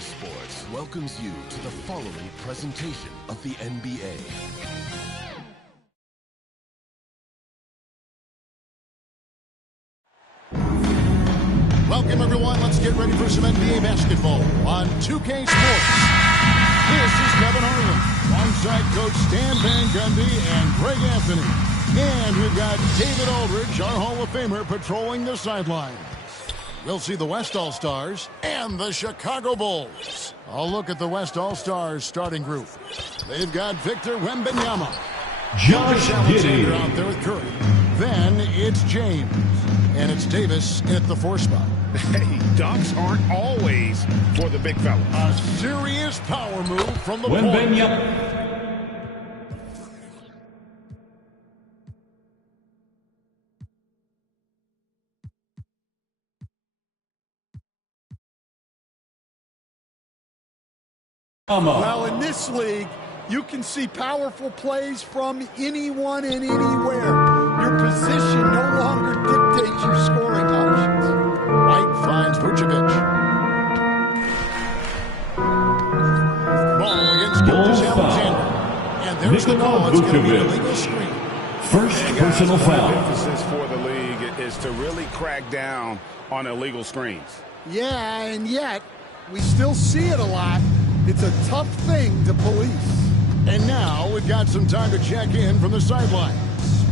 Sports welcomes you to the following presentation of the NBA. Welcome everyone, let's get ready for some NBA basketball on 2K Sports. This is Kevin Harlan, alongside Coach Stan Van Gundy and Greg Anthony. And we've got David Aldridge, our Hall of Famer, patrolling the sideline. We'll see the West All-Stars and the Chicago Bulls. A look at the West All-Stars starting group. They've got Victor Wembanyama. Josh Alexander out there with Curry. Then it's James. And it's Davis at the 4 spot. Hey, dunks aren't always for the big fella. A serious power move from the Wembanyama. Well, in this league, you can see powerful plays from anyone and anywhere. Your position no longer dictates your scoring options. White finds Vucevic. Ball against Gilgeous Alexander. And there's the call. It's going to be a legal screen. First personal foul. The emphasis for the league is to really crack down on illegal screens. Yeah, and yet, we still see it a lot. It's a tough thing to police. And now we've got some time to check in from the sidelines.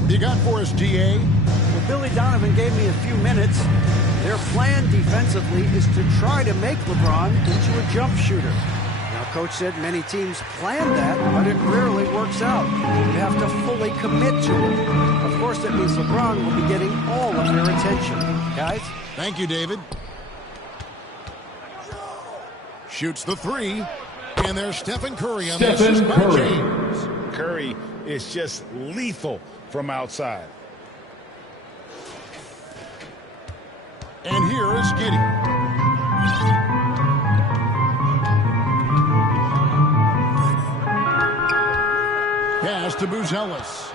What do you got for us, DA? Well, Billy Donovan gave me a few minutes. Their plan defensively is to try to make LeBron into a jump shooter. Now, Coach said many teams plan that, but it rarely works out. You have to fully commit to it. Of course, that means LeBron will be getting all of their attention. Guys? Thank you, David. Shoots the 3. And there's Stephen Curry on this. Stephen Curry. James. Curry is just lethal from outside. And here is Giddey. Pass to Buzelis.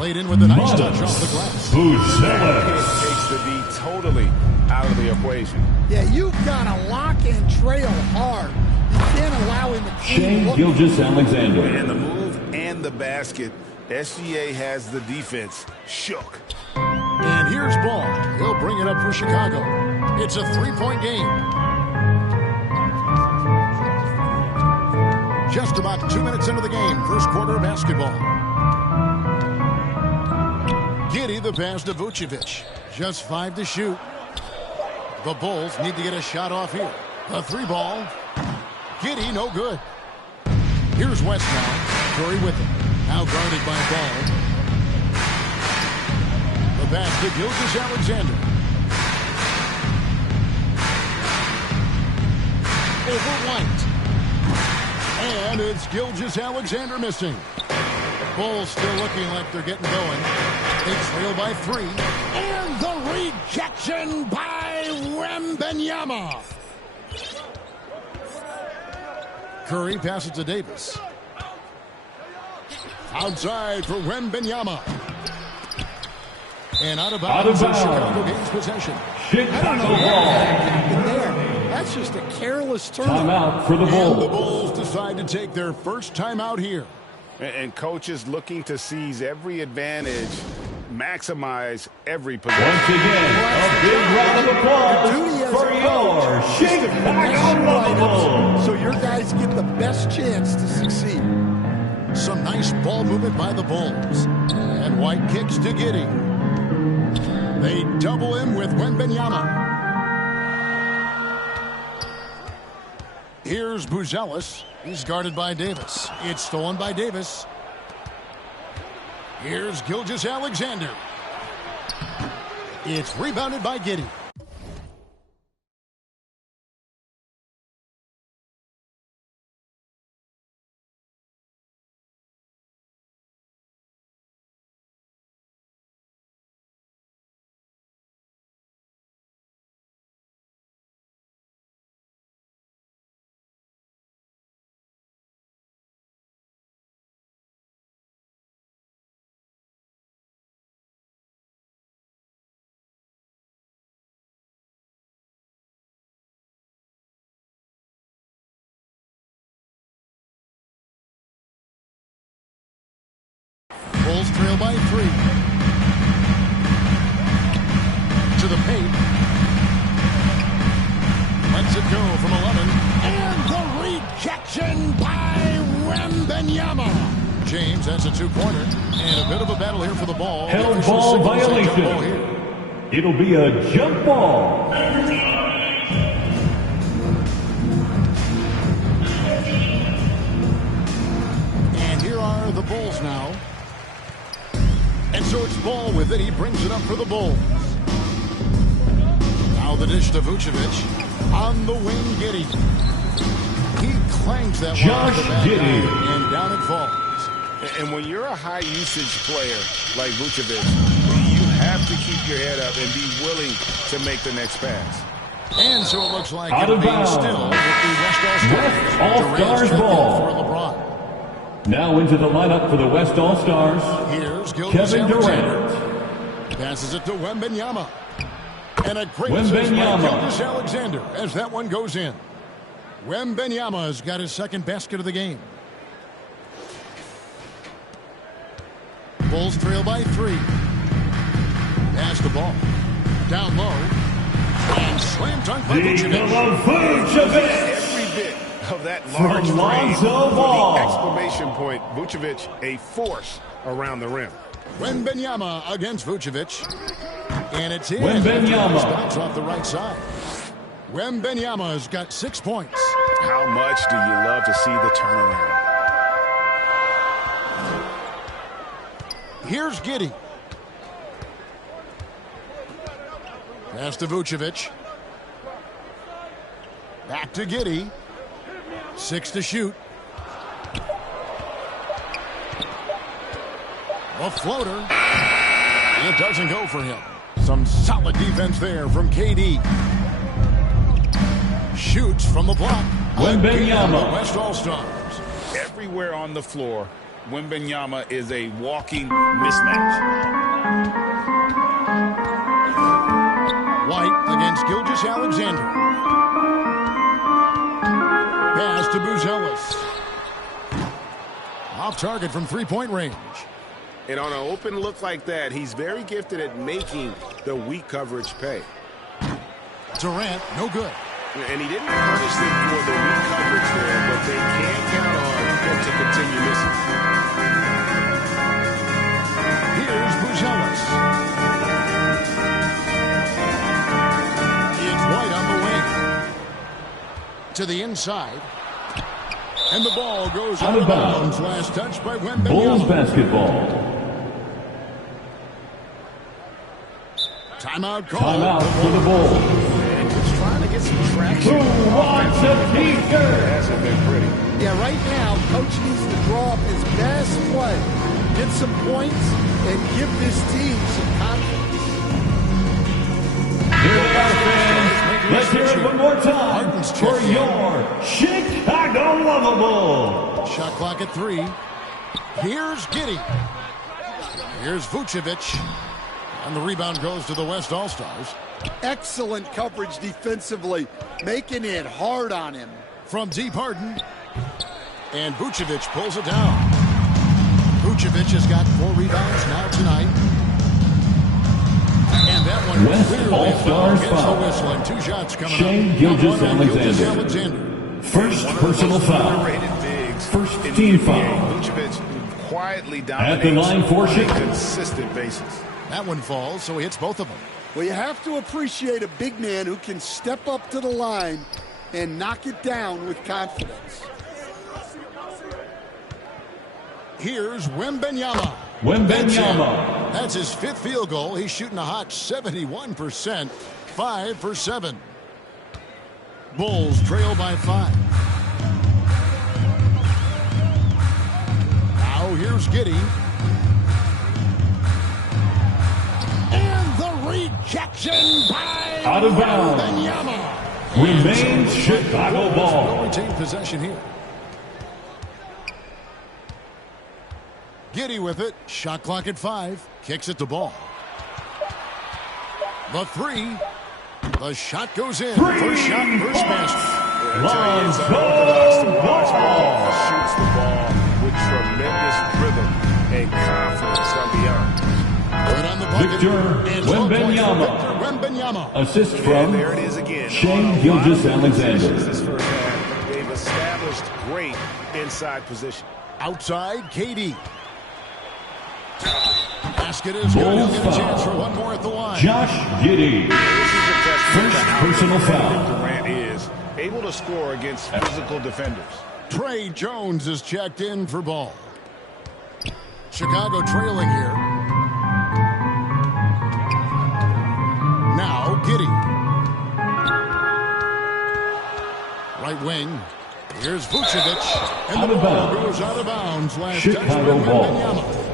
Laid in with a nice touch off the glass. Buzelis takes the D totally out of the equation. Yeah, you've got to lock and trail hard. You can't allow him to Shane Gilgeous-Alexander. And the move and the basket. SGA has the defense shook. And here's Ball. He'll bring it up for Chicago. It's a 3-point game. Just about 2 minutes into the game. First quarter of basketball. Giddey the pass to Vucevic. Just 5 to shoot. The Bulls need to get a shot off here. A 3-ball. Giddey, no good. Here's West now. Curry with him. Now guarded by Ball. The pass to Gilgeous-Alexander. Over White. And it's Gilgeous-Alexander missing. Bulls still looking like they're getting going. They trail by 3. And the rejection by Wembanyama. Curry passes to Davis. Outside for Wembanyama. And out of bounds. Chicago gains possession. Chicago ball. That's just a careless turn. Timeout for the And Bulls. the Bulls decide to take their first timeout here. And coaches looking to seize every advantage, maximize every possession. Once again, a big round of applause for your Chicago Bulls. So your guys get the best chance to succeed. Some nice ball movement by the Bulls. And White kicks to Giddey. They double him with Wembanyama. Here's Buzelis. He's guarded by Davis. It's stolen by Davis. Here's Gilgeous-Alexander. It's rebounded by Giddey. Bulls trail by 3. To the paint. Lets it go from 11. And the rejection by Wembanyama. James, that's a two-pointer. And a bit of a battle here for the ball. Held ball violation. It'll be a jump ball. And here are the Bulls now. And so it's Ball with it. He brings it up for the Bulls. Now the dish to Vucevic. On the wing, Giddey. He clangs that one off the back Giddey. and down it falls. And when you're a high-usage player like Vucevic, you have to keep your head up and be willing to make the next pass. And so it looks like Out it'll of be bounds. still with the West All-Stars. All-Stars Durant's ball. for LeBron. Now into the lineup for the West All-Stars, Here's Kevin Gilgeous-Alexander. Durant. Passes it to Wembanyama. And a great Wembanyama. assist by Gilgeous-Alexander as that one goes in. Wembanyama's got his second basket of the game. Bulls trail by 3. Pass the ball. Down low. And slam dunk by Vucevic. Vucevic. Every bit of that large From frame Lonzo for the Ball. exclamation point. Vucevic, a force around the rim. Wembanyama against Vucevic. And it's in. Wembanyama. Bounce off the right side. Wembanyama's got 6 points. How much do you love to see the turnaround? Here's Giddey. Pass to Vucevic. Back to Giddey. 6 to shoot. A floater. It doesn't go for him. Some solid defense there from KD. Shoots from the block. Wembanyama. West All-Stars. Everywhere on the floor, Wembanyama is a walking mismatch. White against Gilgeous-Alexander. Pass to Buzelis. Off target from three-point range. And on an open look like that, he's very gifted at making the weak coverage pay. Durant, no good. And he didn't punish them for the weak coverage there, but they can't count on him to continue missing. Here's Buzelis. It's White on the wing. To the inside. And the ball goes out of bounds. Last touch by Wembanyama. Bulls basketball. Timeout call. Timeout for the Bulls. And just trying to get some traction. Who wants a teaser? Hasn't been pretty. Yeah, right now, Coach needs to draw up his best play, get some points, and give this team some confidence. Here they are, fans. Let's hear it one more time for your Chicago Lovable. Shot clock at 3. Here's Giddey. Here's Vucevic. And the rebound goes to the West All-Stars. Excellent coverage defensively, making it hard on him. From deep Harden. And Vucevic pulls it down. Vucevic has got 4 rebounds now tonight. And that one West clearly All-Stars gets the foul. whistle, and 2 shots coming Shane up. Gilgeous-Alexander. First personal foul. Underrated bigs First in the team NBA. foul. Vucevic quietly At dominates the line for on a Chicago. consistent basis. That one falls, so he hits both of them. Well, you have to appreciate a big man who can step up to the line and knock it down with confidence. Here's Wembanyama. Wembanyama. That's his 5th field goal. He's shooting a hot 71%, 5 for 7. Bulls trail by 5. Now here's Giddey. And the rejection by Out of bounds. Wembanyama. Remains Chicago ball. Will retain possession here. Giddey with it. Shot clock at 5. Kicks it to Ball. The 3. The shot goes in. First shot, first basket. Lonzo Ball. Shoots the ball with tremendous rhythm and confidence from beyond. Put on the bucket. Victor And 12 points for Wembanyama. Victor Wembanyama. Assist And from there it is again. Shane Gilgeous-Alexander. This first half, they've established great inside position. Outside, KD. Basket is good. He'll Bulls get a chance for foul. one more at the line. Josh Giddey. This is a testament First to how personal Kevin foul. Durant is able to score against physical defenders. Trey Jones is checked in for Ball. Chicago trailing here. Now Giddey. Right wing. Here's Vucevic. And Out the of ball bounds. goes out of bounds. Last Chicago touch by ball. Wembanyama.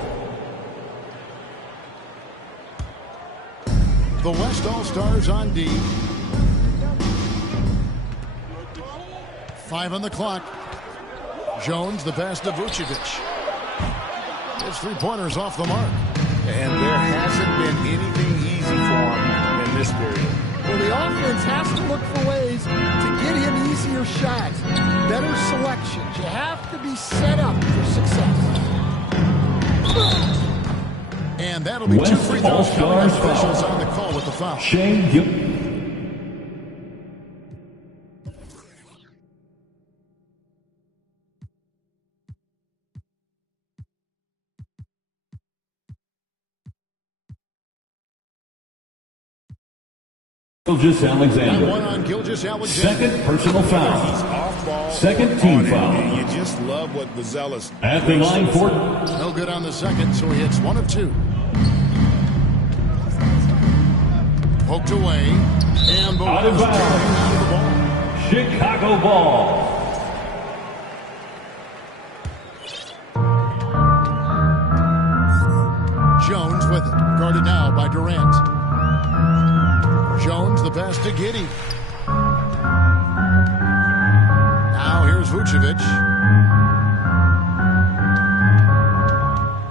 The West All-Stars on D. 5 on the clock. Jones, the pass to Vucevic. His 3-pointers off the mark. And there hasn't been anything easy for him in this period. Well, the offense has to look for ways to get him easier shots, better selections. You have to be set up for success. And that'll be 2 West free throws coming up. All-Stars Officials foul. on the call with the foul. Shane Gil. Gilgeous-Alexander. One on Gilgeous-Alexander. Second personal foul. Off ball. Second team on it, foul. and you just love what Vazelis At the line for No good on the second, so he hits 1 of 2. Poked away. And Out of Boaz bounds. driving out of the ball. Chicago ball. Jones with it. Guarded now by Durant. Jones, the pass to Giddey. Now here's Vucevic.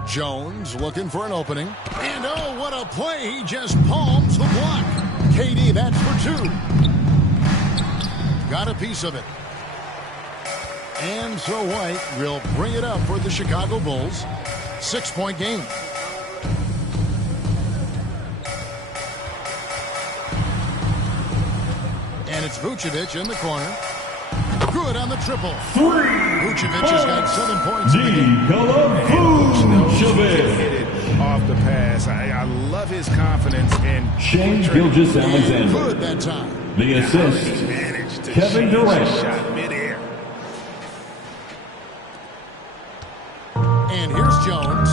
Jones looking for an opening. And oh, what a play. He just palms the block. KD, that's for 2. Got a piece of it. And so White will bring it up for the Chicago Bulls. 6-point game. And it's Vucevic in the corner. Good on the triple. 3. Vucevic has got 7 points. in the game. Nikola Vucevic. hit it off the pass. I love his confidence and Shane Gilgeous-Alexander. Good that time. The assist. managed to Kevin change Durant. his shot midair. And here's Jones.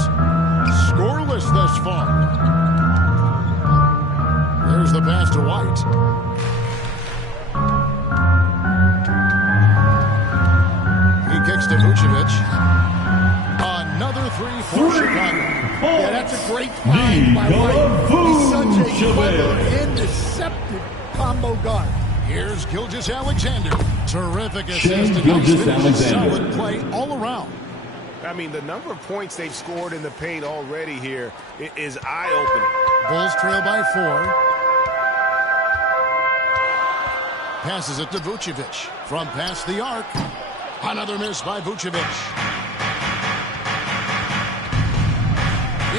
Scoreless thus far. There's the pass to White. He kicks to Vucevic. Another 3 for Chicago. Yeah, that's a great find by White. He's such a clever and deceptive combo guard. Here's Gilgeous-Alexander. Terrific Shane assist. And Gilgeous-Alexander. solid play all around. I mean, the number of points they've scored in the paint already here is eye-opening. Bulls trail by 4. Passes it to Vucevic. From past the arc. Another miss by Vucevic.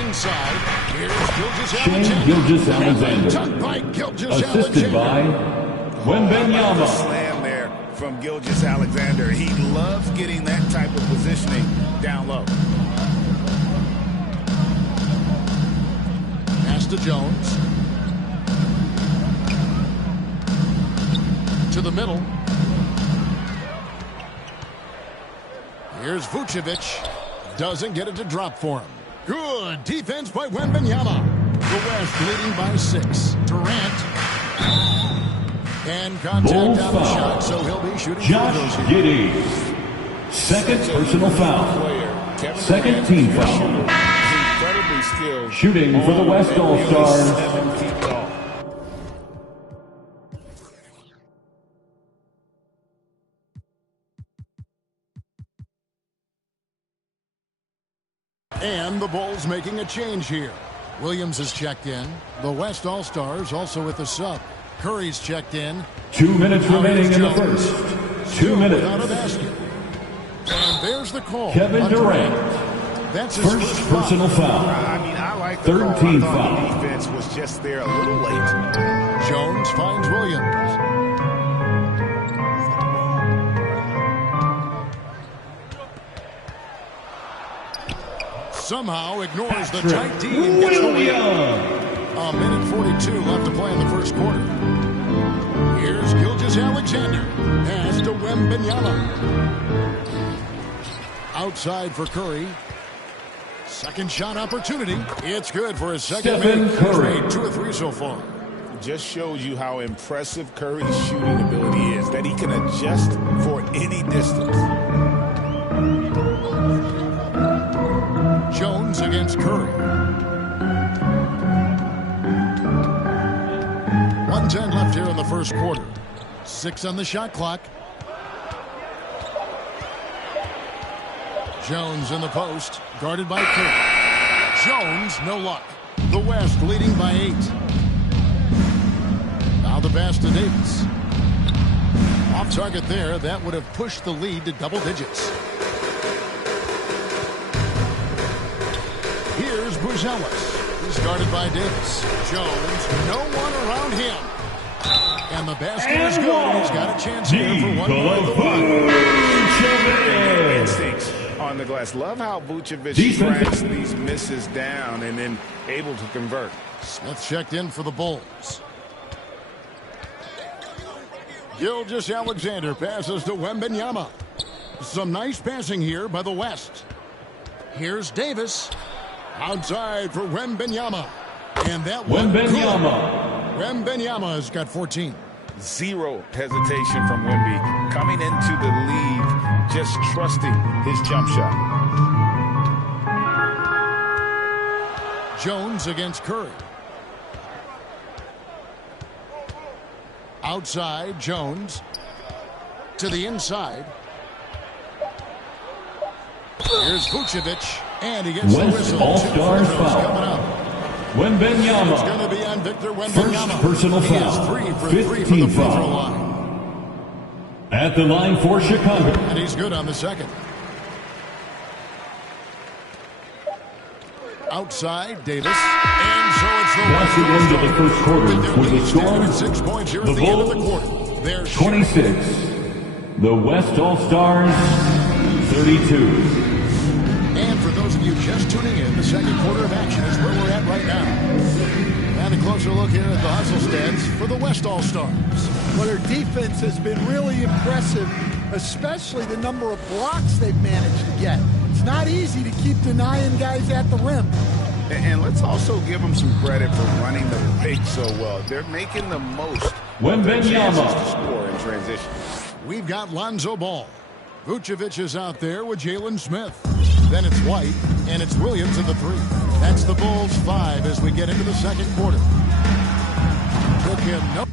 Inside. Here's Shane Gilgeous-Alexander. Gilgeous-Alexander. Tucked by Assisted by The Wembanyama. slam there from Gilgeous-Alexander. He loves getting that type of positioning down low. Pass to Jones. To the middle. Here's Vucevic. Doesn't get it to drop for him. Good defense by Wembanyama. The West leading by 6. Durant. And contact on the shot, so he'll be shooting Josh those here. Giddey. Second personal foul. Second team foul. Incredibly skilled. Shooting for the West All-Stars. 7 feet tall. And the Bulls making a change here. Williams is checked in. The West All-Stars also with the sub. Curry's checked in. 2 minutes remaining in the first. 2 minutes. Without a basket. And there's the call. Kevin Durant. That's his First personal foul. I mean, I like the Third call. team I thought foul. the defense was just there a little late. Jones finds Williams. Somehow ignores the tight D and gets the win. A minute 42 left to play in the first quarter. Here's Gilgeous-Alexander. Pass to Wembanyama. Outside for Curry. Second shot opportunity. It's good for his second Stephen make. Curry. He's made 2 or 3 so far. Just shows you how impressive Curry's shooting ability is, that he can adjust for any distance. Jones against Curry. 1:10 left here in the first quarter. 6 on the shot clock. Jones in the post, guarded by Curry. Jones, no luck. The West leading by 8. Now the pass to Davis. Off target there, that would have pushed the lead to double digits. Here's Buzelis. He's guarded by Davis. Jones, no one around him. And the basket is good. He's got a chance here for one more at the line. Instincts on the glass. Love how Vucevic tracks these misses down and then able to convert. Smith checked in for the Bulls. Gilgeous-Alexander passes to Wembanyama. Some nice passing here by the West. Here's Davis. Outside for Wembanyama. And that one. Wembanyama has got 14. Zero hesitation from Wemby. Coming into the lead, just trusting his jump shot. Jones against Curry. Outside, Jones. To the inside. Here's Vucevic. And he gets the West whistle. All-Stars foul. Coming up. Wembanyama. It's going to be on Victor Wembanyama. First personal He is foul. 3 for 3 from 15 the free throw foul. line. At the line for Chicago. And he's good on the second. Outside, Davis. And so it's the That's the end of the first quarter. With the score, 6 points here the at the end of the Bulls, quarter. There's 26. The West All-Stars, 32. And for those of you just tuning in, the second quarter of action is where we're at right now. And a closer look here at the hustle stats for the West All-Stars. Well, their defense has been really impressive, especially the number of blocks they've managed to get. It's not easy to keep denying guys at the rim. And let's also give them some credit for running the break so well. They're making the most of their chances to score in transition. We've got Lonzo Ball. Vucevic is out there with Jalen Smith. Then it's White, and it's Williams at the 3. That's the Bulls 5 as we get into the second quarter. Took him no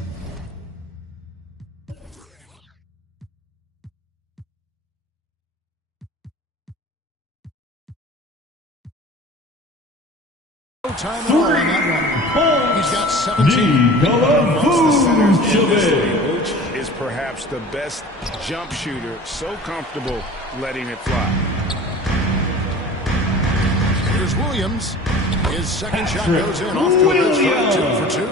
time at all on that one. He's got 17. Vooch is perhaps the best jump shooter, so comfortable letting it fly. Here's Williams. His second shot goes in off to a good start, 2 for 2.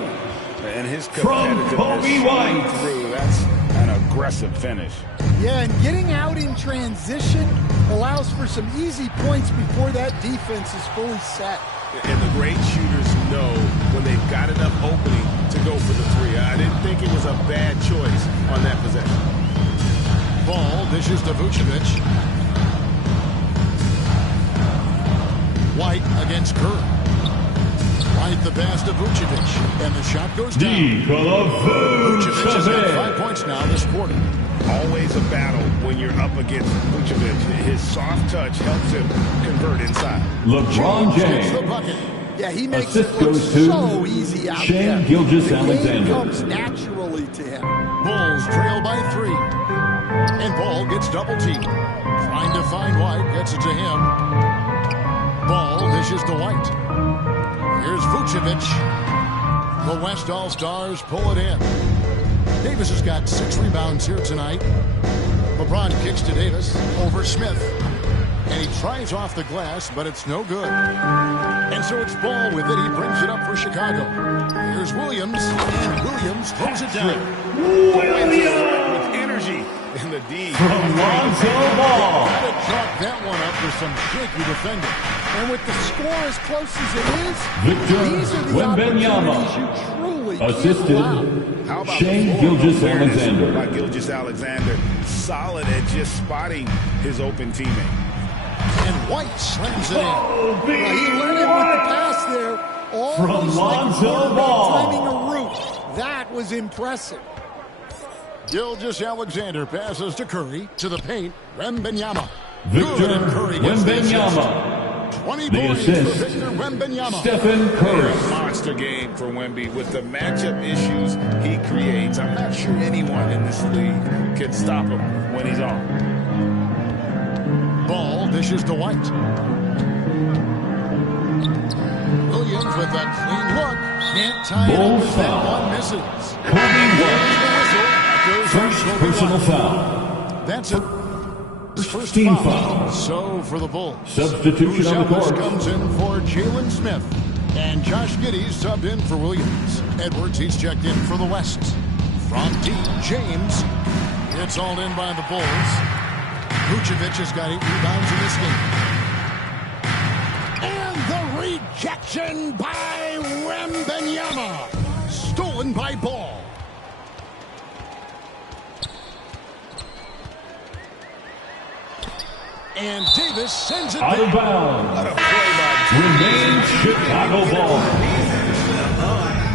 And his competitiveness showing through. That's an aggressive finish. Yeah, and getting out in transition allows for some easy points before that defense is fully set. And the great shooters know when they've got enough opening to go for the 3. I didn't think it was a bad choice on that possession. Ball dishes to Vucevic. White against Curry. White the pass to Vucevic, and the shot goes down. Vucevic has got 5 points now this quarter. Always a battle when you're up against Vucevic. His soft touch helps him convert inside. LeBron Gets the James. bucket. Yeah, he makes Assist it look goes to so easy out Shai there. Gilgeous-Alexander. The game comes naturally to him. Bulls trail by 3. And Ball gets double-teamed. Trying to find White, gets it to him. Ball dishes to White. Here's Vucevic. The West All-Stars pull it in. Davis has got 6 rebounds here tonight. LeBron kicks to Davis over Smith. And he tries off the glass, but it's no good. And so it's Ball with it. He brings it up for Chicago. Here's Williams, and Williams throws it down. With energy in the D. From Lonzo Ball. Got to chalk that one up for some shaky defending. And with the score as close as it is, Victor these are the Wembanyama. opportunities you truly can't Assisted allow. How about Shai the Gilgeous-Alexander. by Gilgeous-Alexander? Solid at just spotting his open teammate. And White slams it in. Well, he led him with the pass there. From Almost like a Lonzo quarterback Ball. timing a route. That was impressive. Gilgeous-Alexander passes to Curry, to the paint. Wembanyama. Victor Good, and Curry gets the assist. Wembanyama. 20 The points assist. for Victor Wembanyama. Stephen Curry. Monster game for Wemby with the matchup issues he creates. I'm not sure anyone in this league can stop him when he's on. Ball dishes to White. Williams with a clean look. Can't tie it up Bulls as that foul. one misses. Kobe White. The whistle. Goes First on Kobe personal White. foul. That's it. First Team foul. foul. So for the Bulls. Substitution on the Bruce court. comes in for Jalen Smith. And Josh Giddey's subbed in for Williams. Edwards, he's checked in for the West. From deep, James. It's all in by the Bulls. Vucevic has got 8 rebounds in this game. And the rejection by Wembanyama. Stolen by Ball. And Davis sends it Out of back. bounds. Remains Chicago ball.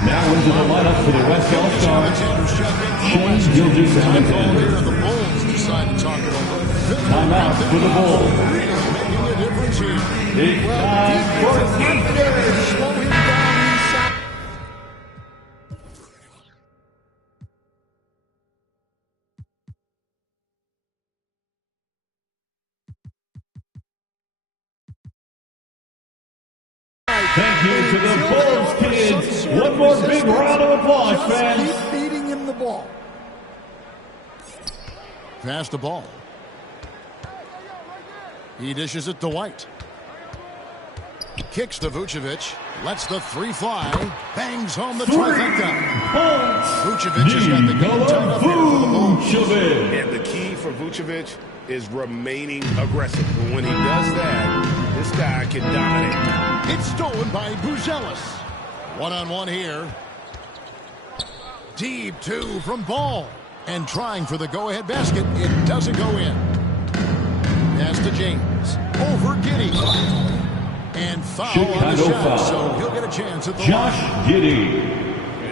Now into the lineup for the West All-Stars. Shai Gilgeous-Alexander. The Bulls decide to talk it over. Timeout for the Bulls. Making a difference here. It's time for Easter. Slow him down inside. Thank you to the Bulls kids. One more big round of applause, Just fans. keep feeding him the ball. Pass the ball. He dishes it to White. Kicks to Vucevic. Lets the 3 fly. Bangs home the trifecta. Vucevic has got the game tied up here for the Bulls. Vucevic. And the key for Vucevic is remaining aggressive. But when he does that, this guy can dominate. It's stolen by Buzelis. One-on-one here. Deep 2 from Ball. And trying for the go-ahead basket. It doesn't go in. Pass to James. Over Giddey. And foul on the Chicago shot. foul. So he'll get a chance at the Josh line. Giddey.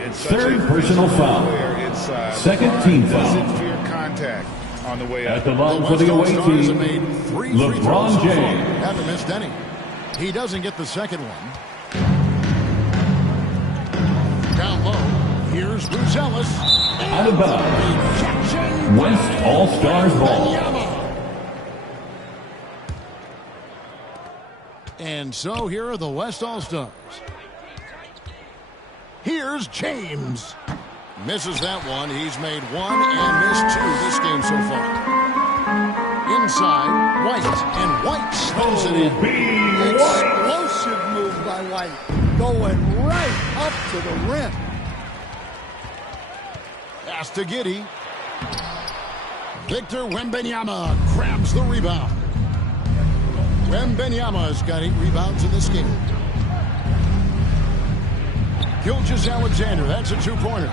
It's such Third a personal foul. clear inside. Second LeBron team doesn't foul. fear contact on the way At up. the line for West the away All-Stars have team, made 3 free throws LeBron so far. James. Haven't missed any. He doesn't get the second one. Down low. Here's Buzelis. Out of bounds. Rejection. West All-Stars ball. Wembanyama. And so here are the West All-Stars. Here's James. Misses that one. He's made 1 and missed 2 this game so far. Inside, White. And White slams it in. Explosive move by White. Going right up to the rim. Pass to Giddey. Victor Wembanyama grabs the rebound. Wembanyama has got 8 rebounds in this game. Gilgeous-Alexander, that's a 2-pointer.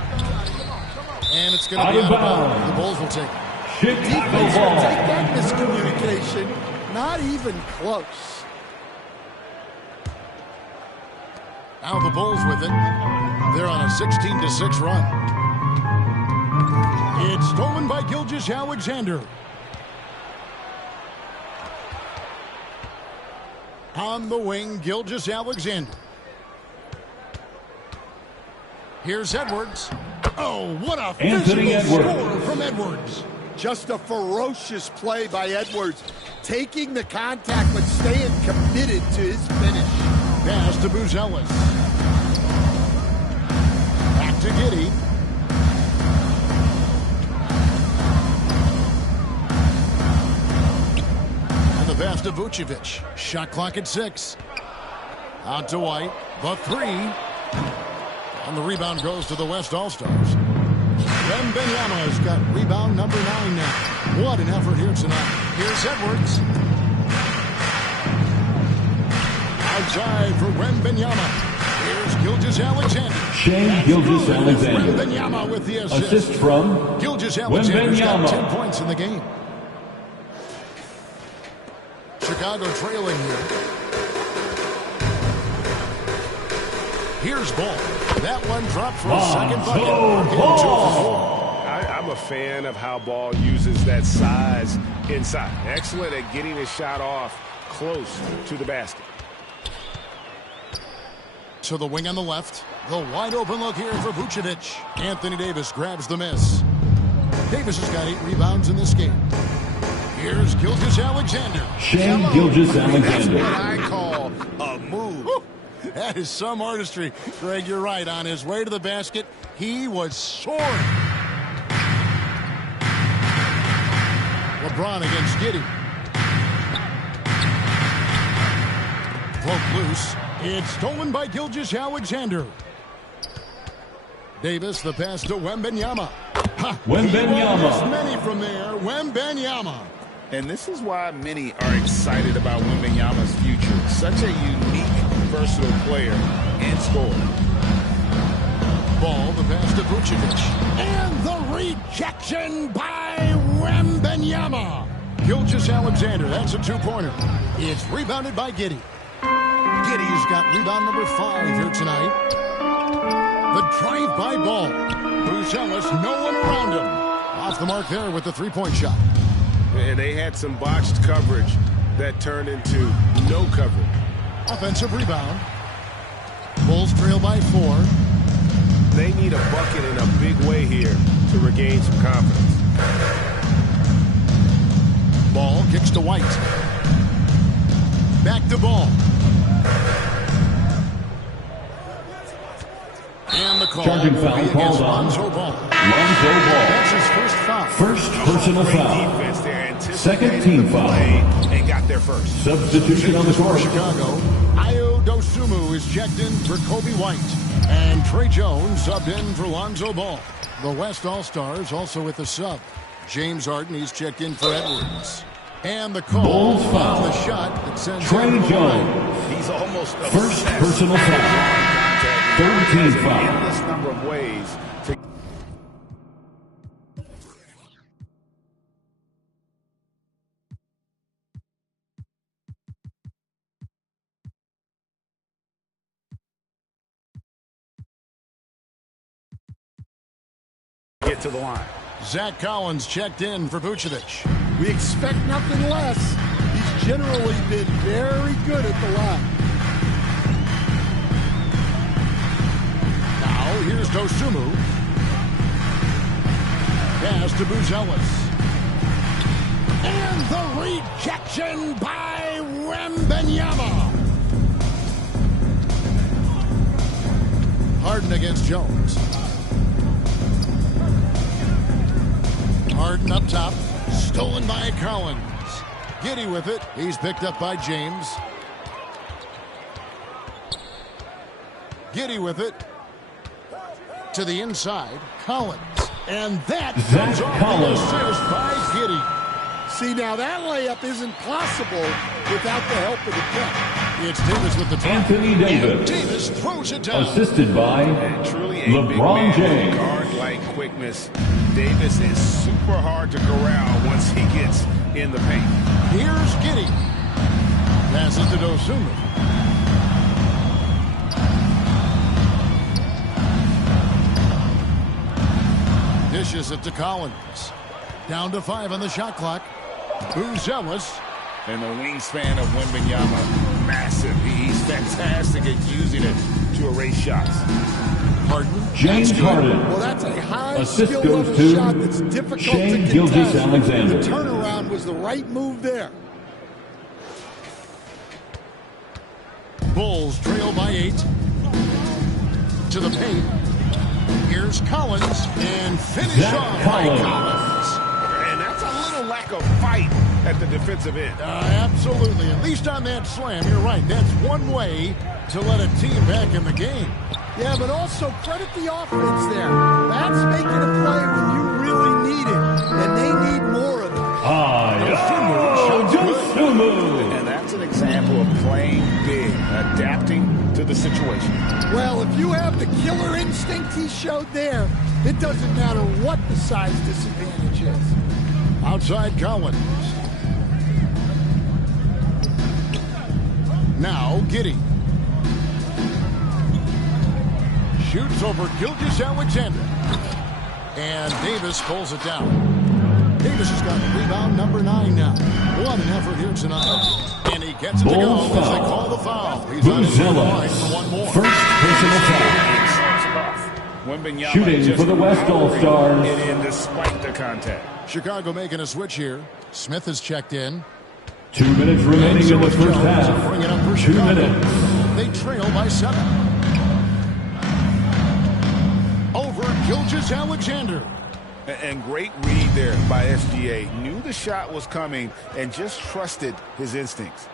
And it's going to be out of bounds. The Bulls will take it. Chicago Take ball. that miscommunication. Not even close. Now the Bulls with it. They're on a 16-6 run. It's stolen by Gilgeous-Alexander. On the wing, Gilgeous-Alexander. Here's Edwards. Oh, what a physical score from Edwards. Just a ferocious play by Edwards. Taking the contact, but staying committed to his finish. Pass to Buzelis. Back to Giddey. And the pass to Vucevic. Shot clock at 6. Out to White. The 3. And the rebound goes to the West All-Stars. Wembanyama has got rebound number 9 now. What an effort here tonight. Here's Edwards. Outside for Wembanyama. Here's Gilgeous-Alexander. Shane Gilgeous-Alexander. Wembanyama with the assist. Assist from Gilgeous-Alexander's got Wembanyama. 10 points in the game. Chicago trailing here. Here's Ball. That one dropped for a second bucket. I'm a fan of how Ball uses that size inside. Excellent at getting his shot off close to the basket. To the wing on the left. The wide open look here for Vucevic. Anthony Davis grabs the miss. Davis has got 8 rebounds in this game. Here's Gilgeous-Alexander. Shane Gilgeous-Alexander. That's what I call a move. Woo! That is some artistry. Greg, you're right. On his way to the basket, he was soaring. LeBron against Giddey. Broke loose. It's stolen by Gilgeous-Alexander. Davis, the pass to Wembanyama. Wembanyama. Many from there. Wembanyama. And this is why many are excited about Wembanyama's future. Such a unique, versatile player and scorer. Ball, the pass to Vucevic. And the rejection by Wembanyama. Gilgeous-Alexander, that's a 2-pointer. It's rebounded by Giddey. Giddey's got rebound number 5 here tonight. The drive by Ball. Buzelis, no one around him. Off the mark there with the 3-point shot. And they had some botched coverage that turned into no coverage. Offensive rebound. Bulls trail by 4. They need a bucket in a big way here to regain some confidence. Ball kicks to White. Back to Ball. And the call. Charging foul called on Lonzo Ball. Lonzo Ball. That's his first foul. First personal foul. Second team foul. And got there first. Substitution on the court. Chicago. Ayo Dosunmu is checked in for Kobe White. And Trey Jones subbed in for Lonzo Ball. The West All-Stars also with the sub. James Harden, he's checked in for Edwards. And the call. Bulls foul. The shot that sends Trey Jones. He's almost First personal foul. Third team foul. Endless number of ways to get to the line. Zach Collins checked in for Vucevic. We expect nothing less. He's generally been very good at the line. Now here's Dosunmu. Pass to Buzelis. And the rejection by Wembanyama. Harden against Jones. Harden up top. Stolen by Collins. Giddey with it. He's picked up by James. Giddey with it. To the inside. Collins. And that comes off the assist by Giddey. See, now that layup isn't possible without the help of the cut. It's Davis with the try. Anthony Davis. And Davis throws it down. Assisted by truly a LeBron big man James. with guard-like quickness. Davis is super hard to corral once he gets in the paint. Here's Giddey. Passes to Dosunmu. Dishes it to Collins. Down to 5 on the shot clock. Buzelis. And the wingspan of Wembanyama, massive. He's fantastic at using it to erase shots. Harden. James Harden. Well, that's a high Assist skill goes level to shot that's difficult Shane to contest. Gilgeous-Alexander. The turnaround was the right move there. Bulls trail by 8. To the paint. Here's Collins and finish Zach off by Collins. Collins. And that's a little lack of fight at the defensive end. Absolutely. At least on that slam, you're right. That's one way to let a team back in the game. Yeah, but also credit the offense there. That's making a play when you really need it, and they need more of it. And that's an example of playing big, adapting to the situation. Well, if you have the killer instinct he showed there, it doesn't matter what the size disadvantage is. Outside Collins. Now Giddey. Shoots over Gilgeous-Alexander. And Davis pulls it down. Davis has got the rebound, number 9 now. What an effort here tonight. And he gets it to go as they call the foul. He's on his line for one more. First personal foul. Shooting for the West All-Stars. Get in despite the contact. Chicago making a switch here. Smith has checked in. 2 minutes remaining in the first Bring half. it up for 2 Chicago. minutes. They trail by 7. Over Gilgeous-Alexander. And great read there by SGA. Knew the shot was coming and just trusted his instincts.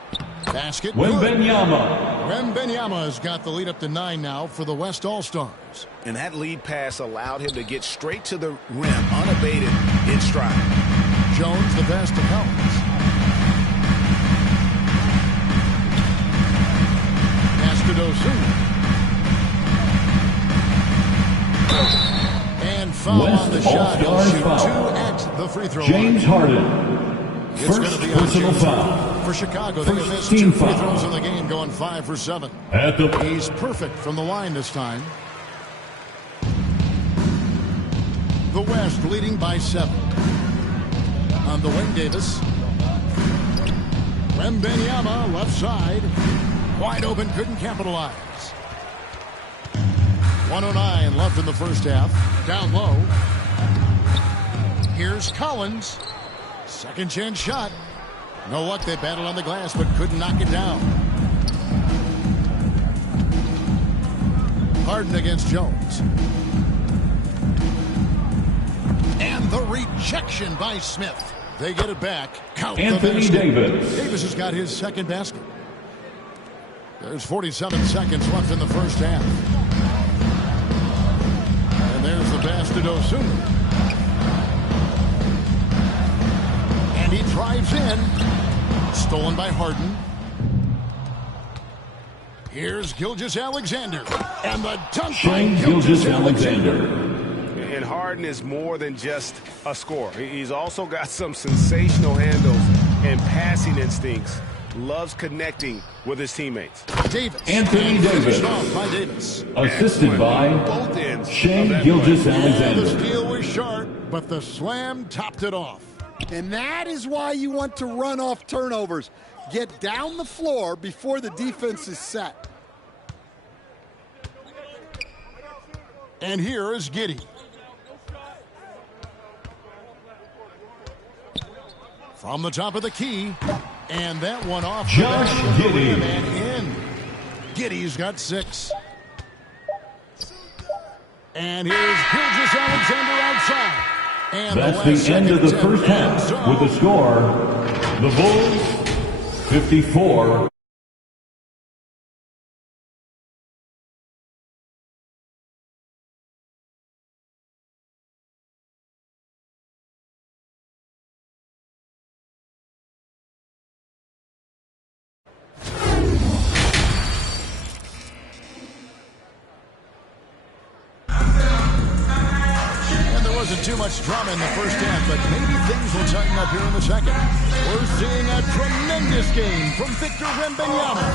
Basket. Wembanyama. Wembanyama has got the lead up to 9 now for the West All-Stars. And that lead pass allowed him to get straight to the rim, unabated, in stride. Jones the pass to Collins. Pass to Dosunmu. And foul on the West shot. He'll All-Stars shoot foul. 2 at the free throw James line. Harden. It's First going to be on personal James foul. Harden. For Chicago, they have missed Team 2 free foul. throws in the game, going 5 for 7. At the He's perfect from the line this time. The West leading by 7. On the wing, Davis. Wembanyama left side. Wide open, couldn't capitalize. 1:09 left in the first half. Down low. Here's Collins. Second chance shot. No luck, they battled on the glass, but couldn't knock it down. Harden against Jones. And the rejection by Smith. They get it back. Count Anthony the Davis. Davis has got his second basket. There's 47 seconds left in the first half. And there's the pass to Dosunmu. And he drives in. Stolen by Harden. Here's Gilgeous-Alexander. And the dunk Shane by Gilgeous-Alexander. And Harden is more than just a scorer. He's also got some sensational handles and passing instincts. Loves connecting with his teammates. Davis. Anthony Davis. Off by Davis. Assisted by Both ends Shane of that Yeah, the Gilgeous-Alexander. steal was sharp, but the slam topped it off. And that is why you want to run off turnovers. Get down the floor before the defense is set. And here is Giddey. From the top of the key. And that one off the Josh back of the Giddey. rim and in. Giddey's got 6. And here's Gilgeous-Alexander outside. And That's last the end second of the attempt. first half. So, With the score, the Bulls 54. wasn't too much drama in the first half, but maybe things will tighten up here in the second. We're seeing a tremendous game from Victor Wembanyama.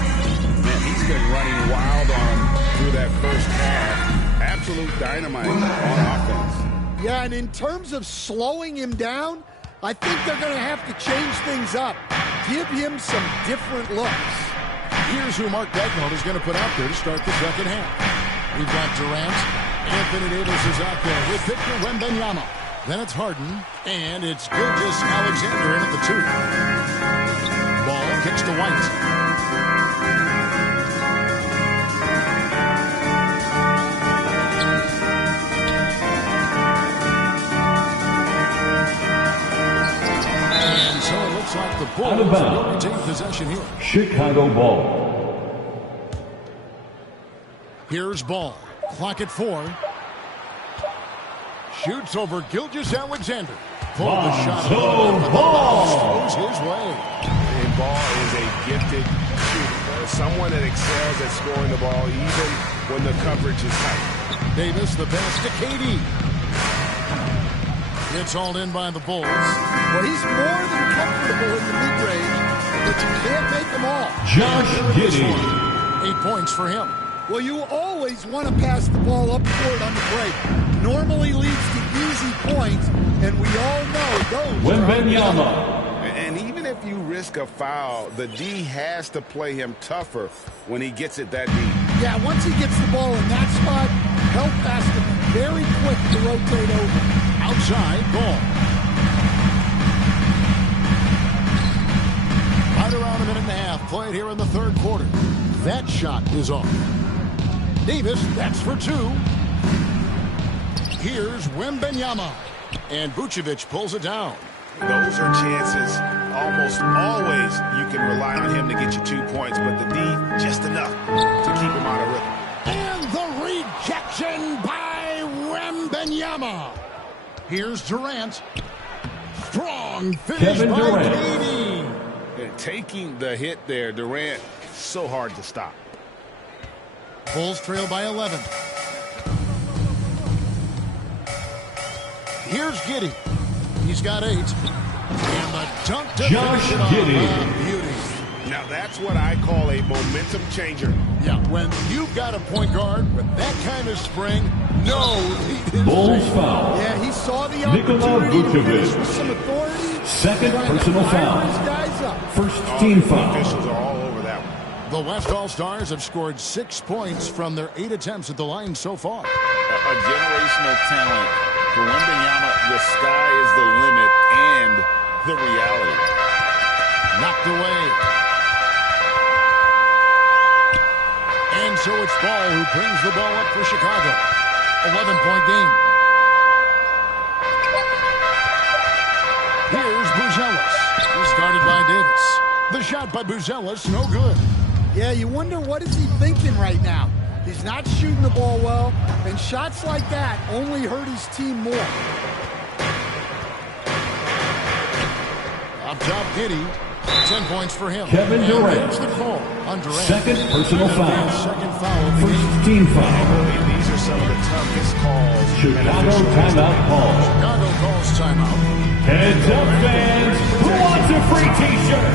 Man, he's been running wild on him through that first half. Absolute dynamite on offense. Yeah, and in terms of slowing him down, I think they're going to have to change things up. Give him some different looks. Here's who Mark Daigneault is going to put out there to start the second half. We've got Durant. Anthony Davis is out there with Victor Wembanyama. Then it's Harden, and it's Gilgeous-Alexander in at the 2. Ball kicks to White. And so it looks like the Bulls will retain possession here. Chicago ball. Here's Ball. Clock at 4. Shoots over Gilgeous-Alexander. Pulled the shot. Ball goes his way. And Ball is a gifted shooter. Someone that excels at scoring the ball even when the coverage is tight. Davis, the pass to KD. It's all in by the Bulls. Well, he's more than comfortable in the mid-range, but you can't make them all. Josh Giddey. 8 points for him. Well, you always want to pass the ball up court on the break. Normally leads to easy points, and we all know those. Wembanyama. And even if you risk a foul, the D has to play him tougher when he gets it that deep. Yeah, once he gets the ball in that spot, help has to be very quick to rotate over. Outside, Ball. Right around a minute and a half played here in the third quarter. That shot is off. Davis, that's for 2. Here's Wembanyama. And Vucevic pulls it down. Those are chances. Almost always you can rely on him to get you 2 points, but the D, just enough to keep him out of rhythm. And the rejection by Wembanyama. Here's Durant. Strong finish Kevin by Durant. KD. And taking the hit there, Durant, so hard to stop. Bulls trail by 11. Here's Giddey. He's got 8. And the dunk to Josh finish it off. Giddey. Beauty. Now that's what I call a momentum changer. Yeah, when you've got a point guard with that kind of spring, no lead is Bulls safe. foul. Yeah, he saw the Nikola opportunity to finish Vucevic. with some authority. Second Trying to personal fire foul. his guys up. First team The foul. officials are all over that one. The West All-Stars have scored 6 points from their 8 attempts at the line so far. A generational talent. For Wembanyama, the sky is the limit and the reality. Knocked away. And so it's Ball who brings the ball up for Chicago. 11-point game. Here's Buzelis. He's guarded by Davis. The shot by Buzelis, no good. Yeah, you wonder what is he thinking right now. He's not shooting the ball well, and shots like that only hurt his team more. Up top, Giddey. 10 points for him. Kevin And Durant. there's the call on Durant. Second personal foul. Second foul of the game. First team foul. These are some of the toughest calls. Chicago timeout call. Chicago calls timeout. Heads up, fans. Who wants a free T-shirt?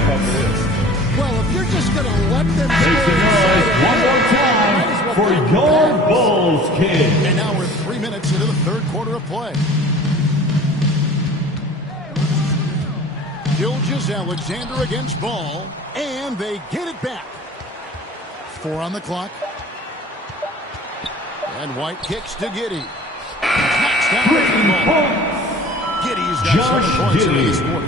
Well, if you're just going to let them Make some noise one more time for your Bulls, kid. And now we're 3 minutes into the third quarter of play. Gilgeous-Alexander against Ball, and they get it back. 4 on the clock. And White kicks to Giddey. Knocks down the ball. Giddey's got Josh 7 points in Giddey. this quarter.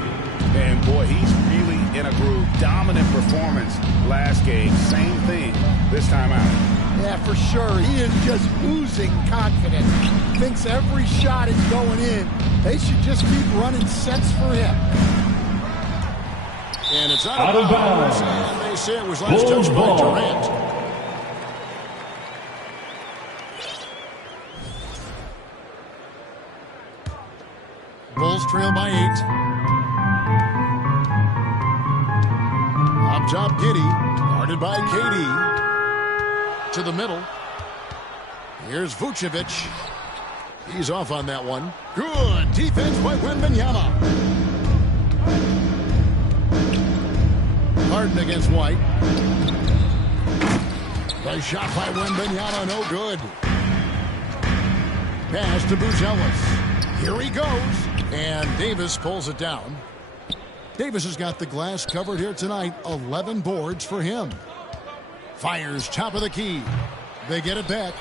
And boy, he's really in a groove. Dominant performance last game. Same thing this time out. Yeah, for sure. He is just oozing confidence. Thinks every shot is going in. They should just keep running sets for him. And it's Out of bounds. And they say it was last Bulls touched by ball. Durant. Bulls trail by 8. Up top, Giddey, guarded by KD. To the middle. Here's Vucevic. He's off on that one. Good defense by Wembanyama. Harden against White. The shot by Wembanyama, no good. Pass to Buzelis. Here he goes. And Davis pulls it down. Davis has got the glass covered here tonight. 11 boards for him. Fires top of the key. They get it back.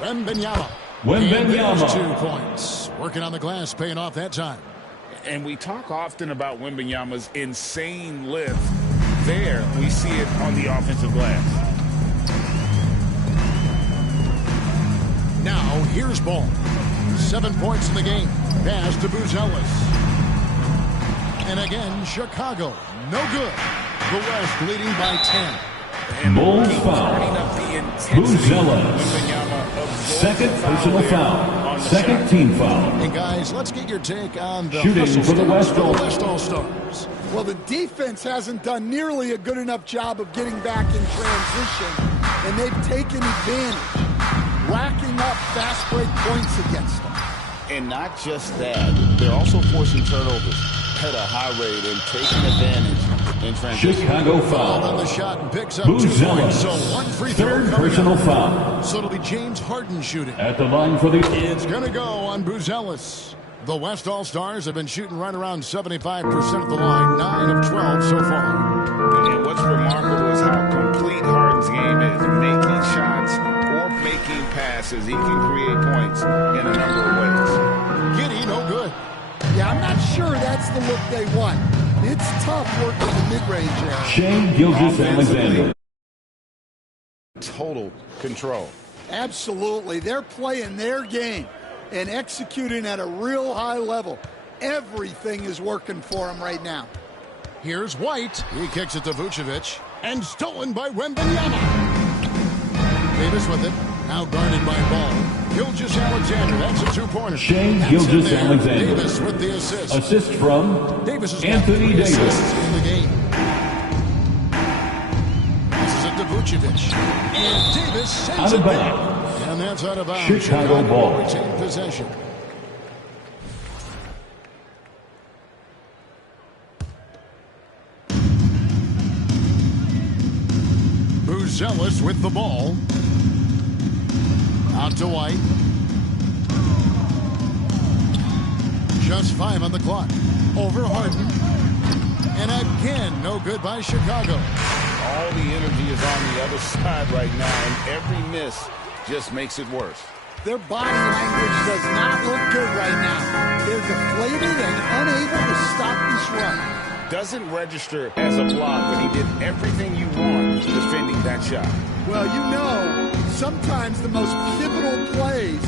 Wembanyama. Wembanyama. 2 points. Working on the glass, paying off that time. And we talk often about Wembanyama's insane lift. There, we see it on the offensive glass. Now, here's ball. 7 points in the game. Pass to Buzelis. And again, Chicago. No good. The West leading by 10. And Bulls foul. Buzelis. Second personal foul. Second team foul. Hey, guys, let's get your take on the Shooting for the West All-Stars. Well, the defense hasn't done nearly a good enough job of getting back in transition, and they've taken advantage, racking up fast break points against them. And not just that, they're also forcing turnovers at a high rate and taking advantage in transition. Chicago Foul foul. on the shot and picks up 2 points. So Buzelis. 1 free throw Third coming personal up. foul. So it'll be James Harden shooting. At the line for the... It's going to go on Buzelis. The West All-Stars have been shooting right around 75% of the line, 9 of 12 so far. And what's remarkable is how complete Harden's game is, making shots or making passes. He can create points in a number of ways. Giddy, no good. Yeah, I'm not sure that's the look they want. It's tough working the mid-range area. Shea Gilgeous-Alexander. Total control. Absolutely. They're playing their game and executing at a real high level. Everything is working for them right now. Here's White. He kicks it to Vucevic. And stolen by Wembanyama. Davis with it. Now guarded by Ball. Gilgeous-Alexander. That's a 2-pointer. Shea Gilgeous-Alexander. Davis with the assist. Assist from Davis has Anthony got 3 Davis. assists in the game. Passes it to Vucevic. And Davis sends Out of it back. bounds. And that's out of bounds. Chicago ball. Retain possession. Buzelis with the ball. Out to White. Just 5 on the clock. Over Harden. And again, no good by Chicago. All the energy is on the other side right now, and every miss just makes it worse. Their body language does not look good right now. They're deflated and unable to stop this run. Doesn't register as a block, but he did everything you want defending that shot. Well, you know, sometimes the most pivotal plays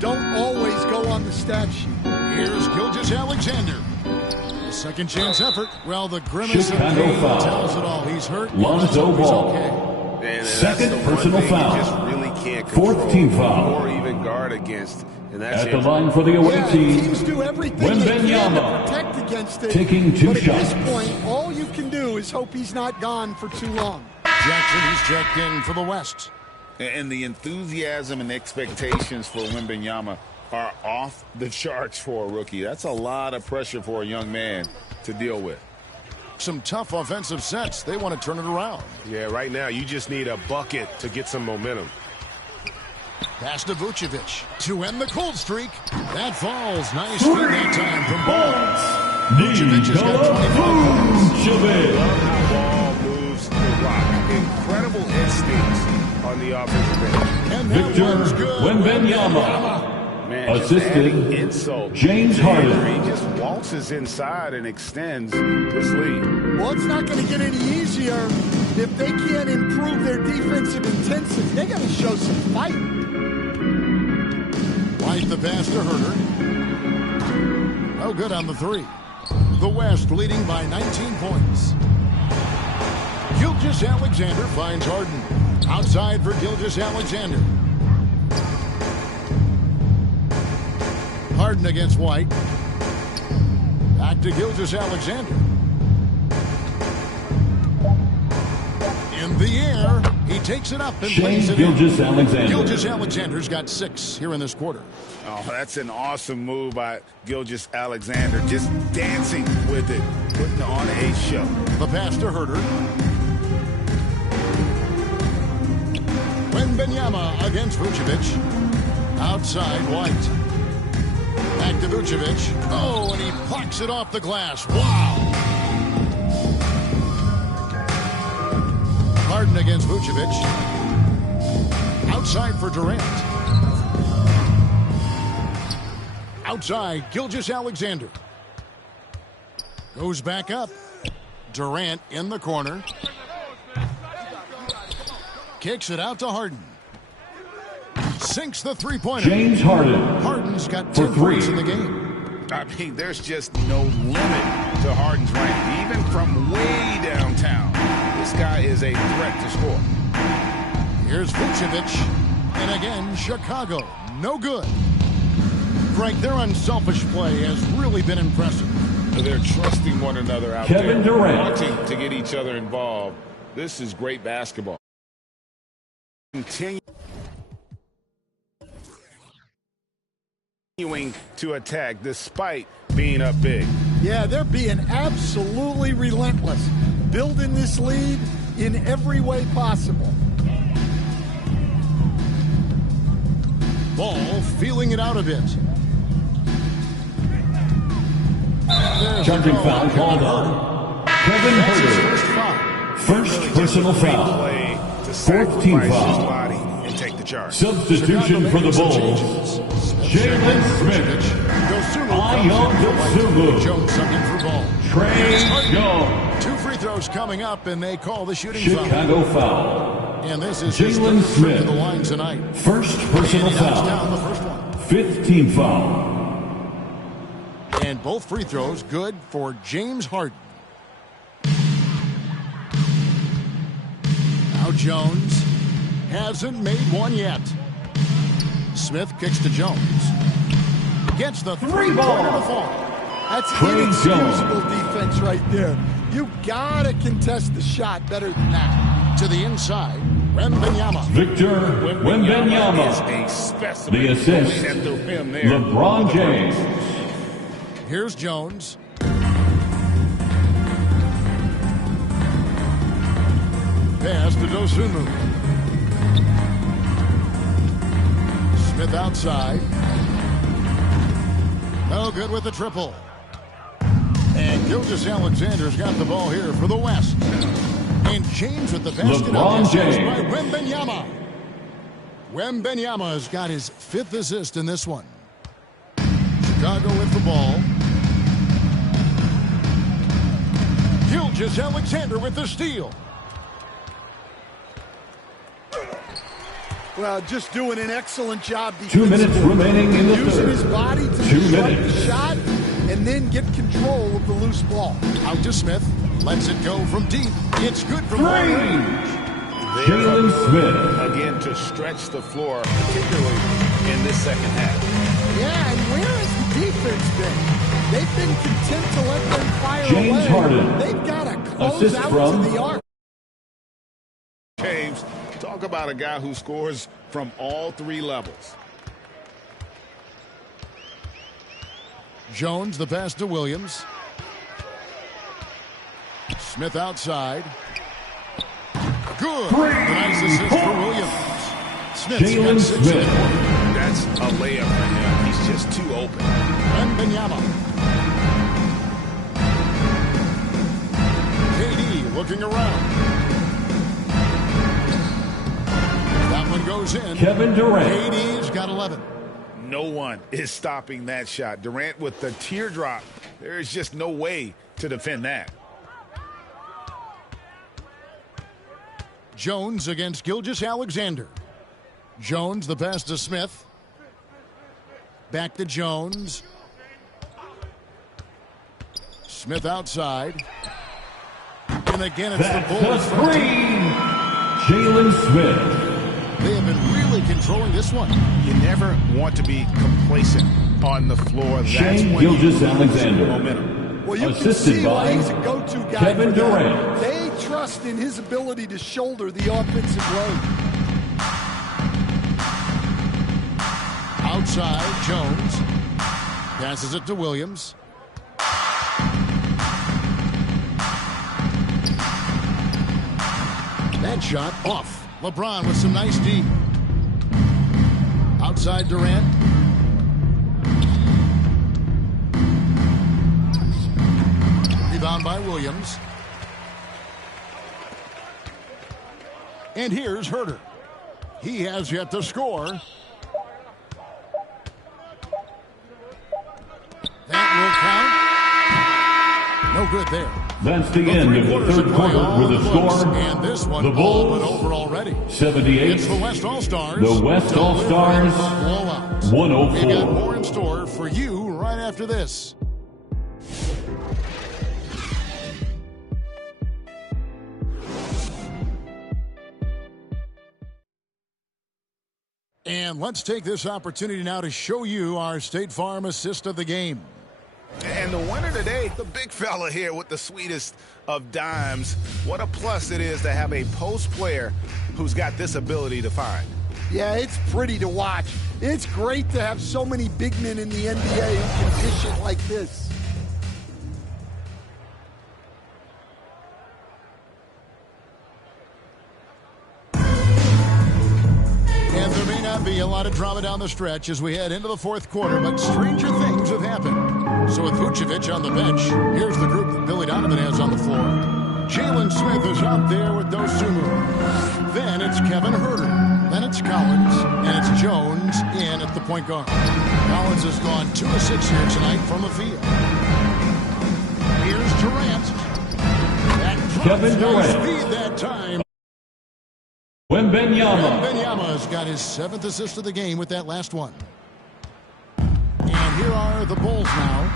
don't always go on the stat sheet. Here's Gilgeous-Alexander. A second chance effort. Well, the grimace of Chicago pain foul. tells it all. He's hurt. Lonzo He's Ball. okay. And Second that's the personal one thing foul. you just really can't Fourth control team foul. or even guard against. And that's At the it. line for the away Yeah, team. teams do everything they can Wembanyama. to protect against it. Taking 2 but at shots. this point, all you can do is hope he's not gone for too long. Jackson, he's checked in for the West. And the enthusiasm and expectations for Wembanyama are off the charts for a rookie. That's a lot of pressure for a young man to deal with. Some tough offensive sets. They want to turn it around. Yeah, right now you just need a bucket to get some momentum. Pass to Vucevic to end the cold streak. That falls. Nice feed that time from Ball. Vucevic has got 25 points. Ball moves the rock. Incredible instincts on the offensive end. And that Victor one's good. Wembanyama. Man, just Assisted adding insult James to Harden. injury. He just waltzes inside and extends this lead. Well, it's not going to get any easier if they can't improve their defensive intensity. They got to show some fight. White the pass to Herter. No good on the 3. The West leading by 19 points. Gilgeous-Alexander finds Harden. Outside for Gilgeous-Alexander. Harden against White. Back to Gilgeous-Alexander. In the air, he takes it up and Shea lays it in. Gilgeous-Alexander. Gilgeous-Alexander's got 6 here in this quarter. Oh, that's an awesome move by Gilgeous-Alexander. Just dancing with it, putting on a show. The pass to Herter. Wembanyama against Vucevic. Outside White. Back to Vucevic. Oh, and he plucks it off the glass. Wow. Harden against Vucevic. Outside for Durant. Outside, Gilgeous-Alexander. Goes back up. Durant in the corner. Kicks it out to Harden. Sinks the three-pointer. James Harden. Harden's got 10 points in the game. I mean, there's just no limit to Harden's rank. Even from way downtown, this guy is a threat to score. Here's Vucevic. And again, Chicago. No good. Frank, their unselfish play has really been impressive. They're trusting one another out Kevin there, Durant. wanting to get each other involved. This is great basketball. Continuing to attack despite being up big. Yeah, they're being absolutely relentless, building this lead in every way possible. Ball feeling it out a bit. Jumping foul called on Kevin Herter. First personal foul. Fourth team foul. Substitution for the Bulls. Jalen Smith. Jones sucking for ball. Trey Young. 2 free throws coming up, and they call the shooting foul. Chicago foul. And this is Jalen Smith. to the line tonight. First personal foul. Down the first one. Fifth team foul. And both free throws good for James Harden. Now Jones hasn't made one yet. Smith kicks to Jones. Gets the three ball. That's inexcusable defense right there. You gotta contest the shot better than that. To the inside, Wembanyama. Victor Wembanyama. The assist, LeBron James. Here's Jones. Pass to Dosunmu. Smith outside. No good with the triple. And Gilgeous-Alexander's got the ball here for the West. And James with the basket. LeBron James. By Wembanyama. Wembanyama has got his 5th assist in this one. Chicago with the ball. Gilgeous-Alexander with the steal. Well, just doing an excellent job. 2 minutes remaining in the using third. his body to 2 disrupt minutes. the shot and then get control of the loose ball. Out to Smith. Lets it go from deep. It's good from 3. range. Jalen Smith. Again, to stretch the floor, particularly in this second half. Yeah, and where has the defense been? They've been content to let them fire James away. Harden. They've got to close Assist out from to the arc. James, talk about a guy who scores from all 3 levels. Jones, the pass to Williams. Smith outside. Good. Nice assist for Williams. Jalen Smith. That's a layup for him. He's just too open. Wembanyama. KD looking around. That one goes in. Kevin Durant. KD's got 11. No one is stopping that shot. Durant with the teardrop. There is just no way to defend that. Jones against Gilgeous-Alexander. Jones, the pass to Smith. Back to Jones. Smith outside. And again, it's the Bulls. The 3. Jalen Smith. They have been really controlling this one. You never want to be complacent on the floor. That's Shane when you lose Gilgeous-Alexander. momentum. Well, you can Assisted see by why he's a go-to guy Kevin for them. Durant. They trust in his ability to shoulder the offensive load. Outside, Jones. Passes it to Williams. That shot off. LeBron with some nice D. Outside Durant. Rebound by Williams. And here's Herter. He has yet to score. That will count. No good there. That's the end of the third quarter with a score. And this one the Bulls over already. 78. It's the West All-Stars. The West All-Stars 104. We've got more in store for you right after this. And let's take this opportunity now to show you our State Farm assist of the game. And the winner today, the big fella here with the sweetest of dimes. What a plus it is to have a post player who's got this ability to find. Yeah, it's pretty to watch. It's great to have so many big men in the NBA who can dish it like this. And there may not be a lot of drama down the stretch as we head into the fourth quarter, but stranger things have happened. So with Vucevic on the bench, here's the group that Billy Donovan has on the floor. Jalen Smith is out there with Dosunmu. Then it's Kevin Herter. Then it's Collins. And it's Jones in at the point guard. Collins has gone 2 of 6 here tonight from the field. Here's Durant. Kevin Durant. Speed that time. Wembanyama has got his 7th assist of the game with that last one. And here are the Bulls now.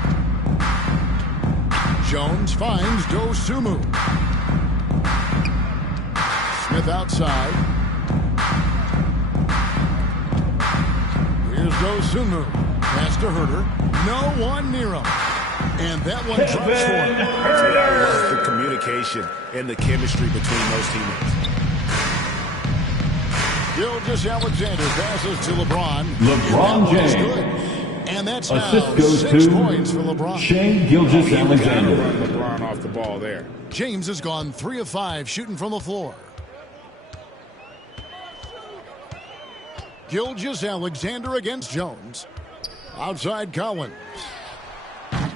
Jones finds Dosunmu. Smith outside. Here's Dosunmu. Pass to Herter. No one near him. And that one drops for him. The communication and the chemistry between those teammates. Gilgeous-Alexander passes to LeBron. LeBron James. Good. And that's now assist goes 6 to points for LeBron. Shea Gilgeous-Alexander. LeBron off the ball there. James has gone 3 of 5 shooting from the floor. Gilgeous-Alexander against Jones. Outside Collins.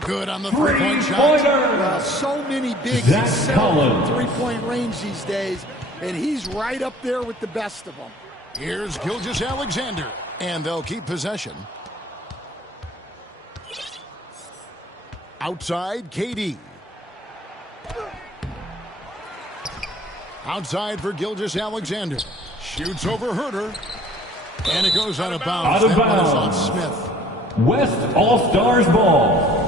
Good on the three-point shot. Well, so many bigs excel in three-point range these days, and he's right up there with the best of them. Here's Gilgeous-Alexander, and they'll keep possession. Outside, KD. Outside for Gilgeous-Alexander. Shoots over Herter. And it goes out of bounds. Out of That one is bounds. on Smith. West All-Stars ball.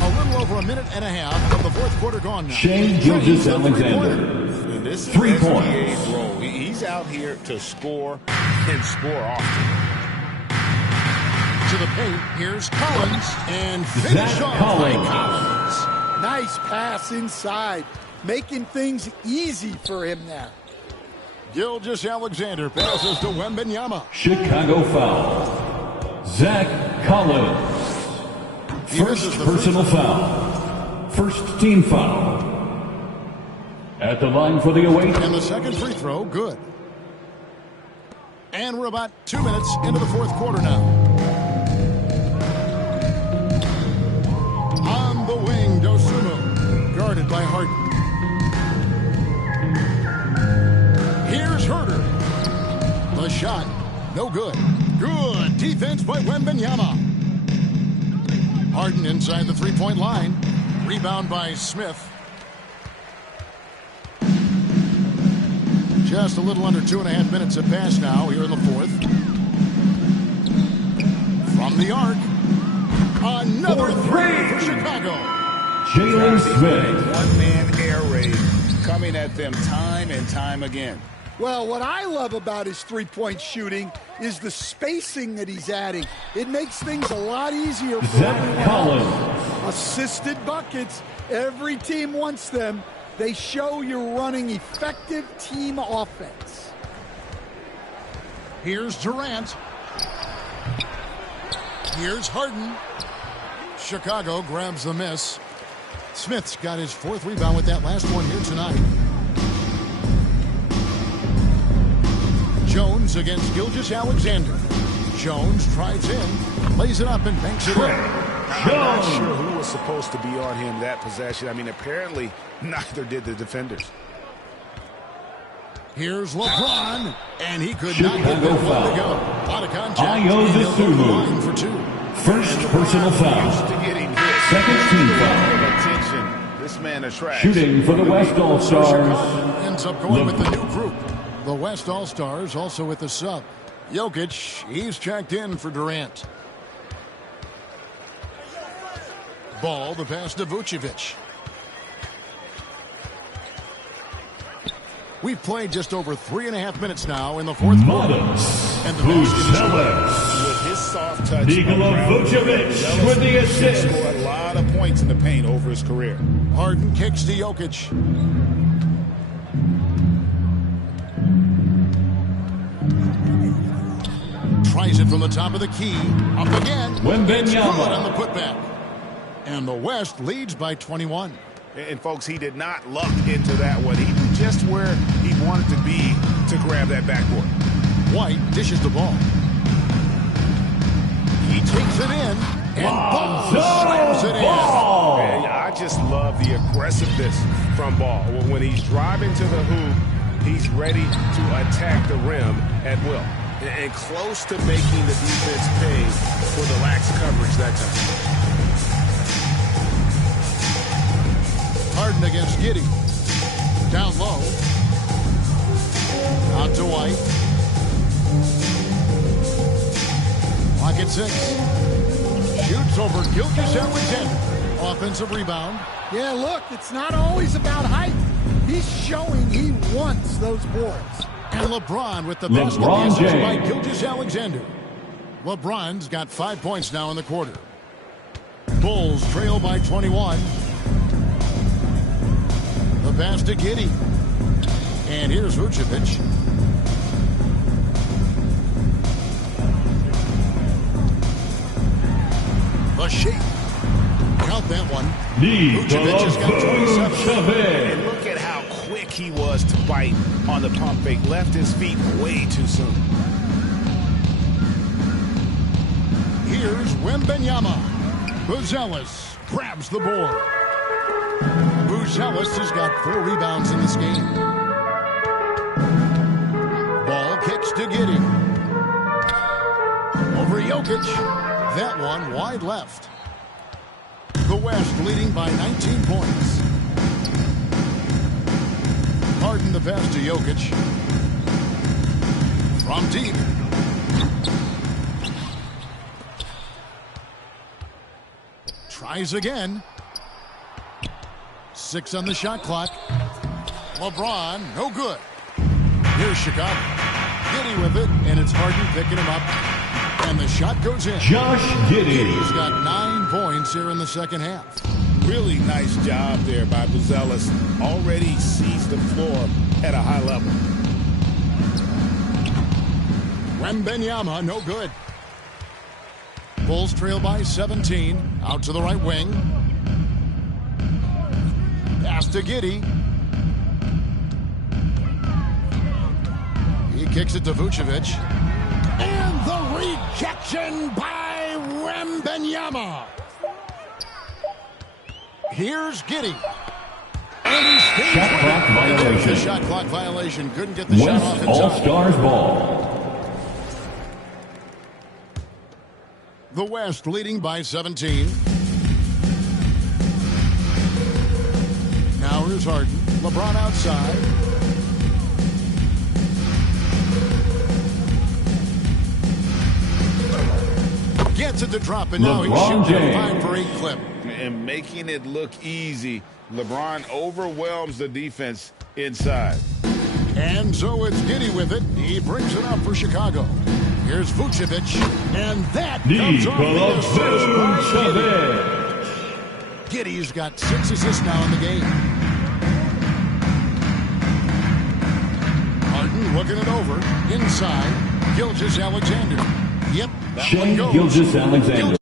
A little over a minute and a half of the fourth quarter gone now. Shea Gilgeous-Alexander. 3 points. NBA's role. He's out here to score and score often. To the paint, here's Collins, and finish off by Collins. Nice pass inside, making things easy for him there. Gilgeous-Alexander passes to Wembanyama. Chicago foul. Zach Collins. First personal foul. First team foul. At the line for the away. And the second free throw, good. And we're about 2 minutes into the fourth quarter now. On the wing, Dosunmu, guarded by Harden. Here's Herter. The shot, no good. Good defense by Wembanyama. Harden inside the three-point line. Rebound by Smith. Just a little under 2.5 minutes have passed now here in the fourth. From the arc. Another three for Chicago. Jalen Smith. One-man air raid coming at them time and time again. Well, what I love about his three-point shooting is the spacing that he's adding. It makes things a lot easier for Zach everyone. Collins. Assisted buckets. Every team wants them. They show you're running effective team offense. Here's Durant. Here's Harden. Chicago grabs the miss. Smith's got his 4th rebound with that last one here tonight. Jones against Gilgeous-Alexander. Jones tries in, lays it up and banks it in. I'm not sure who was supposed to be on him that possession. I mean, apparently neither did the defenders. Here's LeBron, and he could not get that one to go. Out of contact, and he'll go to the line for two. First personal foul. Second team foul. Attention. This man is trash. Shooting for the West All-Stars. Ends up going with the new group. The West All-Stars also with the sub. Jokic, he's checked in for Durant. Ball, the pass to Vucevic. We've played just over 3.5 minutes now in the fourth quarter. And the with his soft touch, Nikola Vucevic with the assist. Scored a lot of points in the paint over his career. Harden kicks to Jokic. Tries it from the top of the key. Up again. Wembanyama on the putback. And the West leads by 21. And folks, he did not luck into that one. He knew just where he wanted to be to grab that backboard. White dishes the ball. He takes it in. And Ball slams it in. And I just love the aggressiveness from Ball. When he's driving to the hoop, he's ready to attack the rim at will. And close to making the defense pay for the lax coverage that time. Harden against Giddey. Down low. Out to White. Clock at 6. Shoots over Gilgeous-Alexander. Offensive rebound. Yeah, look, it's not always about height. He's showing he wants those boards. And LeBron with the basketball assist by Gilgeous-Alexander. LeBron's got 5 points now in the quarter. Bulls trail by 21. The pass to Giddey. And here's Vucevic. The shape. Count that one. Vucevic has got 27. And look at how quick he was to bite on the pump fake. Left his feet way too soon. Here's Wembanyama. Buzelis grabs the board. Buzelis has got 4 rebounds in this game. Ball kicks to Giddey. Over Jokic. That one wide left. The West leading by 19 points. Harden the pass to Jokic. From deep. Tries again. 6 on the shot clock. LeBron, no good. Here's Chicago. Giddey with it, and it's Harden picking him up. And the shot goes in. Josh Giddey. He's got 9 points here in the second half. Really nice job there by Buzelis. Already sees the floor at a high level. Wembanyama, no good. Bulls trail by 17. Out to the right wing. Pass to Giddey. He kicks it to Vucevic. And the rejection by Wembanyama. Here's Giddey. And he stays Shot clock violation. The shot clock violation. Couldn't get the shot off in time. All-Stars ball. The West leading by 17. Now here's Harden. LeBron outside. Gets it to drop, and now he's shooting a 5 for 8 clip. And making it look easy, LeBron overwhelms the defense inside. And so it's Giddey with it. He brings it up for Chicago. Here's Vucevic, and that comes off the assist by Giddey. Giddey's got 6 assists now in the game. Harden looking it over. Inside, Gilgeous-Alexander. Yep, that one goes. Gilgeous-Alexander.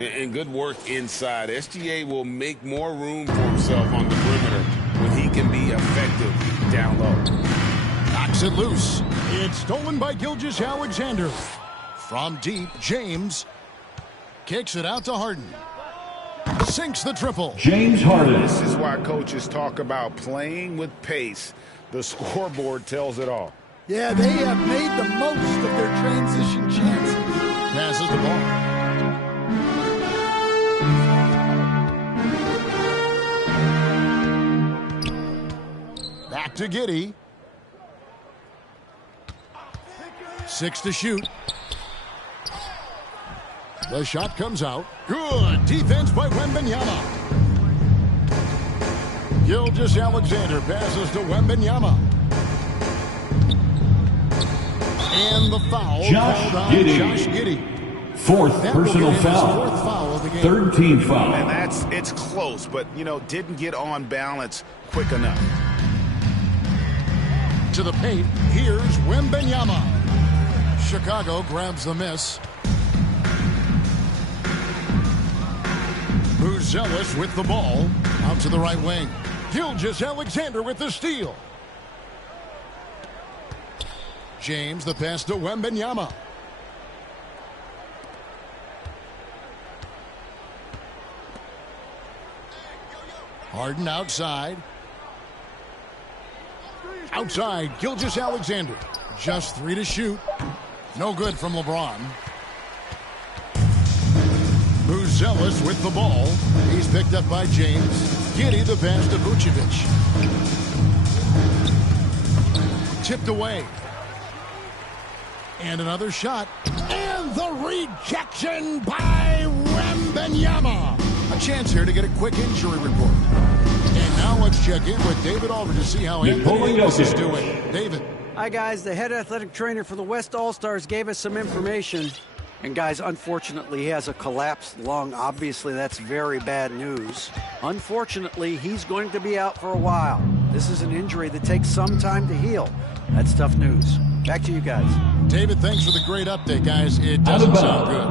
And good work inside. SGA will make more room for himself on the perimeter when he can be effective down low. Knocked Knocks it loose. It's stolen by Gilgeous-Alexander. From deep, James kicks it out to Harden. Sinks the triple. James Harden. This is why coaches talk about playing with pace. The scoreboard tells it all. Yeah, they have made the most of their transition chances. Passes the ball. Back to Giddey. 6 to shoot. The shot comes out. Good defense by Wembanyama. Gilgeous-Alexander passes to Wembanyama. And the foul called on Josh Giddey. Fourth personal foul. Fourth foul of the game. Third team foul. And it's close, but, didn't get on balance quick enough. To the paint, here's Wembanyama. Chicago grabs the miss. Buzelis with the ball. Out to the right wing. Gilgeous-Alexander with the steal. James, the pass to Wembanyama. Harden outside. Outside, Gilgeous-Alexander. Just 3 to shoot. No good from LeBron. Buzelis with the ball. He's picked up by James. Giddey the pass to Vucevic. Tipped away. And another shot. And the rejection by Wembanyama. A chance here to get a quick injury report. And now let's check in with David Aldridge to see how Anthony Davis is doing. David. Hi, guys. The head athletic trainer for the West All-Stars gave us some information. And, guys, unfortunately, he has a collapsed lung. Obviously, that's very bad news. Unfortunately, he's going to be out for a while. This is an injury that takes some time to heal. That's tough news. Back to you guys. David, thanks for the great update, guys. It doesn't sound good.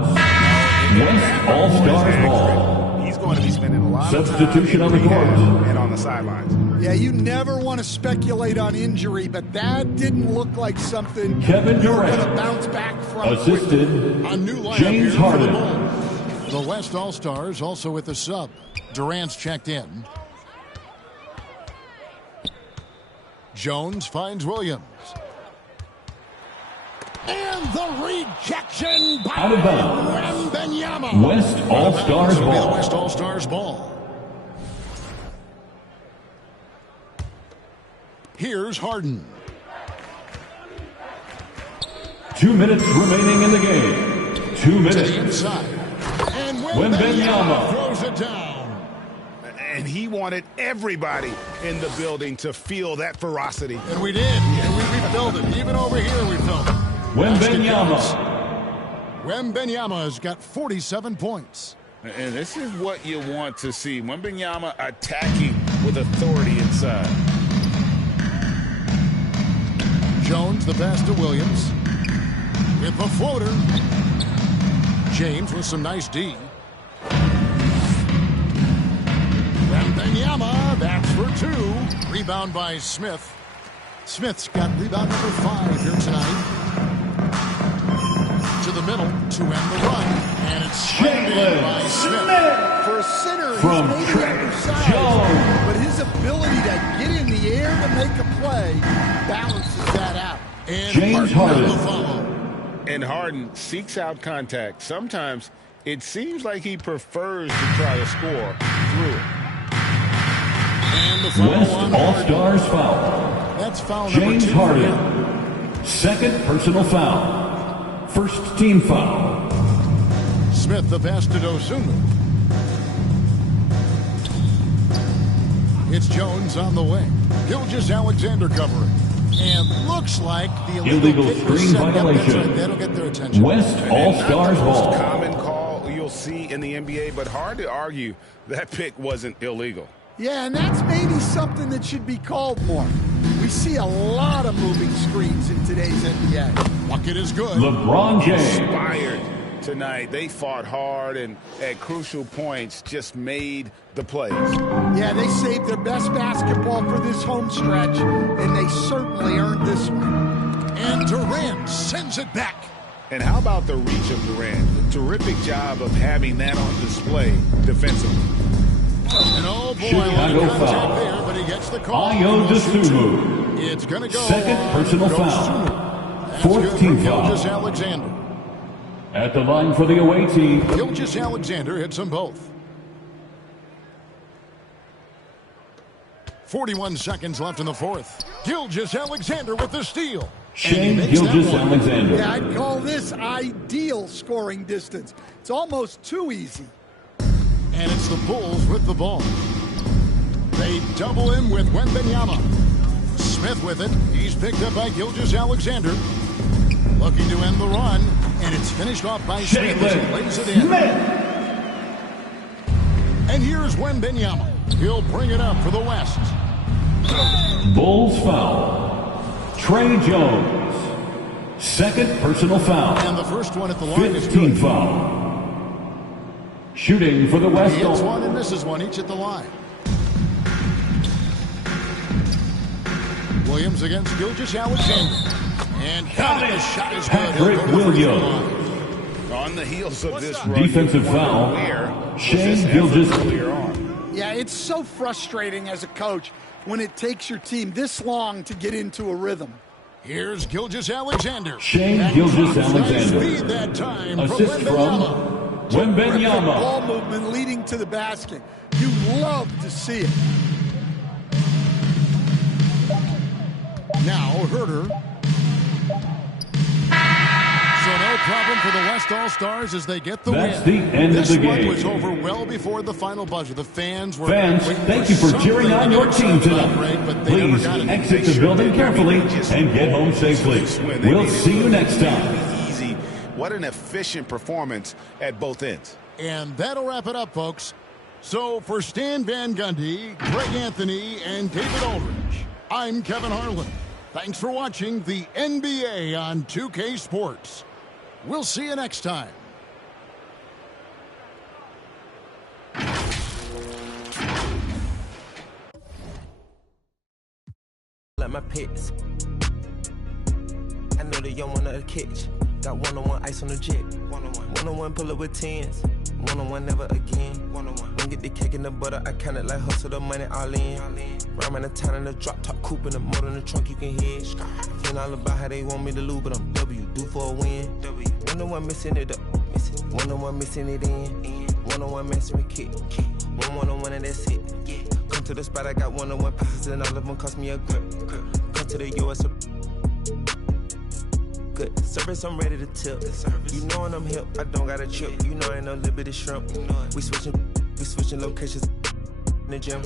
West All-Stars ball. He's going to be spending a lot of time Substitution on the court and on the sidelines. Yeah, you never want to speculate on injury, but that didn't look like something Kevin you were Durant. going to bounce back from. Assisted A new lineup James here for the Harden. Bulls. The West All-Stars also with the sub. Durant's checked in. Jones finds Williams. And the rejection by Out of bounds. Wembanyama. West All-Stars This will be the ball. West All-Stars ball. Here's Harden. 2 minutes remaining in the game. 2 To the minutes. inside. And Wembanyama. throws it down. And he wanted everybody in the building to feel that ferocity. And we did. And we felt it. Even over here we felt it. Wembanyama. Wembanyama has got 47 points. And this is what you want to see. Wembanyama attacking with authority inside. Jones, the pass to Williams. With the floater. James with some nice D. Wembanyama, that's for 2. Rebound by Smith. Smith's got rebound number 5 here tonight. To the middle to end the run. And it's slammed in by Smith. For a center, From he's maybe Trent undersized, Jones. but his ability to get in the air to make a play balances that out. And James Harden on the Harden. follow. And Harden seeks out contact. Sometimes it seems like he prefers to try to score through it. And the foul West on All-Stars foul. That's foul number James 2. Harden. Second personal foul. First team foul. Smith the pass to Dosunmu. It's Jones on the wing. Gilgeous-Alexander covering. And looks like the Illegal kick screen was set. Yep, that's violation. right. That'll get their attention. West All-Stars Not the most ball. common call you'll see in the NBA, but hard to argue that pick wasn't illegal. Yeah, and that's maybe something that should be called more. We see a lot of moving screens in today's NBA. Bucket is good. LeBron James. Inspired tonight. They fought hard and at crucial points just made the plays. Yeah, they saved their best basketball for this home stretch, and they certainly earned this one. And Durant sends it back. And how about the reach of Durant? Terrific job of having that on display defensively. And oh boy, Chicago foul. there, but he gets the call. Ayo Dosunmu. It's going to go. Second personal foul. Fourth team foul. Gilgeous-Alexander. At the line for the away team. Gilgeous-Alexander hits them both. 41 seconds left in the fourth. Gilgeous-Alexander with the steal. Shane Gilgeous-Alexander. Yeah, I'd call this ideal scoring distance. It's almost too easy. And it's the Bulls with the ball. They double him with Wembanyama. Smith with it. He's picked up by Gilgeous-Alexander. Looking to end the run. And it's finished off by Smith as he lays it in. And here's Wembanyama. He'll bring it up for the West. Bulls foul. Trey Jones. Second personal foul. And the first one at the line is 15 good. foul. Shooting for the West. He hits one and misses one each at the line. Williams against Gilgeous-Alexander. And the shot is good. Patrick Williams. On the heels of this run, Defensive foul. Shane Gilgeous-Alexander. Yeah, it's so frustrating as a coach when it takes your team this long to get into a rhythm. Here's Gilgeous-Alexander. Shane Gilgeous-Alexander. Speed that time Assist from Wembanyama. Ball movement leading to the basket. You love to see it. Now Herter. So no problem for the West All-Stars as they get the That's win. the end of the game. This one was over well before the final buzzer. The fans were... Thank you for cheering on your team tonight. Please exit the building carefully and get home safely. We'll see you next time. Easy. What an efficient performance at both ends. And that'll wrap it up, folks. So for Stan Van Gundy, Greg Anthony, and David Aldridge, I'm Kevin Harlan. Thanks for watching the NBA on 2K Sports. We'll see you next time. Like my pets. I know the young one of the catch. Got one-on-one ice on the jet. One-on-one pull up with tens. One-on-one never again. One-on-one. Don't get the cake in the butter. I count it like hustle the money all in. Rhyme in the town in the drop top coupe in the motor in the trunk you can hear. Feeling all about how they want me to lose, but I'm W. Do for a win. One-on-one missing it up. One-on-one missing it in. One-on-one messing with kid. One-on-one and that's it. Come to the spot, I got one-on-one pieces and all of them cost me a grip. Come to the US. Good service, I'm ready to tip. You know when I'm hip, I don't got a chip. You know I ain't no liberty shrimp. We switching locations in the gym.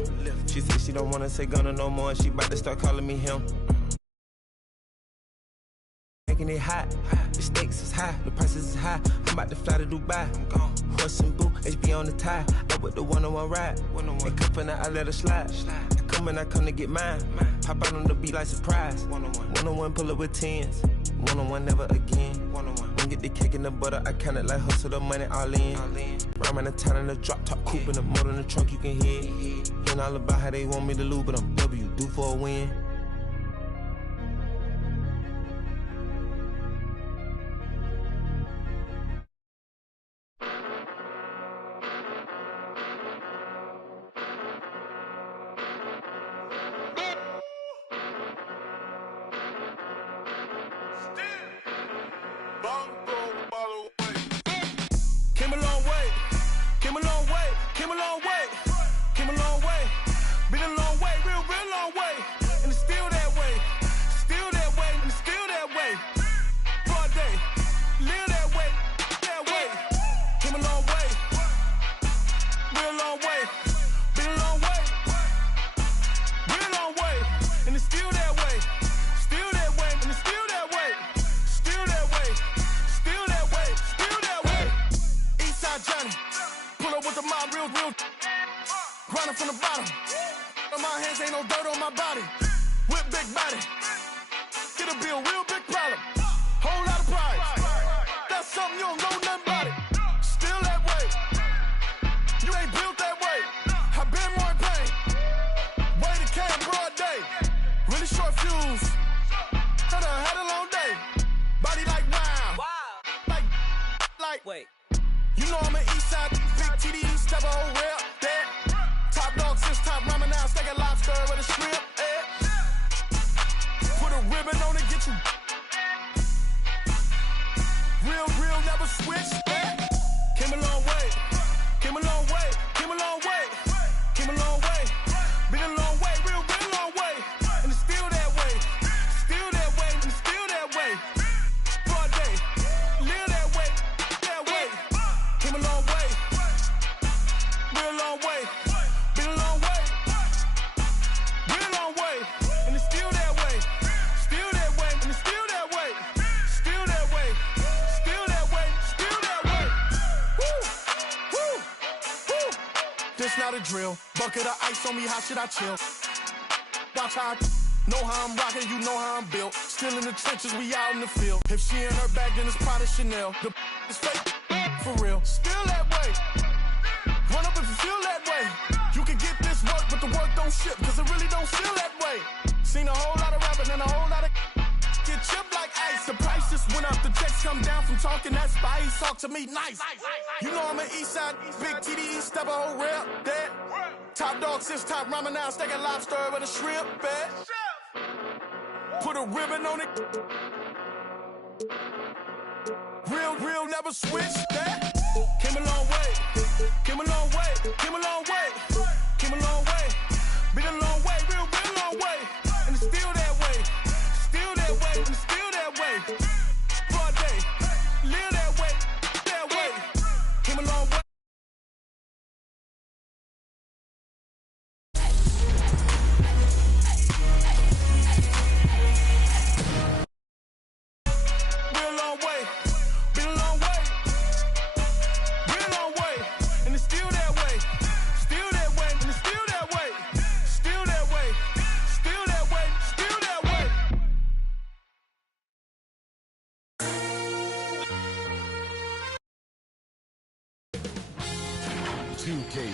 She said she don't wanna say Gunna no more, and she about to start calling me him. Making it hot, the stakes is high, the prices is high. I'm about to fly to Dubai. I'm gone. Horse and boot, HB on the tie. Up with the one-on-one ride. And come from the I let her slide. I come and I come to get mine. Pop out on the beat like surprise. One-on-one pull up with tens. One-on-one never again. One-on-one. Don't get the cake in the butter. I count it like hustle the money all in. Rhyme in the town in the drop top coupe in the motor in the trunk you can hear. Hearing all about how they want me to lose, but I'm W. Do for a win. Came a long way, came a long way, came a long way, came a long way, been a long way, real long way, and it's still that way, and it's still that way, broad day, live that way, came a long way, real long way, been a long way, real long way, and it's still that way, and it's still that way, still that way, still that way, still that way. Eastside Johnny, pull up with the mob, real, grinding from the bottom. On my hands, ain't no dirt on my body. Whip big body, get a bill, real big problem. Whole lot of pride, that's something you don't know nothing about it. a short fuse. Had a long day. Body like wow. Like, wait. You know I'm an east side, big TDs, type of whole rep, that. Top dog, 6 top ramen now, steak and lobster with a shrimp, Put a ribbon on it, get you. Real, never switch, Came a long way, came a long way, came a long way, came a long way. Been a long way, real long way. And it's still that way, and it's still that way. Broad day, live that way. Came a long way, real long way, been a long way, real long way, and it's still that way, and it's still that way, still that way, still that way, still that way. Woo. This not a drill, bucket of ice on me, how should I chill? Watch how I know how I'm rocking, you know how I'm built. Still in the trenches, we out in the field. If she in her bag, then it's Prada Chanel. The is fake. For real, still that way. Run up if you feel that way. You can get this work, but the work don't ship, cause it really don't feel that way. Seen a whole lot of rapping and a whole lot of get chipped like ice. The price just went up, the checks come down from talking that spice. Talk to me nice. You know I'm an east side, big TDE, step a whole rep, that. Top dog, 6 top ramen now, steak and lobster with a shrimp, Put a ribbon on it. Real, never switch that. Came a long way, came a long way, came a long way, came a long way. Been a long way, real long way. And it's still that way, and it's still that way. Broad day, live that way. Came a long way.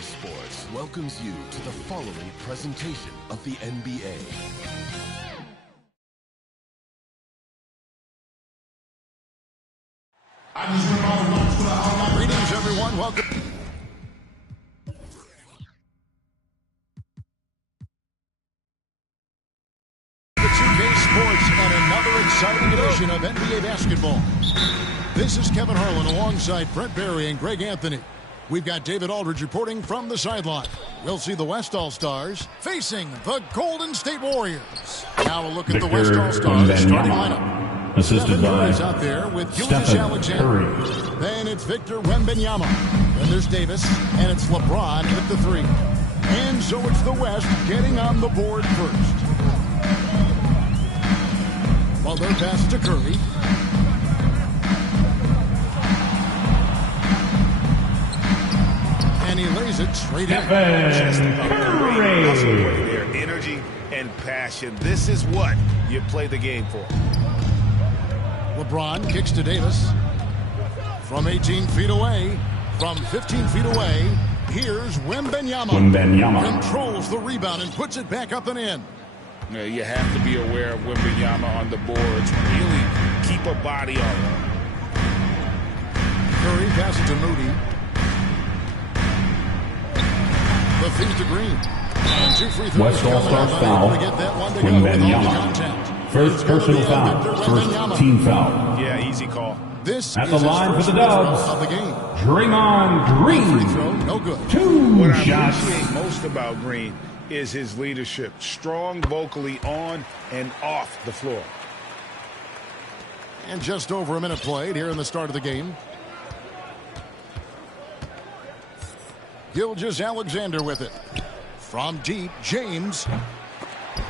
Sports welcomes you to the following presentation of the NBA. Greetings, everyone. Welcome. The 2K Sports and another exciting edition of NBA basketball. This is Kevin Harlan alongside Brent Barry and Greg Anthony. We've got David Aldridge reporting from the sideline. We'll see the West All-Stars facing the Golden State Warriors. Now a look at the West All-Stars starting lineup. Assisted by out there with Gilgeous Alexander. Then it's Victor Wembanyama. Then there's Davis, and it's LeBron at the 3. And so it's the West getting on the board first. Well, their pass to Curry. And he lays it straight in. Their energy and passion. This is what you play the game for. LeBron kicks to Davis. From 18 feet away, from 15 feet away, here's Wembanyama. Controls the rebound and puts it back up and in. You have to be aware of Wembanyama on the boards. Really keep a body on him. Curry passes to Moody. The feed to Green. And 2 free throws. West All-Stars foul. Wembanyama. First personal foul. First team foul. Yeah, easy call. This at the line for the Dubs. Of the game. Draymond Green. Free throw, no good. 2 what shots. What I appreciate most about Green is his leadership. Strong vocally on and off the floor. And just over a minute played here in the start of the game. Gilgeous Alexander with it. From deep, James.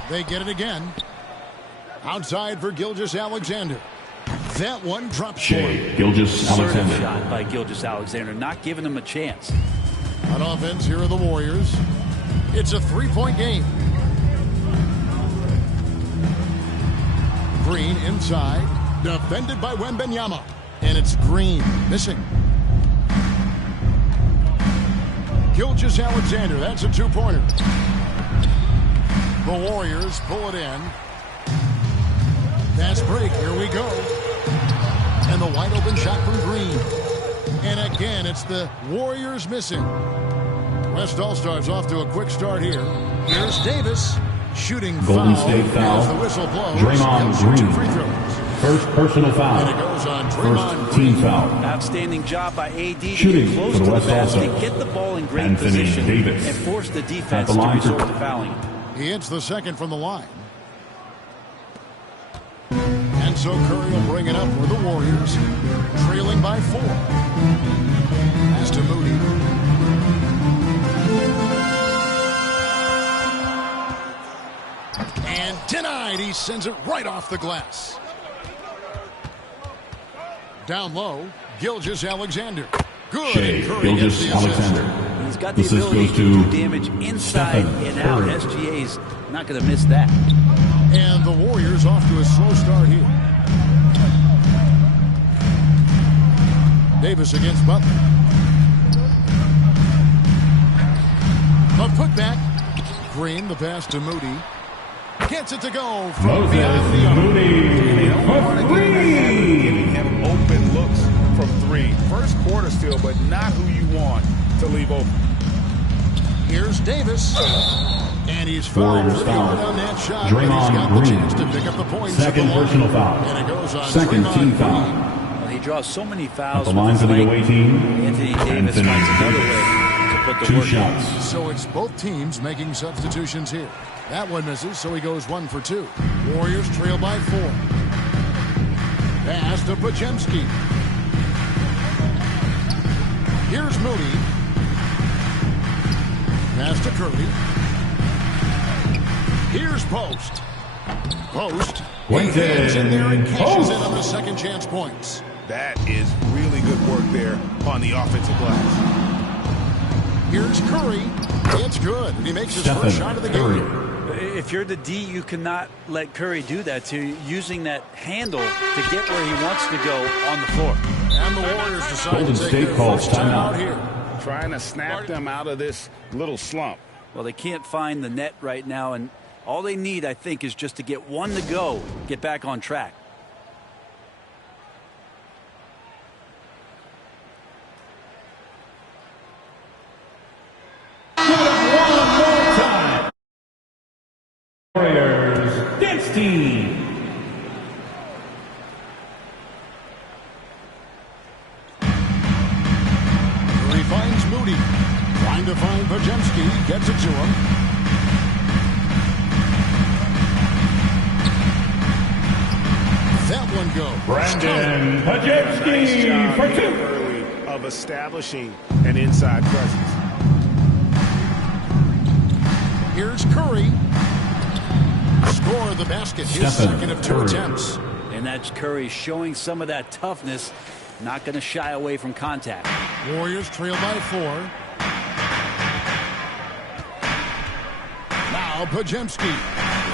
They get it again. Outside for Gilgeous Alexander. That one drops short. Gilgeous Alexander. Shot by Gilgeous Alexander, not giving him a chance. On offense, here are the Warriors. It's a 3-point game. Green inside. Defended by Wembanyama. And it's Green missing. Gilgeous Alexander, that's a 2-pointer. The Warriors pull it in. Fast break, here we go. And the wide open shot from Green. And again, it's the Warriors missing. West All-Stars off to a quick start here. Here's Davis. Shooting Golden foul. State foul. As the whistle blows. Draymond Green. Free throws. First personal foul. And it goes on Draymond First team foul. Outstanding job by AD to Shooting get close for to the the West basket, All-Stars. get the ball in great Anthony position, Davis. and force the At defense the to line resort for- to fouling. He hits the second from the line. And so Curry will bring it up for the Warriors, trailing by 4. Pass to Moody. And denied. He sends it right off the glass. Down low, Gilgeous-Alexander. Good. Shea And Curry gets the assist. Gilgeous-Alexander. He's got the This ability goes to to do damage inside Stephen and out. Curry. SGA's not going to miss that. And the Warriors off to a slow start here. Davis against Butler. The putback. Green, the pass to Moody. Gets it to go from beyond the arc. Moody. Giving him open looks from 3. First quarter still, but not who you want to leave open. Here's Davis. And he's fouled Warriors foul. on that shot. But he's Draymond got the Green. chance to pick up the points. Second at the line. personal foul. And it goes on Second Draymond team Green. foul. Well, he draws so many At fouls. the line with for the his away length. team. Anthony Davis Anthony finds another Davis. way to put the 2 work in. shots. So it's both teams making substitutions here. That one misses, so he goes 1 for 2. Warriors trail by 4. Pass to Podziemski. Here's Moody. Pass to Curry. Here's Post. Post. He gets in there and cashes in on the second chance points. That is really good work there on the offensive glass. Here's Curry. It's good. And he makes his Stephen first shot of the Curry. game. If you're the D, you cannot let Curry do that to you, using that handle to get where he wants to go on the floor. And the Warriors decide Golden to take State their calls first timeout timeout. here. Trying to snap them out of this little slump. Well, they can't find the net right now, and all they need, I think, is just to get one to go, get back on track. Warriors dance team. Curry finds Moody. Trying to find Podziemski. Gets it to him. That one goes. Brandon Podziemski Job for here 2. early of establishing an inside presence. Here's Curry. Score the basket. His Stephen second of 2 Curry. attempts. And that's Curry showing some of that toughness, not going to shy away from contact. Warriors trail by 4. Now Podziemski.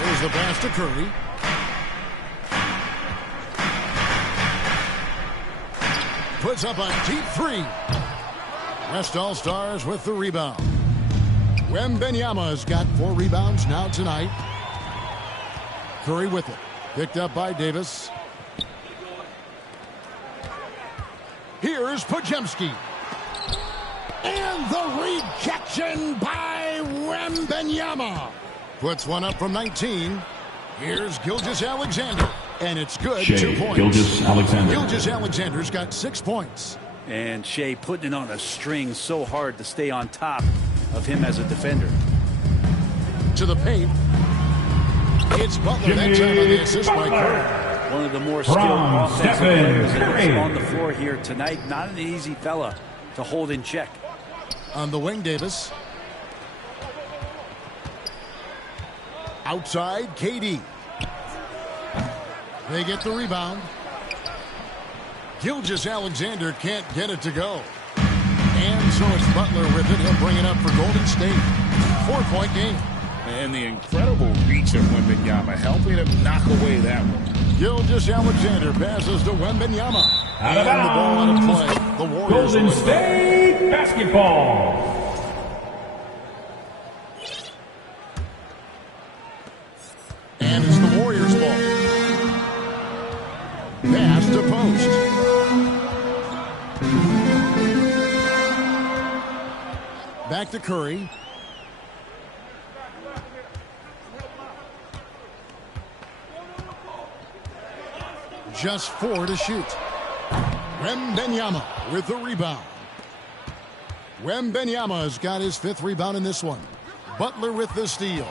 There's the pass to Curry. Puts up a deep 3. West All-Stars with the rebound. Wembanyama's got 4 rebounds now tonight. Curry with it. Picked up by Davis. Here's Podziemski. And the rejection by Wembanyama. Puts one up from 19. Here's Gilgeous-Alexander. And it's good. Shea 2 points. Gilgeous-Alexander. Gilgeous-Alexander's got 6 points. And Shea putting it on a string so hard to stay on top of him as a defender. To the paint. It's Butler that time on the assist by Curry. One of the more skilled From offensive Stephen players that Curry. is on the floor here tonight. Not an easy fella to hold in check. On the wing, Davis. Outside, KD. They get the rebound. Gilgeous-Alexander can't get it to go. And so it's Butler with it. He'll bring it up for Golden State. 4-point game. And the incredible reach of Wembanyama, helping him knock away that one. Gilgeous-Alexander passes to Wembanyama. Out of And the ball out of bounds. play. The Warriors Golden win. State basketball. And it's the Warriors' ball. back to Curry. Just 4 to shoot. Wembanyama with the rebound. Wembanyama has got his 5th rebound in this one. Butler with the steal.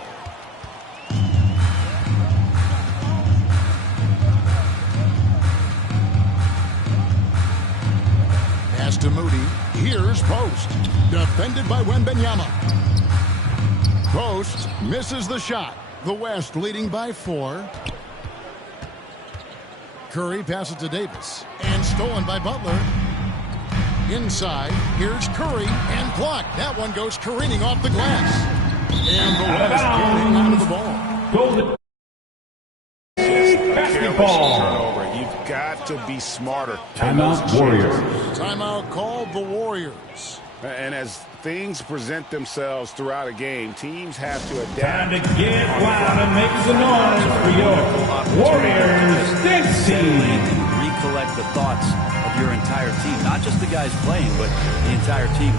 Pass to Moody. Here's Post. Defended by Wembanyama. Post misses the shot. The West leading by 4. Curry passes to Davis. And stolen by Butler. Inside. Here's Curry. And blocked. That one goes careening off the glass. And the West getting out of the ball. Basketball. You've got to be smarter. Timeout Warriors. Timeout called the Warriors. And as things present themselves throughout a game, teams have to adapt. Time to get loud and make some noise for your Warriors this team. Recollect the thoughts of your entire team, not just the guys playing, but the entire team.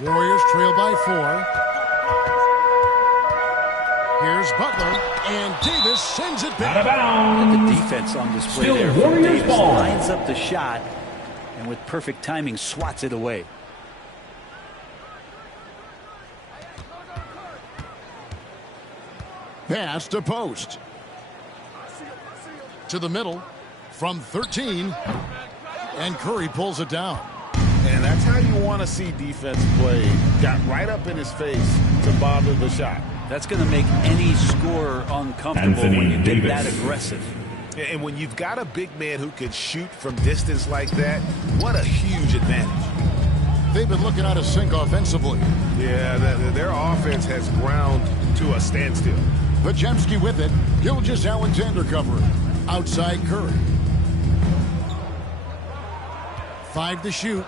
Warriors trail by 4. Here's Butler, and Davis sends it back. Out of bounds. The defense on display Still there. Warriors Davis ball. lines up the shot, and with perfect timing, swats it away. Pass to Post. To the middle from 13. And Curry pulls it down. And that's how you want to see defense play. Got right up in his face to bother the shot. That's going to make any scorer uncomfortable Anthony when you Davis. get that aggressive. And when you've got a big man who can shoot from distance like that, what a huge advantage. They've been looking out of sync offensively. Yeah, their offense has ground to a standstill. Podziemski with it. Gilgeous-Alexander covering. Outside Curry. 5 to shoot.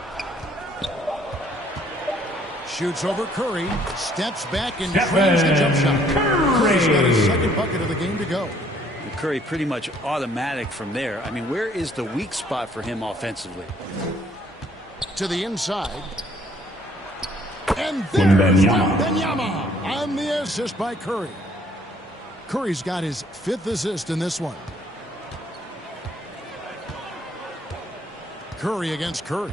Shoots over Curry. Steps back and trains the jump shot. Curry's got his 2nd bucket of the game to go. Curry pretty much automatic from there. I mean, where is the weak spot for him offensively? To the inside. And there's Wembanyama on the assist by Curry. Curry's got his 5th assist in this one. Curry against Curry.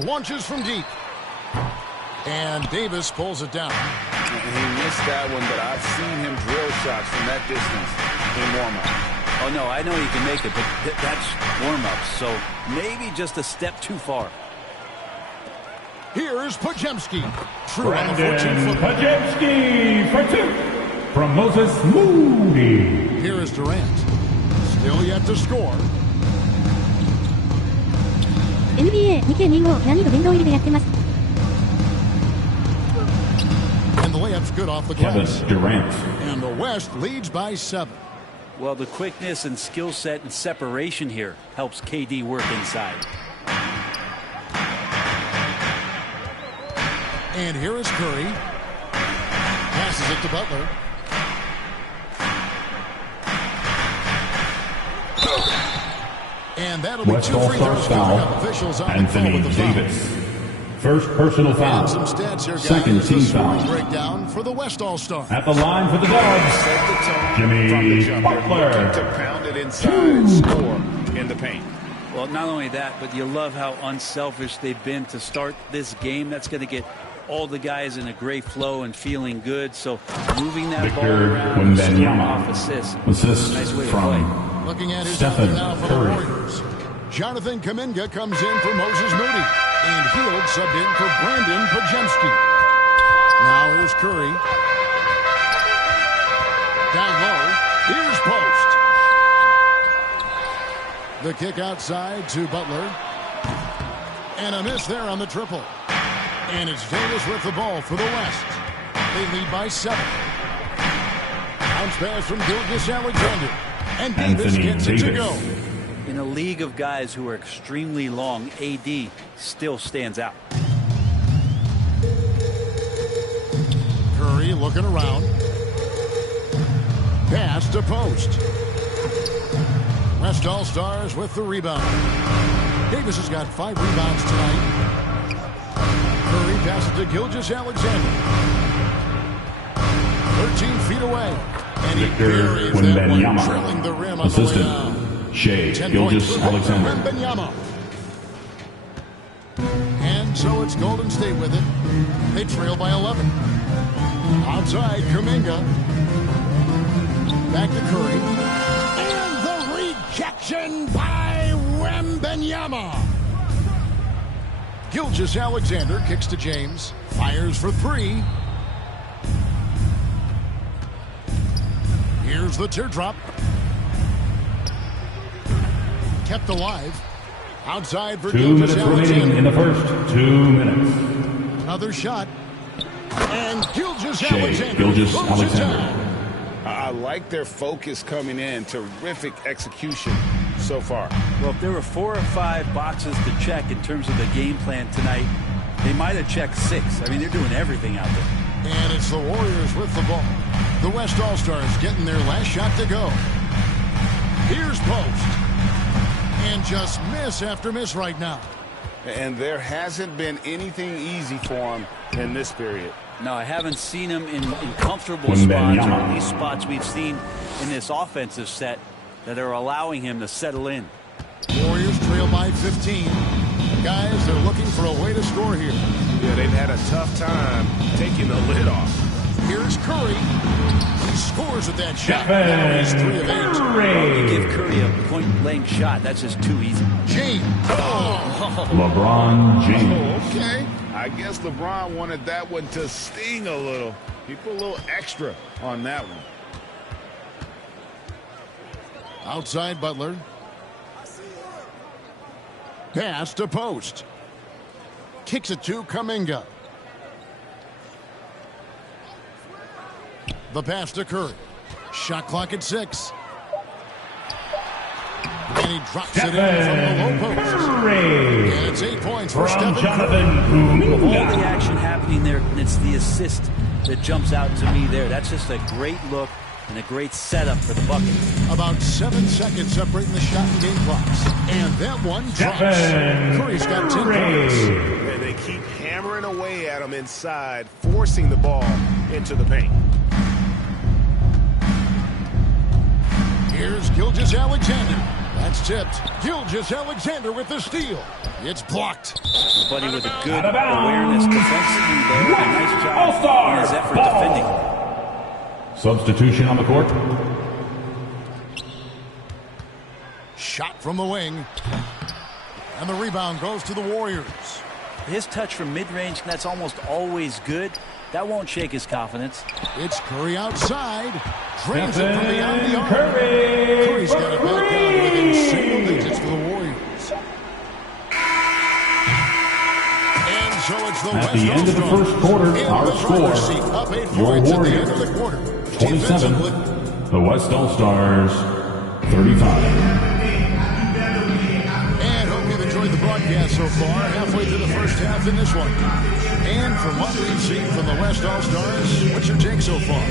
Launches from deep. And Davis pulls it down. He missed that one, but I've seen him drill shots from that distance in warm-up. Oh, no, I know he can make it, but that's warm-up, so maybe just a step too far. Here's Podziemski. True on the Brandon 14-foot. Podziemski for 2 from Moses Moody. Here is Durant. Still yet to score. NBA 2K25難易度殿堂入りでやってます。 And the layup's good off the glass. Kevin Durant. And the West leads by 7. Well, the quickness and skill set and separation here helps KD work inside. And here is Curry. Passes it to Butler. And that'll be West 2 free All-Star throws coming up. foul. Officials on Anthony the call with the Davis. foul. First personal foul. And some stats here, guys. 2nd team The scoring foul. breakdown for the West All-Star. At the line for the Dogs. Set the tone Jimmy from the jump. They're Butler. looking to pound it inside and score in the paint. Well, not only that, but you love how unselfish they've been to start this game. That's going to get all the guys in a great flow and feeling good. So moving that ball Victor around, scoring Wembanyama. off assists. Assist Nice way to play. from Looking at his Stephen now for Curry. the Warriors. Jonathan Kuminga comes in for Moses Moody. And Hield subbed in for Brandon Podziemski. Now here's Curry. Down low. Here's Post. The kick outside to Butler. And a miss there on the triple. And it's Davis with the ball for the West. They lead by 7. Bounce pass from Gilgeous-Alexander. And Davis Anthony gets it to Davis. go. In a league of guys who are extremely long, AD still stands out. Curry looking around. Pass to post. West All-Stars with the rebound. Davis has got 5 rebounds tonight. Curry passes to Gilgeous-Alexander. 13 feet away. And he buries that one, trailing the rim on the way out. Shea Gilgeous-Alexander. And so it's Golden State with it. They trail by 11. Outside, Kuminga. Back to Curry. And the rejection by Wembanyama. Gilgeous-Alexander kicks to James. Fires for 3. Here's the teardrop. Kept alive. Outside for 2 minutes remaining in the first 2 minutes. Another shot. And Gilgeous-Alexander. I like their focus coming in. Terrific execution so far. Well, if there were 4 or 5 boxes to check in terms of the game plan tonight, they might have checked 6. I mean, they're doing everything out there. And it's the Warriors with the ball. The West All-Stars getting their last shot to go. Here's post. And just miss after miss right now. And there hasn't been anything easy for him in this period. No, I haven't seen him in comfortable spots, or at least spots we've seen in this offensive set that are allowing him to settle in. Warriors trail by 15. Guys, they're looking for a way to score here. Yeah, they've had a tough time taking the lid off. Here's Curry. He scores with that shot. Now he's 3 of 8. You give Curry a point-blank shot. That's just too easy. James. LeBron James. Okay. I guess LeBron wanted that one to sting a little. He put a little extra on that one. Outside Butler. Pass to post. Kicks it to Kuminga. The pass to Curry. Shot clock at 6. And he drops it in from the low post. And it's 8 points for Stephen Curry. With all the action happening there, it's the assist that jumps out to me there. That's just a great look and a great setup for the bucket. About 7 seconds separating the shot and game clocks. And that one drops. Curry's got 10 points. And they keep hammering away at him inside, forcing the ball into the paint. Here's Gilgeous-Alexander. That's tipped. Gilgeous-Alexander with the steal. It's blocked. Buddy with a good awareness defensively there. Nice job in his effort defending. Substitution on the court. Shot from the wing. And the rebound goes to the Warriors. His touch from mid-range, that's almost always good. That won't shake his confidence. It's Curry outside. Drains it from beyond the arc. Curry's got it back down within single digits for the Warriors. And so it's the At the end of the first quarter, our score, your Warriors, 27, the West All-Stars, 35. The broadcast so far, halfway through the first half in this one. And from what we've seen from the West All-Stars, what's your take so far?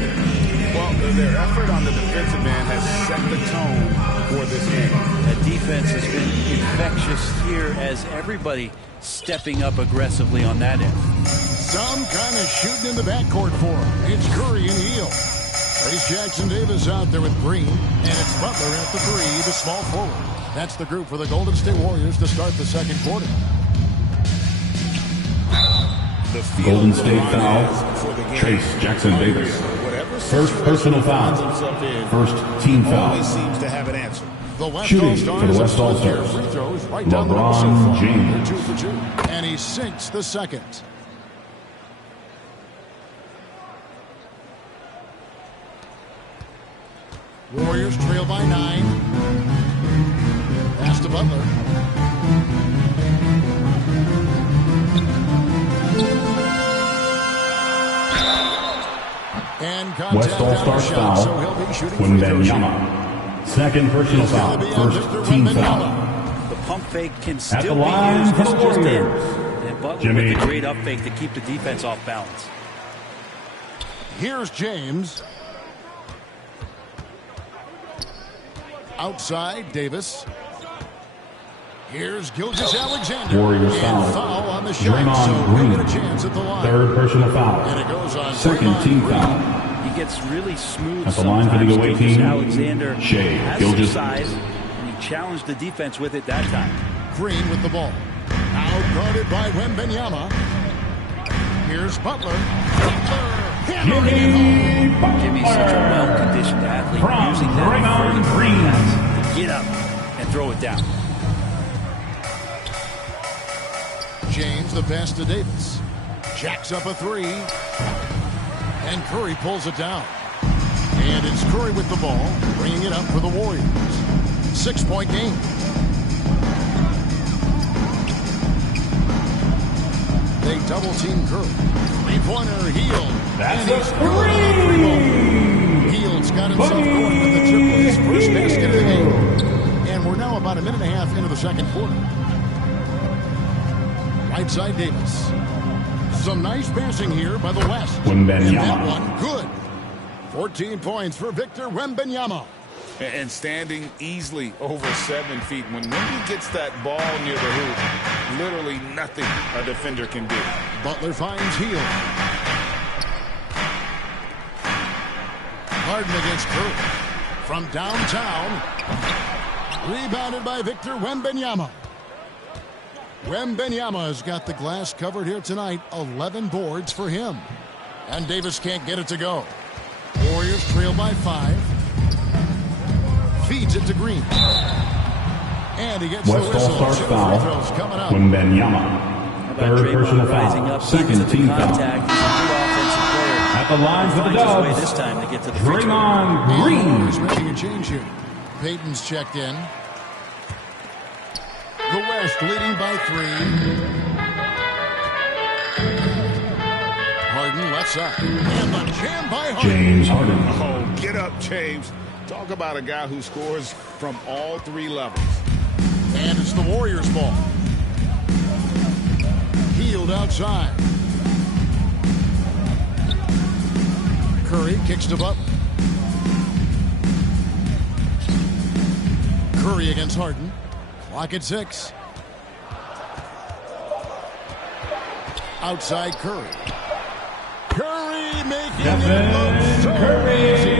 Well, their effort on the defensive end has set the tone for this game. That defense has been infectious here as everybody stepping up aggressively on that end. Some kind of shooting in the backcourt for him. It's Curry and Heel. Trace Jackson-Davis out there with Green. And it's Butler at the 3, the small forward. That's the group for the Golden State Warriors to start the second quarter. Golden State foul. Trace Jackson-Davis. First personal foul. First team foul. Always seems to have an answer. Shooting for the West All-Stars, LeBron James. 2 for 2. And he sinks the second. Warriors trail by 9. Pass to Butler. And West All-Stars foul. Wembanyama. Second personal foul. First team foul. The pump fake can At still the be line used. for This the just in. Warriors. And Butler Jimmy. with a great up fake to keep the defense off balance. Here's James. Outside, Davis. Here's Gilgeous-Alexander. Warriors and foul. On the shot, Draymond so Green. he'll get a chance at the line. Third personal foul. And it goes on Second Draymond team Green. foul. He gets really smooth At the line for the sometimes. away team, Alexander Shea has Gilgeous. some size, and he challenged the defense with it that time. Green with the ball. Out guarded by Wembanyama. Here's Butler. Hammering it home. Jimmy's such a well-conditioned athlete, From using that Draymond vertical Green. defense to get up and throw it down. James, the pass to Davis. Jacks up a three. And Curry pulls it down. And it's Curry with the ball, bringing it up for the Warriors. 6-point game. They double-team Curry. Three-pointer, Hield. That's and he's good on the three ball. Hield's got himself going with the triple. His first basket of the game. And we're now about a minute and a half into the second quarter. Right side Davis. Some nice passing here by the West. Wembanyama. And that one good. 14 points for Victor Wembanyama. And standing easily over 7 feet. When Wemby gets that ball near the hoop, literally nothing a defender can do. Butler finds Hield. Harden against Curry. From downtown. Rebounded by Victor Wembanyama. Wembanyama has got the glass covered here tonight. 11 boards for him. And Davis can't get it to go. Warriors trail by 5. Feeds it to Green. And he gets West the whistle. All-Star Two foul. free throws coming up. Wembanyama. Third personal foul. Second team foul. At the line for the Dubs. This time to get to the Draymond Green. He's making a change here. Payton's checked in. The West leading by 3. Harden left side. And the jam by Harden. James Harden. Oh, get up, James. Talk about a guy who scores from all 3 levels. And it's the Warriors' ball. Hield outside. Curry kicks to Butler. Curry against Harden. Clock at 6. Outside Curry. Curry making it look so easy.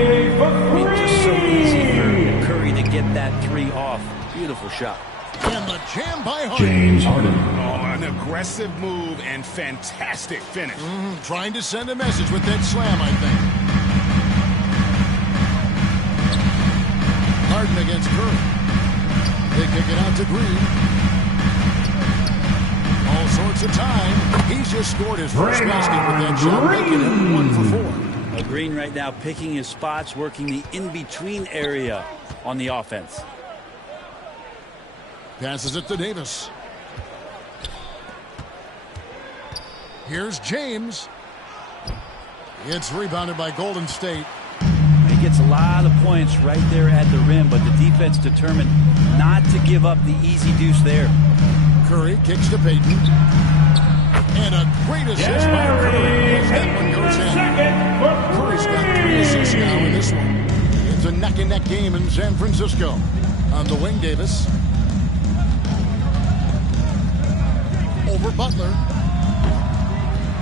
Just so easy for Curry to get that 3 off. Beautiful shot. And the jam by Harden. James Harden. Oh, an aggressive move and fantastic finish. Trying to send a message with that slam, I think. Harden against Curry. They kick it out to Green. All sorts of time. He's just scored his first basket with that shot, making him 1 for 4. Green right now picking his spots, working the in-between area on the offense. Passes it to Davis. Here's James. It's rebounded by Golden State. He gets a lot of points right there at the rim, but the defense determined not to give up the easy deuce there. Curry kicks to Payton. And a great assist by Curry as that one goes in. Curry's got 3 assists now in this one. It's a neck-and-neck game in San Francisco. On the wing, Davis. Over Butler.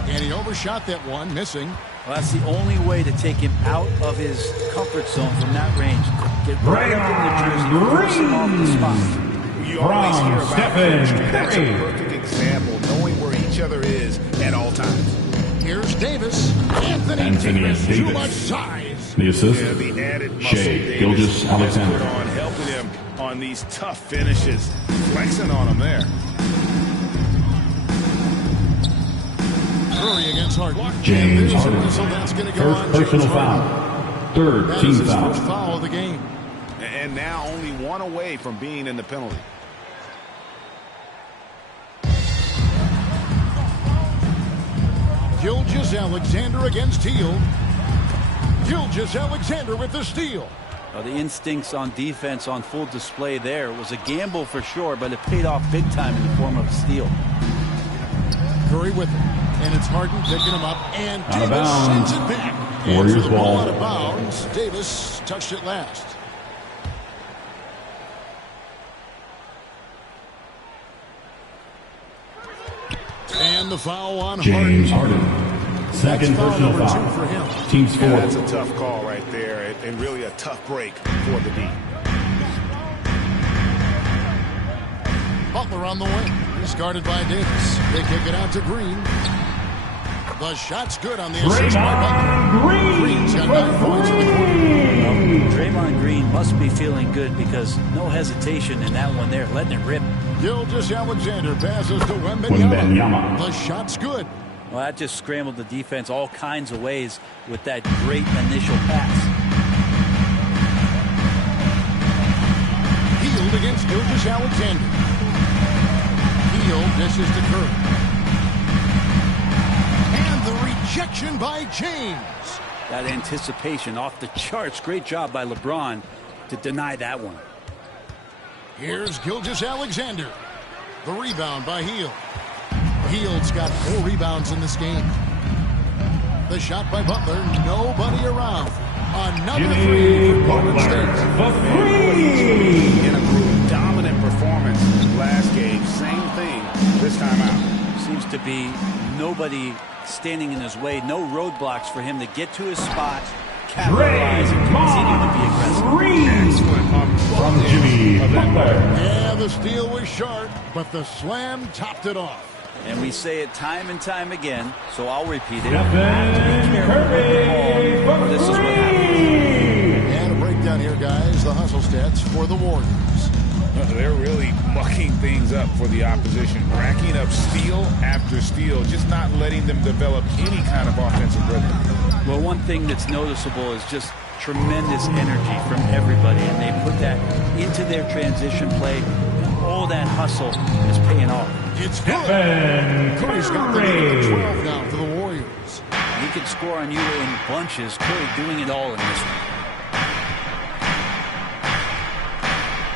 And he overshot that one, missing. Well, that's the only way to take him out of his comfort zone from that range. Get right up in the jersey, force him off the spot. You always hear about Stephen that's Curry. a perfect example, knowing where each other is at all times. Here's Davis. Anthony Davis. Too much size. The assist. Yeah, the added muscle Shea Davis Gilgeous-Alexander. has put on, helping him on these tough finishes, flexing on him there. Curry against Harden. James Harden. So that's going to go First on personal James Harden. foul. Third That team is his foul. first foul of the game. And now only 1 away from being in the penalty. Gilgeous-Alexander against Hield. Gilgeous-Alexander with the steal. The instincts on defense on full display there. It was a gamble for sure, but it paid off big time in the form of a steal. Curry with it, and it's Harden picking him up, and Davis sends it back. Warriors ball. Out of bounds. Davis touched it last. And the foul on James Harden. Second personal foul. For him. Team score. Yeah, that's a tough call right there, and really a tough break for the D. Butler on the wing. He's guarded by Davis. They kick it out to Green. The shot's good on the assist by Butler. Green's got 9 points in the quarter. Draymond Green must be feeling good because no hesitation in that one there, letting it rip. Gilgeous-Alexander passes to Wembanyama. The shot's good. Well, that just scrambled the defense all kinds of ways with that great initial pass. Hield against Gilgeous-Alexander. Hield dishes to Curry. And the rejection by James. That anticipation off the charts. Great job by LeBron to deny that one. Here's Gilgeous-Alexander. The rebound by Hield. Hield's got 4 rebounds in this game. The shot by Butler. Nobody around. Another three for Golden State. In a dominant performance last game. Same thing this time out. Seems to be nobody standing in his way. No roadblocks for him to get to his spot, capitalize, and continue to be aggressive. From Jimmy Butler. Yeah, the steal was sharp, but the slam topped it off. And we say it time and time again, so I'll repeat it. This is what happens. And a breakdown here, guys. The hustle stats for the Warriors. They're really mucking things up for the opposition, racking up steal after steal, just not letting them develop any kind of offensive rhythm. Well, one thing that's noticeable is just tremendous energy from everybody, and they put that into their transition play. All that hustle is paying off. It's good. Curry's got the lead at 12 now for the Warriors. He can score on you in bunches. Curry doing it all in this one.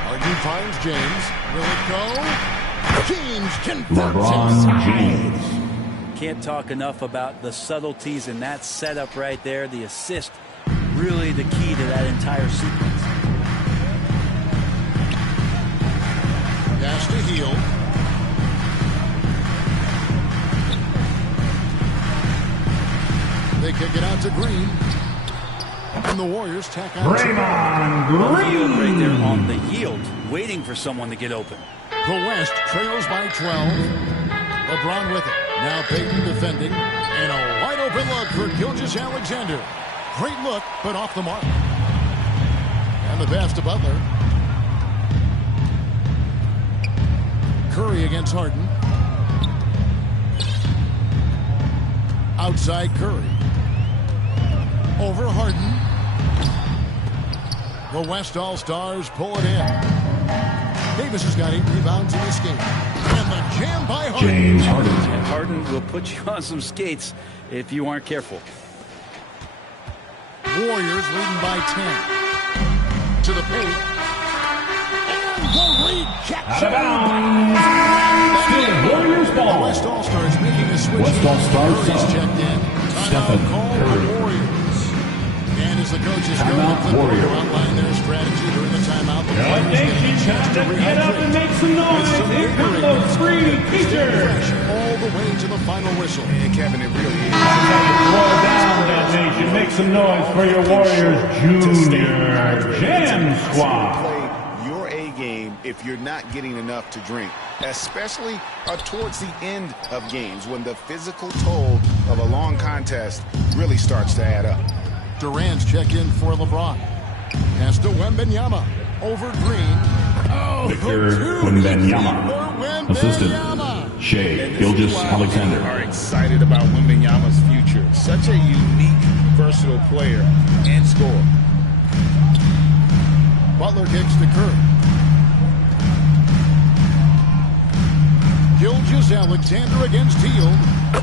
Harden finds James. Will it go? James converts LeBron James. Can't talk enough about the subtleties in that setup right there. The assist, really the key to that entire sequence. Pass to Hield. They kick it out to Green. And the Warriors tack on. Draymond Green. Right there on the yield, waiting for someone to get open. The West trails by 12. LeBron with it. Now Payton defending. And a wide open look for Gilgeous-Alexander. Great look, but off the mark. And the pass to Butler. Curry against Harden. Outside Curry. Over Harden. The West All-Stars pull it in. Davis has got 8 rebounds in this game. And the jam by Harden. James Harden. And Harden will put you on some skates if you aren't careful. Warriors leading by 10. To the paint. And the rejection. Out of bounds. Still Warriors ball. The West All-Stars making a switch. West All-Stars Curry's checked in. Stephen Timeout call Curry. the Warriors. And as the coaches go Timeout, to Warriors. outline their strategy during the timeout, the players Nation, get a chance to get up and make some noise. Here come those three teachers. All the way to the final whistle. And Kevin, it really is. Slow down, that nation. Make some noise for your Warriors Junior Jam Squad. Play your A game if you're not getting enough to drink, especially towards the end of games when the physical toll of a long contest really starts to add up. Durant's check in for LeBron. Pass to Wembanyama. Over Green. Oh, Victor Wembanyama. Assistant Shea Gilgeous-Alexander. Are excited about Wembanyama's future. Such a unique, versatile player and scorer. Butler kicks to Curry. Gilgeous-Alexander against Hield.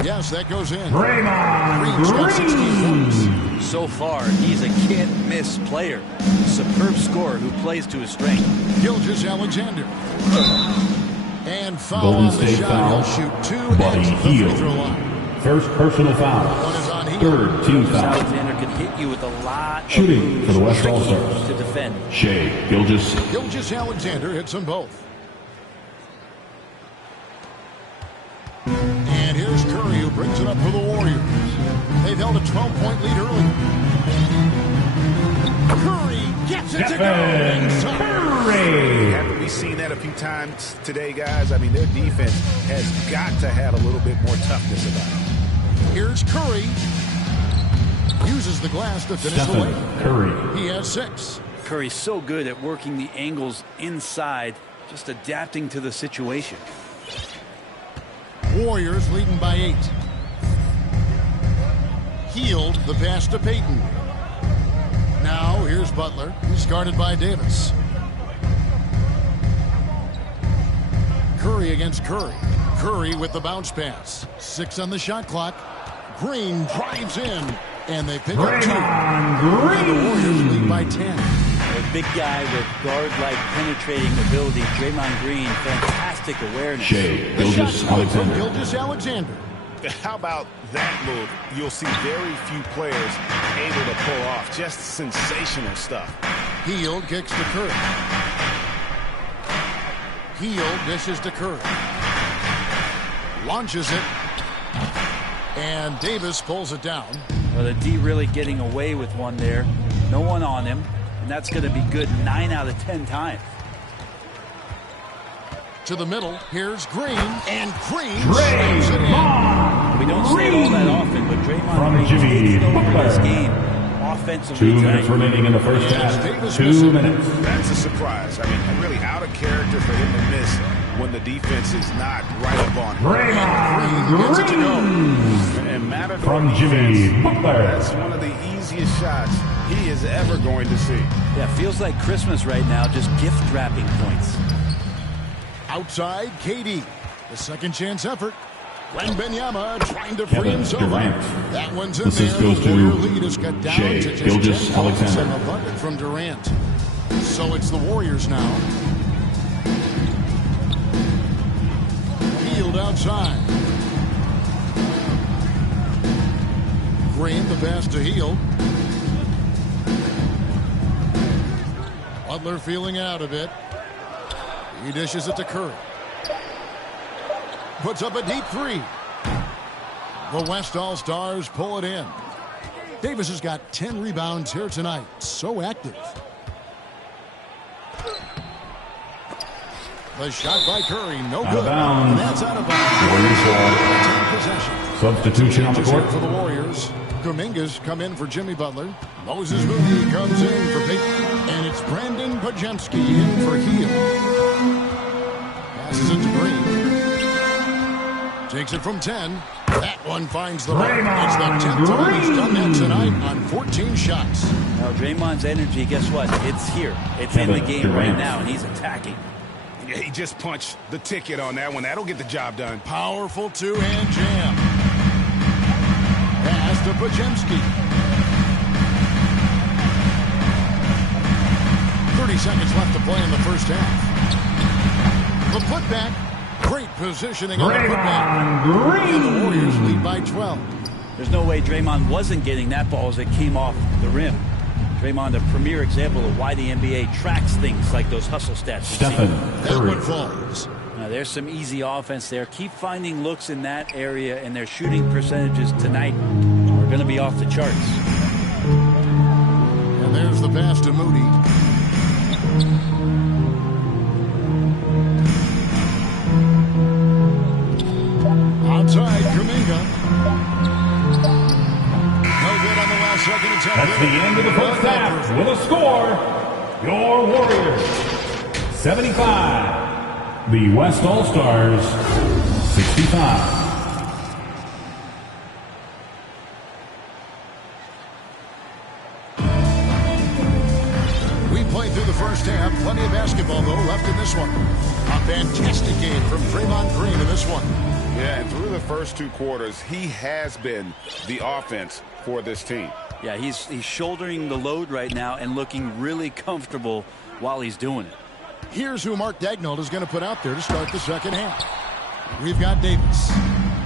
Yes, that goes in. Draymond got 16 points. So far, he's a can't-miss player. Superb scorer who plays to his strength. Gilgeous-Alexander. And foul Golden on the State shot. foul. He'll shoot 2 Buddy at the free Hield. throw line. First personal foul. One is on Hield. Third team foul. Alexander can hit you with a lot of Shooting moves, for the West tricky All-Stars. to defend. Shea Gilgeous. Gilgeous-Alexander hits them both. And here's Curry, who brings it up for the Warriors. They've held a 12-point lead early. Curry gets it to go. Curry. Haven't we seen that a few times today, guys? I mean, their defense has got to have a little bit more toughness about it. Here's Curry. Uses the glass to finish the way. Curry. He has 6. Curry's so good at working the angles inside, just adapting to the situation. Warriors leading by 8. Hield the pass to Payton. Now here's Butler. He's guarded by Davis. Curry against Curry. Curry with the bounce pass. 6 on the shot clock. Green drives in, and they pick up 2. And the Warriors lead by 10. A big guy with guard-like penetrating ability. Draymond Green, fantastic awareness. Shea The shot from Gilgeous-Alexander. Gilgeous-Alexander. How about that move? You'll see very few players able to pull off just sensational stuff. Hield kicks to Curry. Hield dishes to Curry. Launches it. And Davis pulls it down. Well, the D really getting away with one there. No one on him. And that's going to be good 9 out of 10 times. To the middle, here's Green, and Green slams it in. We don't see it all that often, but Draymond From Green Jimmy taking over Butler. this game offensively 2 minutes tonight. remaining in the first half. Davis 2 minutes. That's a surprise. I mean, really out of character for him to miss when the defense is not right up on him. Draymond Green. And matter From Jimmy Butler. That's one of the easiest shots he is ever going to see. Yeah, feels like Christmas right now, just gift wrapping points. Outside, KD. The second chance effort. Wembanyama trying to free Kevin himself. Durant. That one's in Assist there. goes The Warrior to lead is cut down Shea to just 10 Gilgeous-Alexander. points and a bucket from Durant. So it's the Warriors now. Hield outside. Green the pass to Hield. Butler feeling out a bit. He dishes it to Curry. Puts up a deep 3. The West All-Stars pull it in. Davis has got 10 rebounds here tonight. So active. The shot by Curry, no Out good. of bounds. And that's out of bounds. Warriors Possession. Substitution on the court. For the Warriors. Kuminga's come in for Jimmy Butler. Moses Moody comes in for Payton. And it's Brandon Pajemski in for Hield. Passes it to Green. Takes it from 10. That one finds the mark. It's the 10th time he's done that tonight on 14 shots. Now, Draymond's energy, guess what? It's here. It's in the game right now, and he's attacking. Yeah, he just punched the ticket on that one. That'll get the job done. Powerful two-hand jam. Pass to Pajemski. 30 seconds left to play in the first half. The putback. Great positioning on the putback. And the Warriors lead by 12. There's no way Draymond wasn't getting that ball as it came off the rim. Draymond, a premier example of why the NBA tracks things like those hustle stats. Stephen That Curry. one falls. Now, there's some easy offense there. Keep finding looks in that area, and their shooting percentages tonight are going to be off the charts. And there's the pass to Moody. Outside, Kuminga. No good on the last second attempt. That's the end of the first half. With a score, your Warriors 75. The West All-Stars 65. We played through the first half. Plenty of basketball, though, left in this one. A fantastic game from Draymond Green in this one. Yeah, and through the first 2 quarters, he has been the offense for this team. Yeah, he's shouldering the load right now and looking really comfortable while he's doing it. Here's who Mark Daigneault is going to put out there to start the second half. We've got Davis.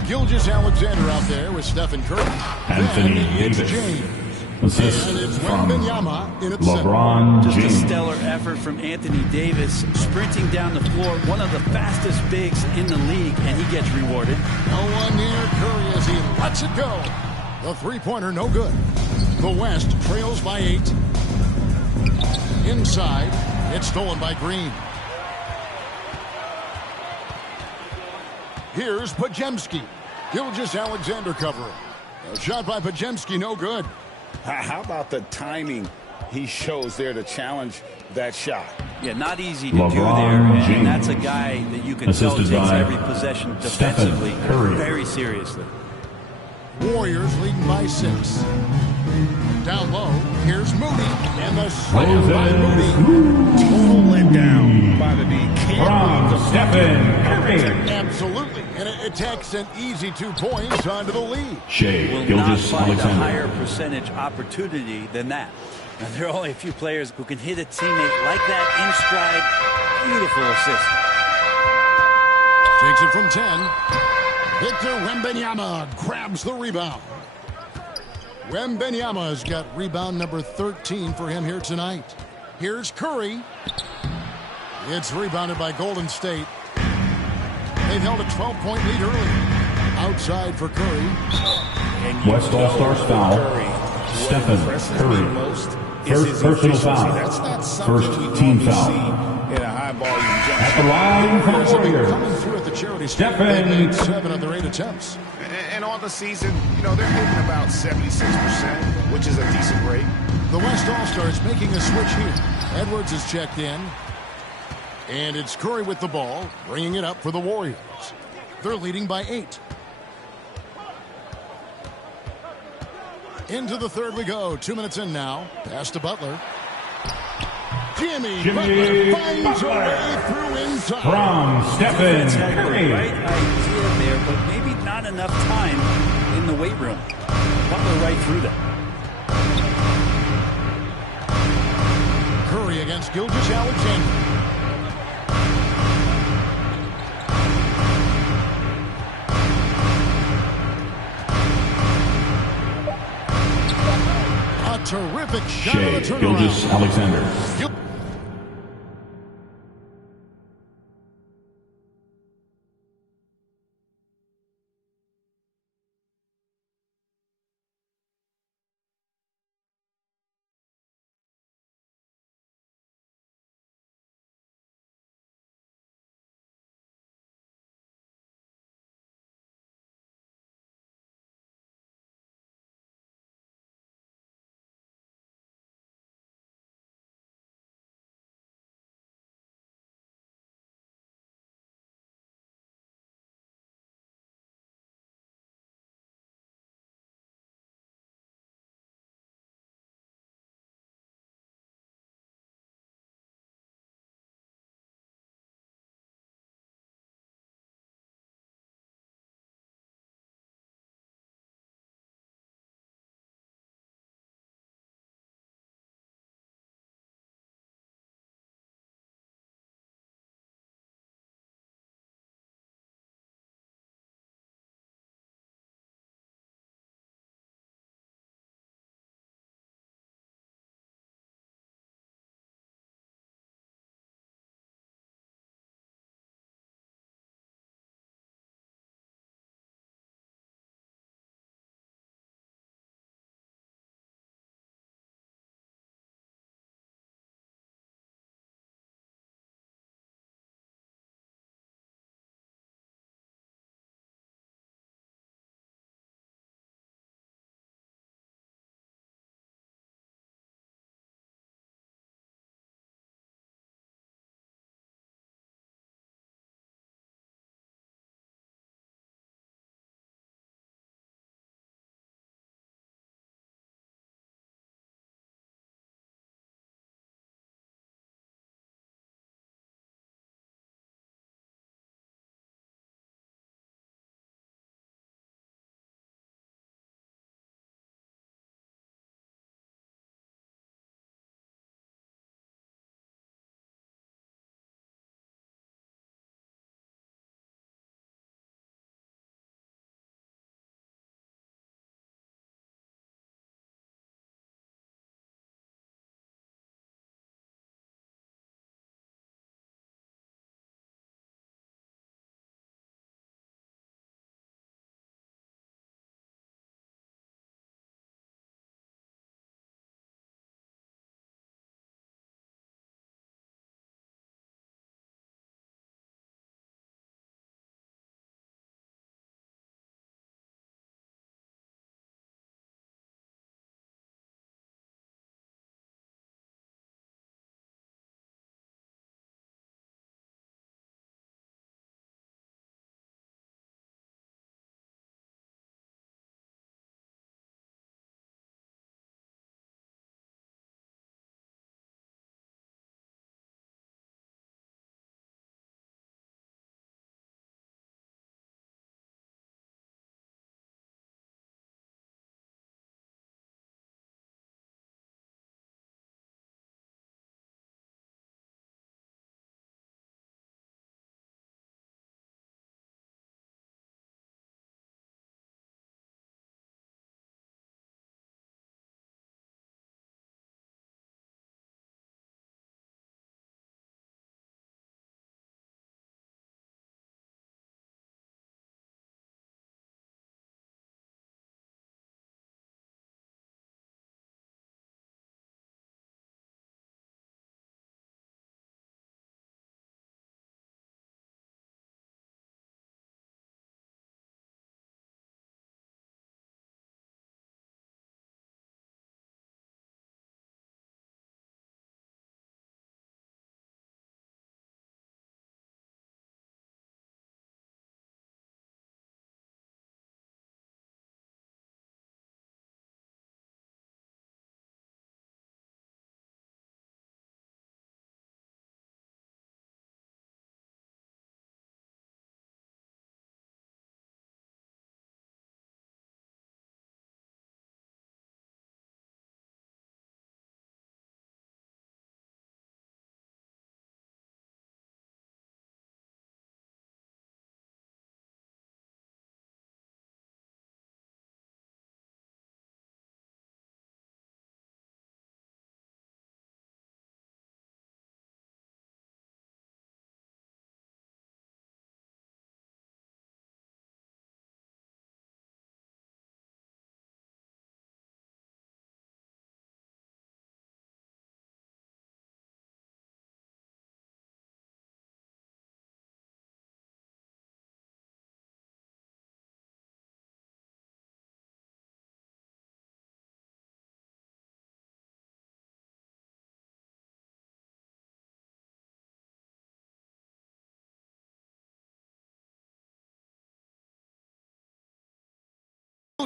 Gilgeous-Alexander out there with Stephen Curry. Anthony Then it's Davis. James. Assist And it's from Wembanyama in its LeBron Just a James. stellar effort from Anthony Davis, sprinting down the floor, one of the fastest bigs in the league, and he gets rewarded. No one near Curry as he lets it go. The three-pointer, no good. The West trails by 8. Inside, it's stolen by Green. Here's Pajemski. Gilgeous-Alexander covering. A shot by Pajemski, no good. How about the timing he shows there to challenge that shot? Yeah, not easy to LeBron do there, James. and that's a guy that you can Assisted tell takes by every possession Stephen defensively Curry. very seriously. Warriors leading by 6. Down low, here's Moody. And the slam by Moody. Total letdown by the D. From Stephen Curry. Absolutely. And it takes an easy 2 points onto the lead. Shea Will not find a higher Gilgeous-Alexander. percentage opportunity than that. Now, there are only a few players who can hit a teammate like that in stride. Beautiful assist. Takes it from 10. Victor Wembanyama grabs the rebound. Wembanyama's got rebound number 13 for him here tonight. Here's Curry. It's rebounded by Golden State. They've held a 12-point lead early. Outside for Curry. West All-Stars foul. Stephen Curry. First personal foul. That's not First something we team normally foul. see in a high-volume jump At the line for the Warriors. Coming through at the charity Stephen. They made 7 of their 8 attempts. And on the season, you know, they're hitting about 76%, which is a decent rate. The West All-Stars making a switch here. Edwards is checked in. And it's Curry with the ball, bringing it up for the Warriors. They're leading by 8. Into the third we go. 2 minutes in now. Pass to Butler. Jimmy Butler finds a way through inside. From Stephen That's had the Curry. right idea there, but maybe not enough time in the weight room. Butler right through that. Curry against Gilgeous-Alexander. A terrific shot on the Shea turnaround. Gilgeous-Alexander.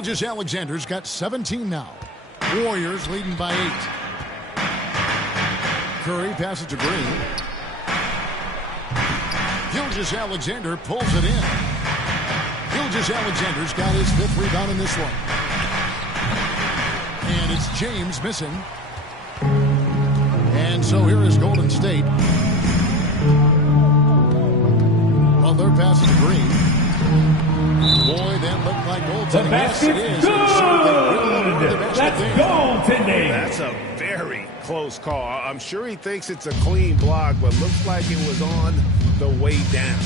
Gilgeous-Alexander's got 17 now. Warriors leading by 8. Curry passes to Green. Gilgeous-Alexander pulls it in. Gilgeous-Alexander's got his 5th rebound in this one. And it's James missing. And so here is Golden State. Butler passes to Green. Boy, that looked like goaltending. The basket's good. That's goaltending. That's a very close call. I'm sure he thinks it's a clean block, but looks like it was on the way down.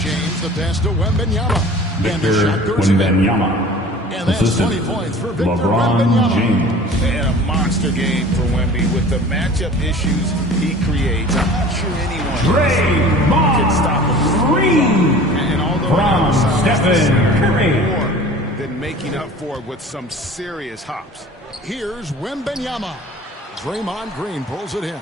James, the pass to Wembanyama. Victor Wembanyama. And that's 20 points for Victor LeBron Wembanyama. James. And a monster game for Wemby with the matchup issues he creates. I'm not sure anyone can stop him. Green from Stephen Curry. More than making up for it with some serious hops. Here's Wembanyama. Draymond Green pulls it in.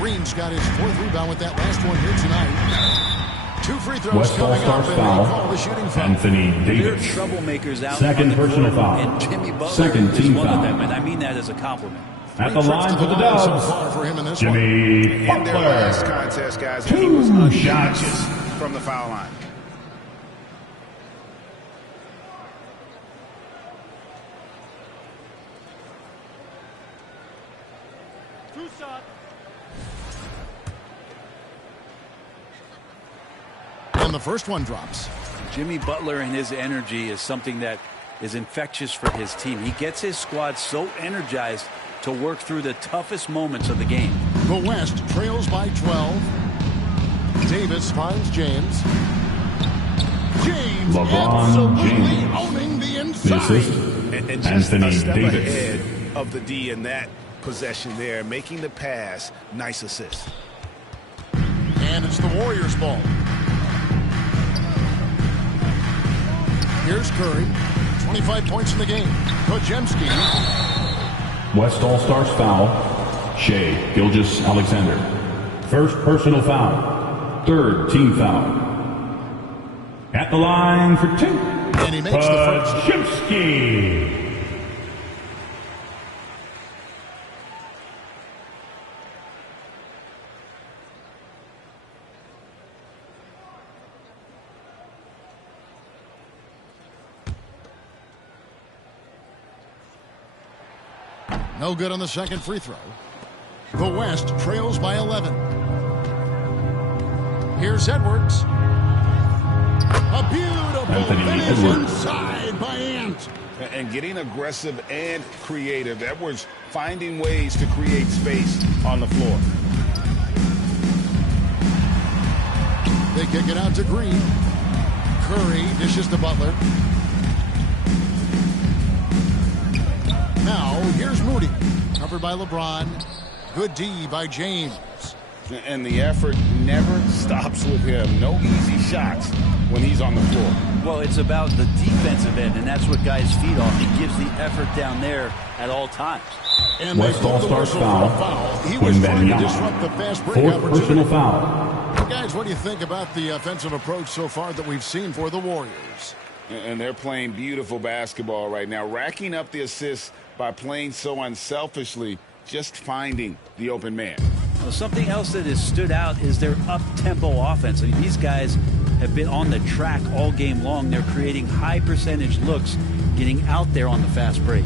Green's got his 4th rebound with that last one here tonight. 2 free throws West coming up, and they foul. call the shooting foul. Anthony They're Davis. troublemakers out Second on the personal court, foul. and Jimmy Butler Second is team one foul. of them, and I mean that as a compliment. At the line for the So Dubs. far for him in this Jimmy In their last Butler. contest, guys, he 2 was shots. unconscious from the foul line. And the first one drops. Jimmy Butler and his energy is something that is infectious for his team. He gets his squad so energized to work through the toughest moments of the game. The West trails by 12. Davis finds James. James LeBron absolutely James. owning the The inside. assist. And just Anthony a step Davis. ahead of the D in that possession there, making the pass. Nice assist. And it's the Warriors' ball. Here's Curry. 25 points in the game. Kojemski. West All-Stars foul. Shea Gilgeous-Alexander. First personal foul. 3rd team foul. At the line for 2. And he makes the first. Kojemski. No good on the second free throw. The West trails by 11. Here's Edwards. A beautiful Anthony finish Edwards. inside by Ant. And getting aggressive and creative. Edwards finding ways to create space on the floor. They kick it out to Green. Curry dishes to Butler. Now, here's Moody. Covered by LeBron. Good D by James. And the effort never stops with him. No easy shots when he's on the floor. Well, it's about the defensive end, and that's what guys feed off. He gives the effort down there at all times. And West they blow the All-Stars whistle for a foul. He was trying to disrupt the fast break 4th opportunity. personal foul. Guys, what do you think about the offensive approach so far that we've seen for the Warriors? And they're playing beautiful basketball right now, racking up the assists by playing so unselfishly, just finding the open man. Well, something else that has stood out is their up-tempo offense. I mean, these guys have been on the track all game long. They're creating high percentage looks, getting out there on the fast break.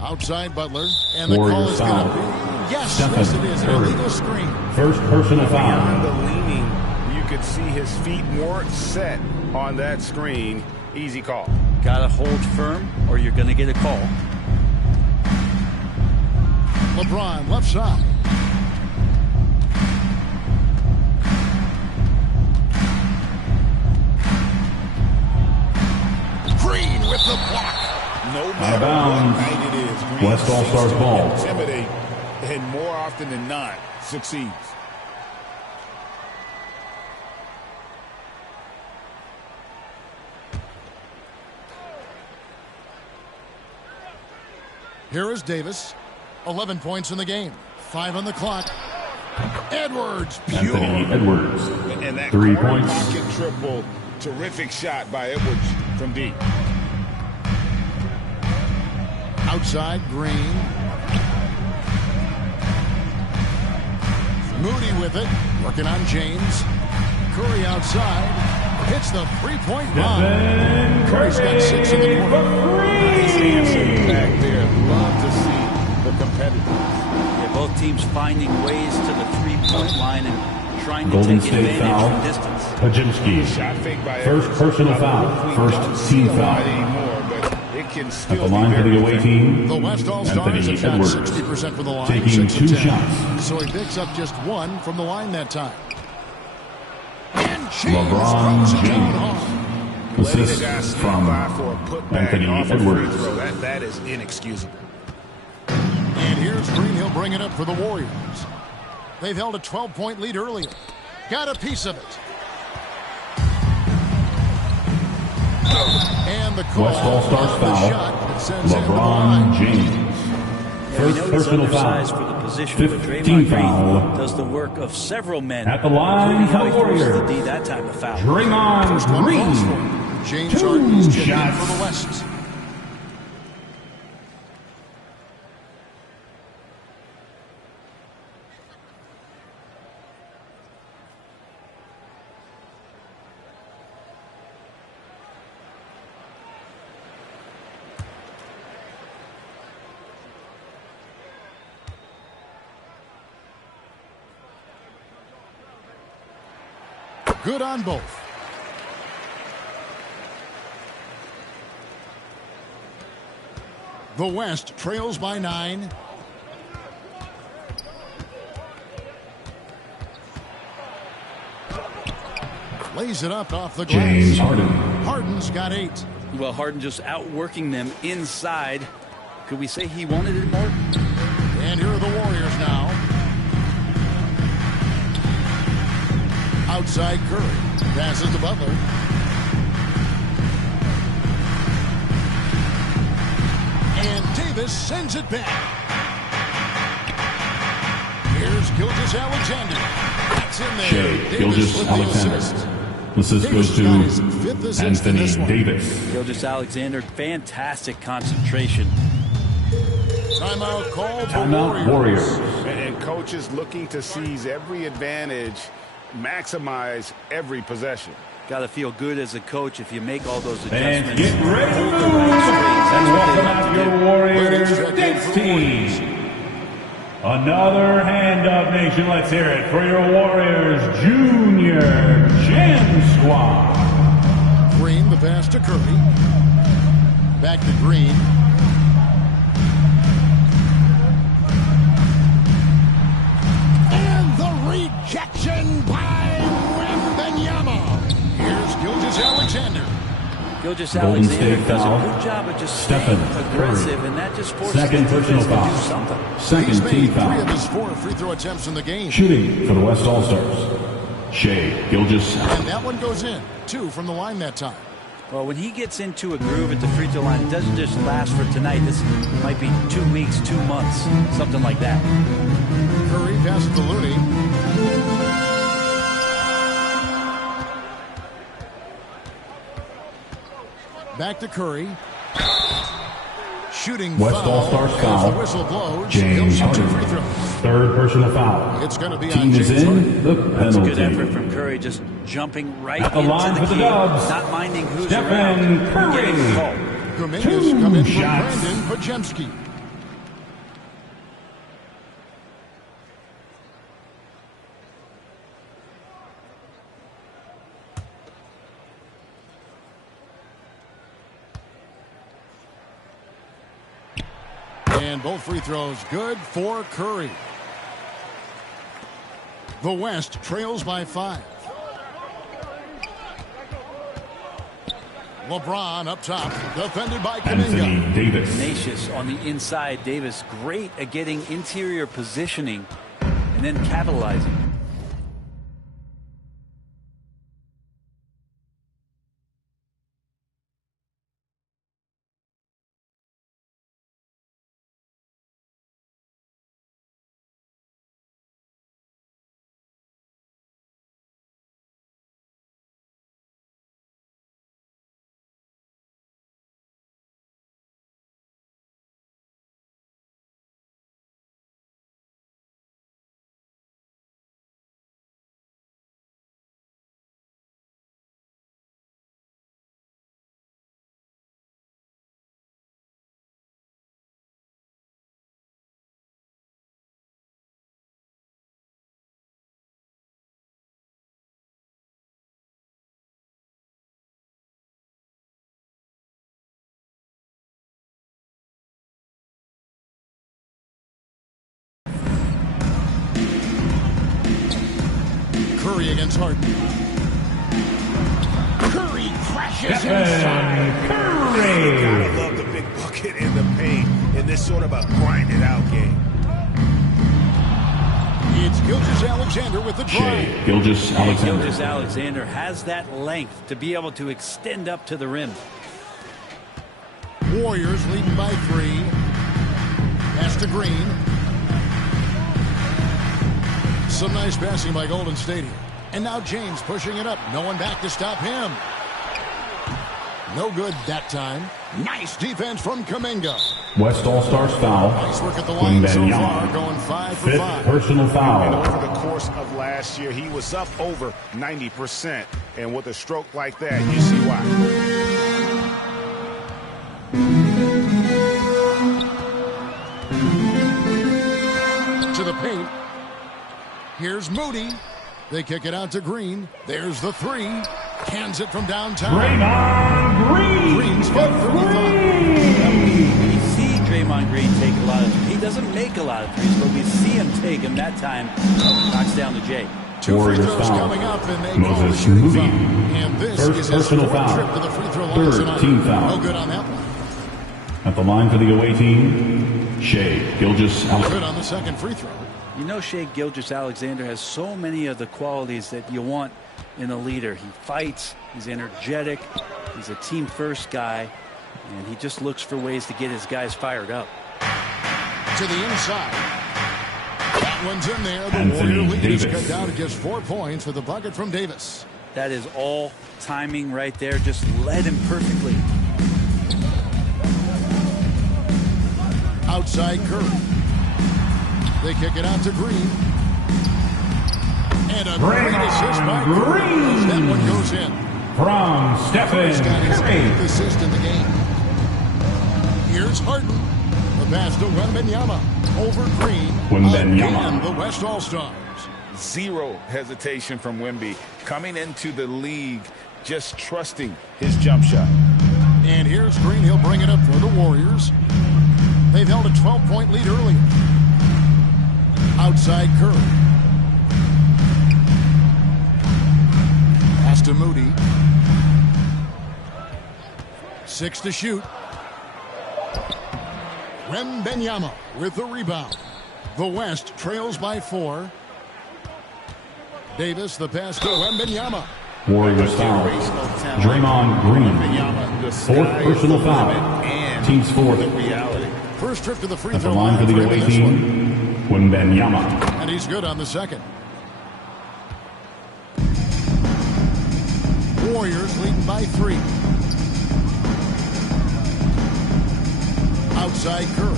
Outside Butler, and the call Warriors is going to foul. be, yes, Stephen yes it is, an Curry. illegal screen. First personal Beyond the foul. leaning, you could see his feet more set on that screen. Easy call. Got to hold firm or you're going to get a call. LeBron, left side. Green with the block. No Out of matter what bounds. night it is, Green West All-Stars seems to ball. intimidate and more often than not succeeds. Here is Davis. 11 points in the game. 5 on the clock. Edwards, Anthony pure. Edwards. And that 3 corner points. pocket triple, terrific shot by Edwards from deep. Outside, Green. Moody with it, working on James. Curry outside, hits the three-point line. Curry's got 6 in the quarter. Nice answer back there. Love to see the competitors. Yeah, both teams finding ways to the three-point line and trying to Golden take State foul. advantage from distance. Pajimski. Shot fake by First Edwards. personal Now, foul. we First don't team see a lot foul. anymore, but it can At still the be line for very the away team, The West All-Stars Anthony have shot Edwards. 60% from the line, Taking 6 2 of 10. shots. So he picks up just 1 from the line that time. And James LeBron throws it down James. hard. letting Assist the guy slip from by for a putback Anthony off a free Edwards. throw. That is inexcusable. And here's Green. He'll bring it up for the Warriors. They've held a 12-point lead earlier. Got a piece of it. And the call West All-Stars on the foul. shot that sends him to the LeBron line. James. Yeah, we First know he's personal undersized foul. for the position, but 15 Draymond foul. Green does the work of several men. At the line including for how the he forces Warriors. the D that type of foul. Draymond First one falls for Green. him. James 2 Harden's chipped in shots. for the West. Good on both. The West trails by 9. Lays it up off the glass. James Harden. Harden's got 8. Well, Harden just outworking them inside. Could we say he wanted it more? And here are the Warriors now. Outside Curry. Passes to Butler. And Davis sends it back. Here's Gilgeous-Alexander. That's in there. Shea Davis with the Gilgeous-Alexander. assist. Assist Davis goes to got his 5th assist in Anthony this one. Davis. Gilgeous-Alexander, fantastic concentration. Timeout call for Timeout Warriors. And coaches looking to seize every advantage, maximize every possession. Got to feel good as a coach if you make all those And adjustments. get ready to Hold move. the right strings. And That's what they welcome have out to your do. Warriors Ladies, check in next for the Warriors. team. Another hand up, nation. Let's hear it for your Warriors Junior Gym Squad. Green, the pass to Curry. Back to Green. And the rejection by Wembanyama. Here's Gilgeous-Alexander. Golden State Gilgeous-Alexander does foul. a good job of just Stephen staying aggressive, Curry. and that just forces Second the personal defense to foul. do something. He's Second made team 3 of foul. his 4 free throw attempts in the game. Shooting for the West All-Stars. Shea Gilgeous. And that one goes in. 2 from the line that time. Well, when he gets into a groove at the free throw line, it doesn't just last for tonight. This might be 2 weeks, 2 months, something like that. Curry passes to Looney. Back to Curry. Shooting West foul. All-Stars As foul. the whistle blows. James He'll shoot 2 Harden. free throws. Third personal foul. It's going to be Team on is James in Harden. the That's a good effort penalty. from Curry, just jumping right At the into line the for the key, Dubs. not minding who's Stephen around. Curry. Getting called. Kuminga's 2 come in for shots. Brandon Pajemski. And both free throws good for Curry. The West trails by 5. LeBron up top, defended by Kuminga. Anthony Davis. Tenacious on the inside. Davis great at getting interior positioning and then capitalizing. against Harden. Curry crashes inside. Curry. Gotta love the big bucket in the paint in this sort of a grinded-out game. It's Gilgeous-Alexander with the drive. Gilgeous-Alexander. Gilgeous-Alexander has that length to be able to extend up to the rim. Warriors leading by 3. Pass to Green. Some nice passing by Golden State here. And now James pushing it up. No one back to stop him. No good that time. Nice defense from Kuminga. West All-Stars foul. Nice work at the line so far, going 5 for 5. Fifth personal foul. Over the course of last year, he was up over 90%. And with a stroke like that, you see why. To the paint. Here's Moody. They kick it out to Green. There's the 3. Hands it from downtown. Draymond Green. Green's got 35. We see Draymond Green take a lot of threes. He doesn't make a lot of threes, but we see him take them. That time, knocks down the J. 2 free throws coming up, and they call the shooting foul. And this is his 4th trip to the free throw line tonight. Team foul. No good on that one. At the line for the away team, Shai Gilgeous-Alexander. Good on the second free throw. You know, Shai Gilgeous-Alexander has so many of the qualities that you want in a leader. He fights, he's energetic, he's a team-first guy, and he just looks for ways to get his guys fired up. To the inside. That one's in there. The Anthony Warrior lead is Davis. cut down to just 4 points with the bucket from Davis. That is all timing right there. Just led him perfectly. Outside Curry. They kick it out to Green. And a great assist by Green. That one goes in. From Stephen He's got his Curry. 8th assist in the game. Here's Harden. The pass to Wembanyama. Over Green. Wembanyama. Again, the West All-Stars. Zero hesitation from Wemby. Coming into the league, just trusting his jump shot. And here's Green. He'll bring it up for the Warriors. They've held a 12-point lead earlier. Outside Curry. Pass to Moody. 6 to shoot. Wembanyama with the rebound. The West trails by 4. Davis, the pass to Wembanyama. Warriors foul. Draymond Green. 4th personal foul. Team's 4th. First trip to the free At the throw line for the away this one. team, Wembanyama. And he's good on the second. Warriors leading by 3. Outside Curry.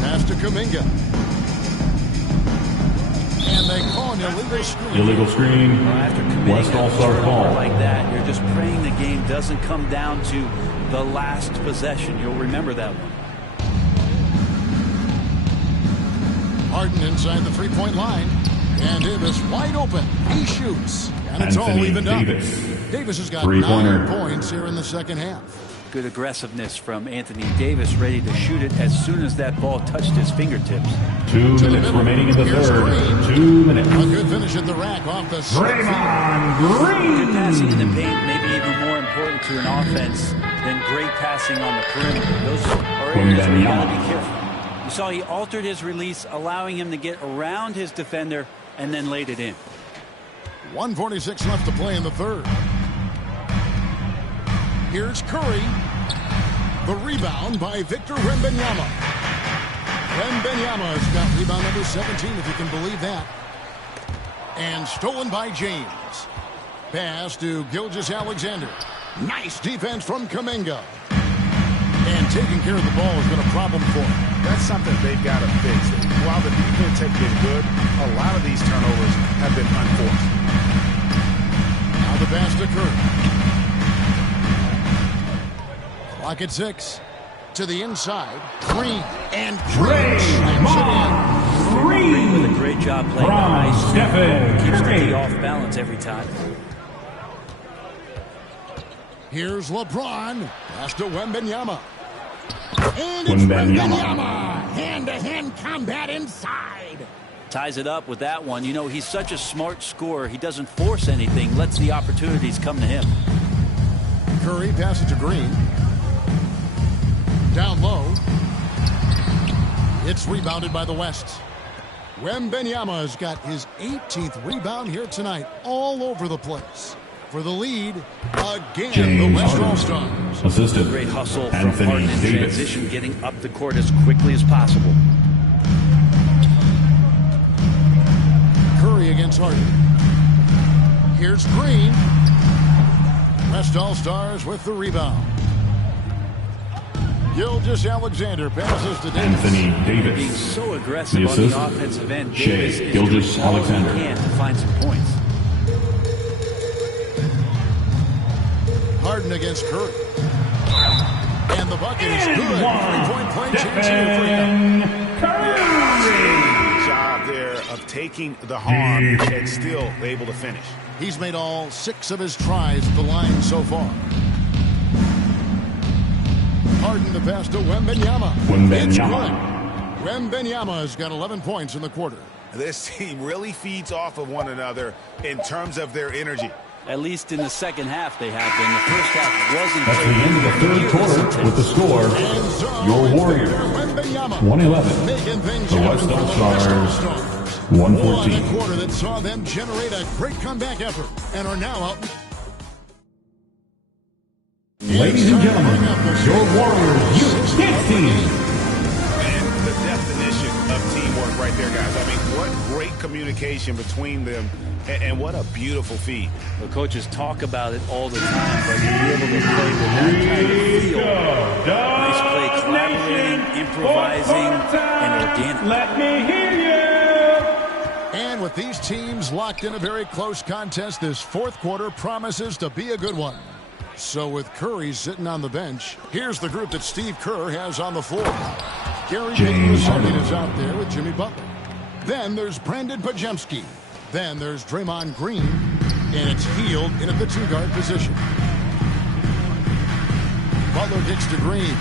Pass to Kuminga. And they call an illegal screen. Illegal screen. After committing West a All-Star turnover call. like that, you're just praying the game doesn't come down to the last possession. You'll remember that one. Harden inside the three-point line. And Davis wide open. He shoots. And it's all Anthony evened up. Davis. Davis has got Three-pointer. 9 points here in the second half. Good aggressiveness from Anthony Davis, ready to shoot it as soon as that ball touched his fingertips. 2 minutes remaining in the Here's third. Green. 2 minutes. A good finish at the rack off the Draymond Good Green. passing in the paint may be even more important to an offense than great passing on the perimeter. Those are areas where you got to be careful. You saw he altered his release, allowing him to get around his defender and then laid it in. 1:46 left to play in the third. Here's Curry. The rebound by Victor Wembanyama. Wembanyama has got rebound number 17, if you can believe that. And stolen by James. Pass to Gilgeous-Alexander. Nice defense from Kuminga. And taking care of the ball has been a problem for him. That's something they've got to fix. While the defense has been good, a lot of these turnovers have been unforced. Now the pass to Curry. Clock at 6. To the inside. Green. And Green slams it in. Green with a great job playing the high school. Stephen Keeps the Curry. D off balance every time. Here's LeBron. Pass to Wembanyama. And it's Wembanyama. Wembanyama. Hand-to-hand combat inside. Ties it up with that one. You know, he's such a smart scorer. He doesn't force anything, lets the opportunities come to him. Curry passes to Green. Down low. It's rebounded by the West. Wembanyama's got his 18th rebound here tonight, all over the place. For the lead, again, James the West Harden. All-Stars. Assistant, Great hustle from Anthony Harden in Davis. transition, getting up the court as quickly as possible. Curry against Harden. Here's Green. West All-Stars with the rebound. Gilgeous-Alexander passes to Davis. Anthony Davis. Being so aggressive The on the assistant, offensive end, Shai Davis is doing all he Gilgeous-Alexander. can to find some points. Harden against Curry. And the bucket is good. Three-point play chance here for him. Job there of taking the harm and still able to finish. He's made all 6 of his tries at the line so far. Harden the pass to Wembanyama. It's good. Wembanyama's got 11 points in the quarter. This team really feeds off of one another in terms of their energy. At least in the second half they have been. The first half wasn't. That's the end of the third quarter with the score. Your Warriors 111. The West All-Stars 114. What a quarter that saw them generate a great comeback effort and are now out. Ladies and gentlemen, your Warriors U16. And the definition of teamwork right there, guys. I mean, what great communication between them, and what a beautiful feat. The coaches talk about it all the time, but to be able to play with that kind of feel. Nice play, collaborating, improvising, and organic. Let me hear you. And with these teams locked in a very close contest, this fourth quarter promises to be a good one. So with Curry sitting on the bench, here's the group that Steve Kerr has on the floor. Gary Payton is out there with Jimmy Butler. Then there's Brandon Pajemski. Then there's Draymond Green. And it's Hield in at the 2-guard position. Butler kicks to Green.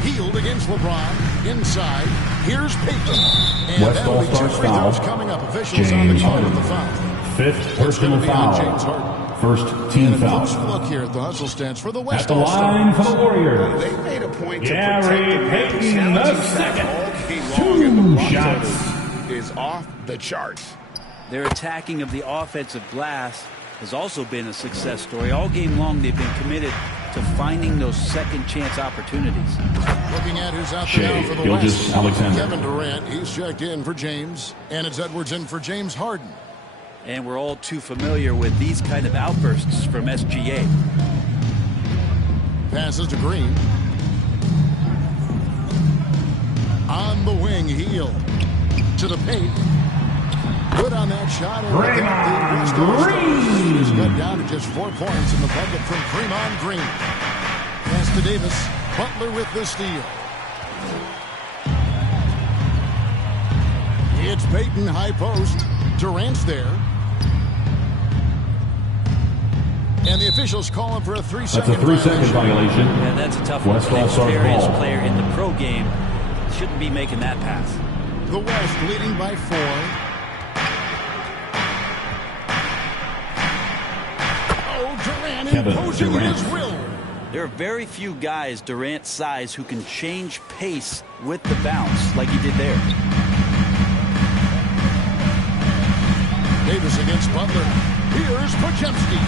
Hield against LeBron. Inside. Here's Payton. And West that'll be 2 All-Stars free throws foul. coming up. Officials on the James call with Harden. the foul. 5th personal James foul. Harden. First team And a foul. close look here at the hustle stance for the West At the line for the Warriors. They made a point to Gary protect the Payton, rim, the second. all game long, and the 2 block shots. total is off the charts. Their attacking of the offensive glass has also been a success story. All game long, they've been committed to finding those second chance opportunities. Looking at who's out Shai there now for the West. Gilgeous-Alexander. Kevin Durant, he's checked in for James. And it's Edwards in for James Harden. And we're all too familiar with these kind of outbursts from SGA. Passes to Green. On the wing, Hield. To the paint. Good on that shot. Green. He's cut down to just 4 points in the bucket from Draymond Green. Pass to Davis. Butler with the steal. It's Payton, high post. Durant's there. And the officials calling for a 3-second That's a 3-second violation. And that's a tough one. West An All-Stars experienced ball. player in the pro game shouldn't be making that pass. The West leading by 4. Oh, Durant Kevin imposing Durant. his will. There are very few guys Durant's size who can change pace with the bounce like he did there. Davis against Butler. Here's Pajemski.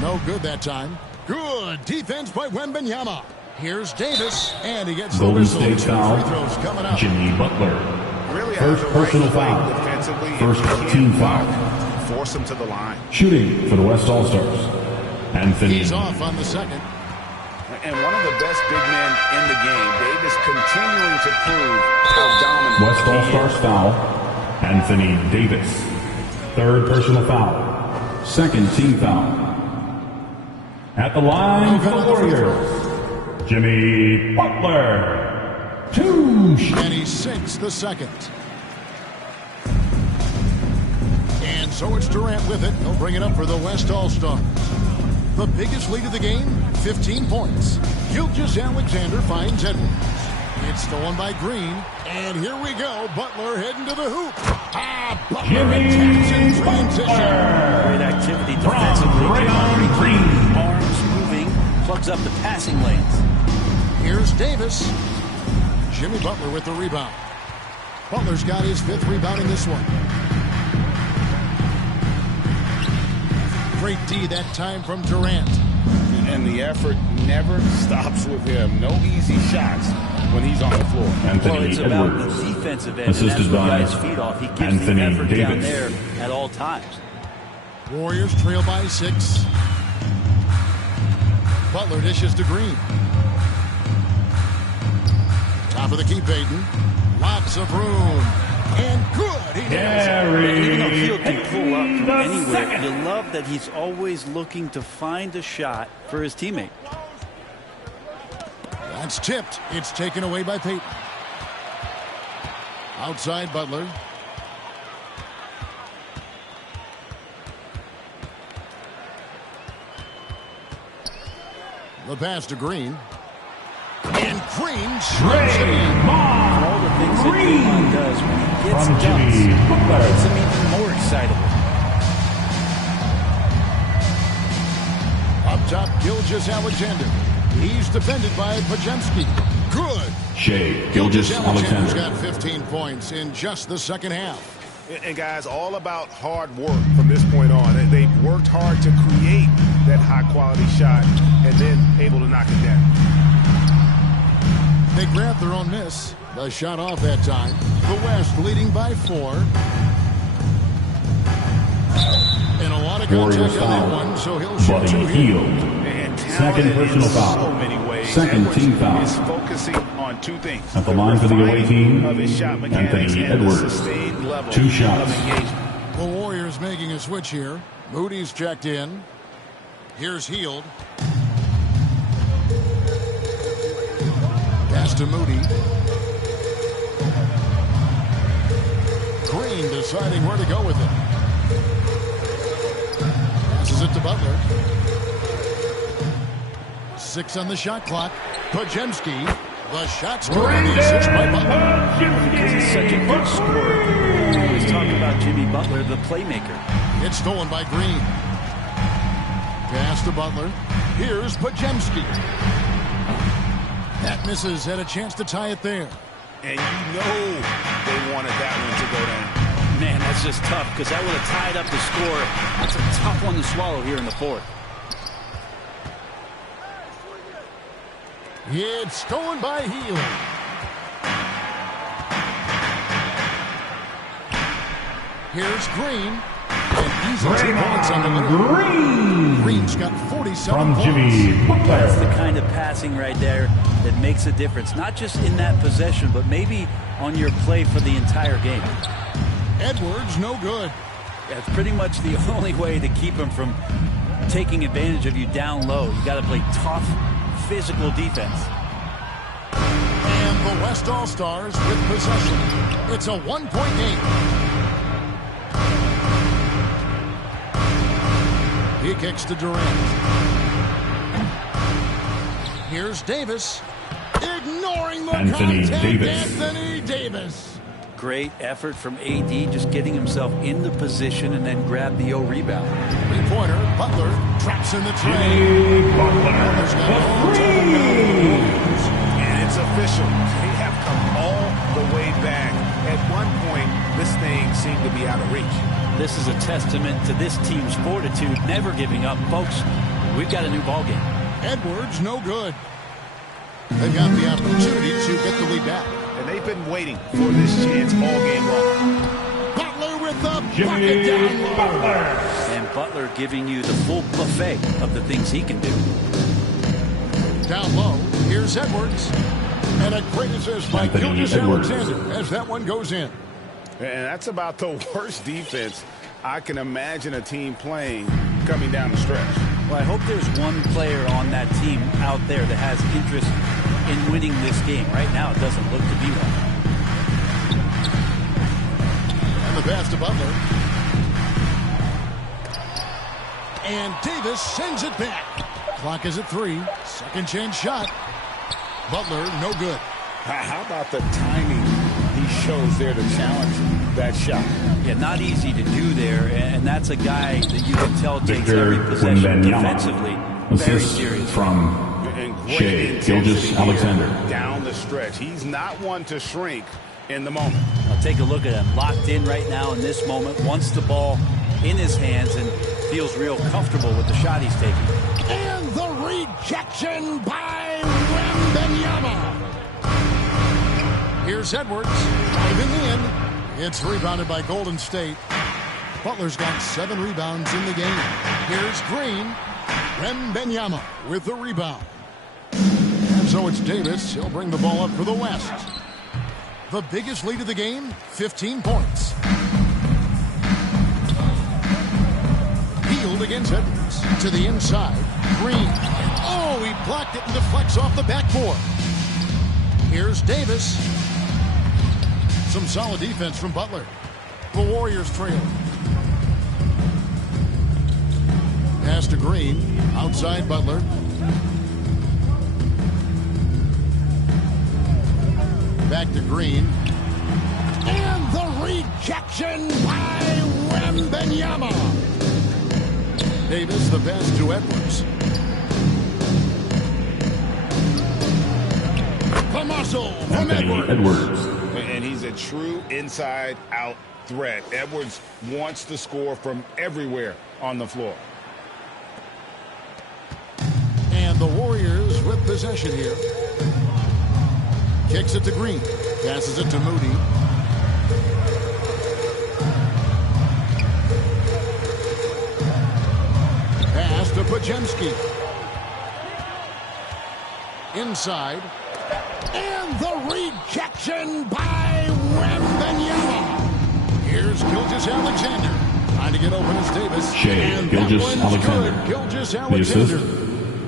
No good that time. Good defense by Wembanyama. Here's Davis, and he gets Golden the whistle. State 2 foul. free throws coming up. Jimmy Butler. Really First has the right personal to play foul. defensively and First can't team foul. Force them to the line. Shooting for the West All-Stars. Anthony. He's off on the second. And one of the best big men in the game. Davis continuing to prove how dominant West he is. All-Stars foul. Anthony Davis. Third personal foul. Second team foul. At the line for the Warriors, Jimmy Butler. 2 shots. And he sinks the second. And so it's Durant with it. He'll bring it up for the West All-Stars. The biggest lead of the game, 15 points. Gilgeous-Alexander finds Edwards. It's stolen by Green. And here we go. Butler heading to the hoop. Butler Jimmy attacks in transition. Great activity defensively. Green. Arms moving. Plugs up the passing lanes. Here's Davis. Jimmy Butler with the rebound. Butler's got his 5th rebound in this one. Great D that time from Durant. And the effort never stops with him. No easy shots when he's on the floor. Well, it's about the defensive end. Assisted by guys feed off. He gives Anthony the effort down Davis. there at all times. Warriors trail by 6. Butler dishes to Green. Top of the key, Payton. Lots of room. And good. Even though Field can pull up from anywhere, you love that he's always looking to find a shot for his teammate. That's tipped. It's taken away by Payton. Outside Butler. The pass to Green. And Green shoots it in. All the things that Draymond does when he gets dunks, makes him even more excitable. Up top, Gilgeous-Alexander. He's defended by Pajemski. Good. Shea Gilgeous-Alexander got 15 points in just the second half. And guys, all about hard work from this point on. They've worked hard to create that high-quality shot and then able to knock it down. They grabbed their own miss. The shot off that time. The West leading by 4. And a lot of contact on that one, so he'll shoot 2 here. And second personal foul. So many ways. Second team foul. Is focusing on 2 things. At the line for the away team, of his shot mechanics Anthony and the Edwards. sustained level 2 shots. of engagement. The Warriors making a switch here. Moody's checked in. Here's Hield. Pass to Moody. Green deciding where to go with it. Passes it to Butler. 6 on the shot clock. Pajemski. The shot's good on the assist by Butler. Because he's such a good scorer. We always talk about Jimmy Butler, the playmaker. It's stolen by Green. Pass to Butler. Here's Pajemski. That misses. Had a chance to tie it there. And you know they wanted that one to go down. Man, that's just tough because that would have tied up the score. That's a tough one to swallow here in the 4th. It's stolen by Hield. Here's Green. And easy 2 points on the line. Green's got 47 from points. Jimmy Butler. That's the kind of passing right there that makes a difference. Not just in that possession, but maybe on your play for the entire game. Edwards, no good. That's pretty much the only way to keep him from taking advantage of you down low. You got to play tough, physical defense. And the West All-Stars with possession. It's a 1-point game. He kicks to Durant. Here's Davis. Ignoring the Anthony contact. Davis. Anthony Davis. Great effort from AD, just getting himself in the position and then grab the rebound. 3-pointer. Butler traps in the tray. Butler's got all time. And it's official. They have come all the way back. At one point, this thing seemed to be out of reach. This is a testament to this team's fortitude, never giving up. Folks, we've got a new ball game. Edwards, no good. They've got the opportunity to get the lead back. And they've been waiting for this chance all game long. Butler with the Jimmy bucket down low. Butler. And Butler giving you the full buffet of the things he can do. Down low, here's Edwards. And a great assist by Gilgeous-Alexander as that one goes in. And that's about the worst defense I can imagine a team playing coming down the stretch. Well, I hope there's one player on that team out there that has interest in winning this game. Right now, it doesn't look to be one. And the pass to Butler. And Davis sends it back. Clock is at 3. Second chance shot. Butler, no good. How about the timing he shows there to challenge that shot? Yeah, not easy to do there, and that's a guy that you can tell takes every possession defensively very serious. From Shea Gilgeous-Alexander. Down the stretch. He's not one to shrink in the moment. I'll take a look at him. Locked in right now in this moment. Wants the ball in his hands and feels real comfortable with the shot he's taking. And the rejection by Wembanyama. Here's Edwards. Driving in. It's rebounded by Golden State. Butler's got 7 rebounds in the game. Here's Green. Wembanyama with the rebound. And so it's Davis. He'll bring the ball up for the West. The biggest lead of the game, 15 points. Healed against Edwards. To the inside. Green. Oh, he blocked it and deflects off the backboard. Here's Davis. Some solid defense from Butler. The Warriors trail. Pass to Green. Outside Butler. Back to Green. And the rejection by Wembanyama. Davis, the pass to Edwards. The muscle from Edwards. And he's a true inside-out threat. Edwards wants to score from everywhere on the floor. And the Warriors with possession here. Kicks it to Green. Passes it to Moody. Pass to Pajemski. Inside. And the rejection by Wembanyama. Here's Gilgeous-Alexander. Trying to get open as Davis. Shea Gilgeous-Alexander. Gilgeous-Alexander.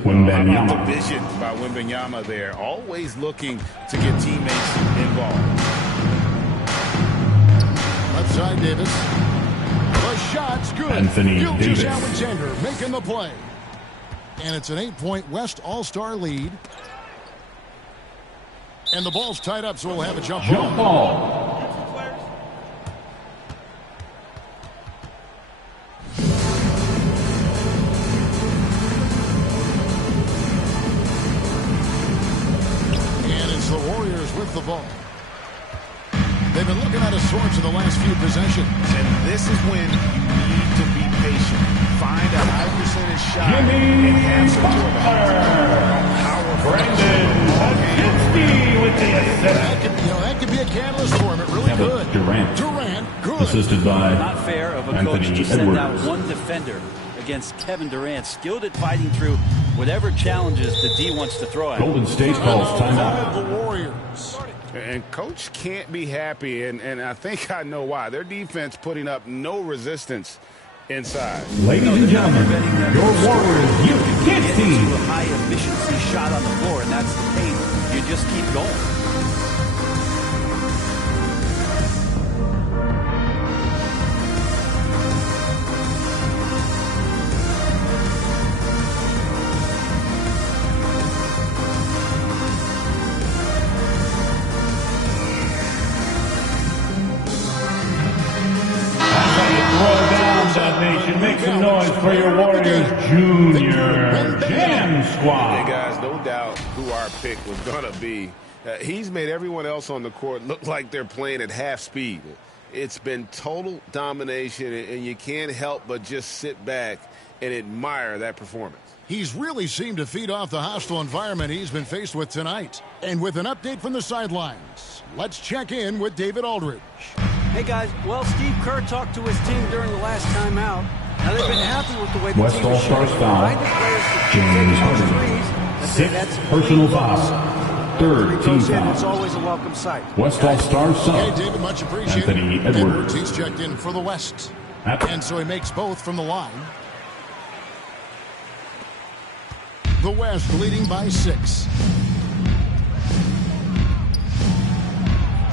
Wembanyama. The vision by Wembanyama there. Always looking to get teammates involved. Left side, Davis. The shot's good. Anthony Davis. Gilgeous-Alexander making the play. And it's an 8-point West All-Star lead. And the ball's tied up, so we'll have a jump ball. And it's the Warriors with the ball. They've been looking at a sorts of the last few possessions. And this is when you need to be patient. Find a high percentage shot and have some That could be a catalyst for him. It really could. Durant, good. Assisted by Not fair of a coach to send out one defender against Kevin Durant, skilled at fighting through whatever challenges the D wants to throw at him. Golden State calls timeout. The Warriors. And Coach can't be happy, and I think I know why. Their defense putting up no resistance inside. Ladies and gentlemen, your Warriors Youth Kids Get team. to a high efficiency shot on the floor, and that's the pace. You just keep going. Nation, make some noise for your Warriors Junior Jam Squad. Hey guys, no doubt who our pick was gonna be. He's made everyone else on the court look like they're playing at half speed. It's been total domination, and you can't help but just sit back and admire that performance. He's really seemed to feed off the hostile environment he's been faced with tonight. And with an update from the sidelines, let's check in with David Aldridge. Hey, guys. Well, Steve Kerr talked to his team during the last time out. Now, they've been happy with the way the West team is All-Stars shooting. foul. Reminded players to keep James taking those Harden. threes. But they've had some Personal clean foul. looks. Third When he team goes in, it's foul. always a welcome sight. West All-Stars Hey, sub. David, much appreciated. Anthony Edwards. He's checked in for the West. And so he makes both from the line. The West leading by 6.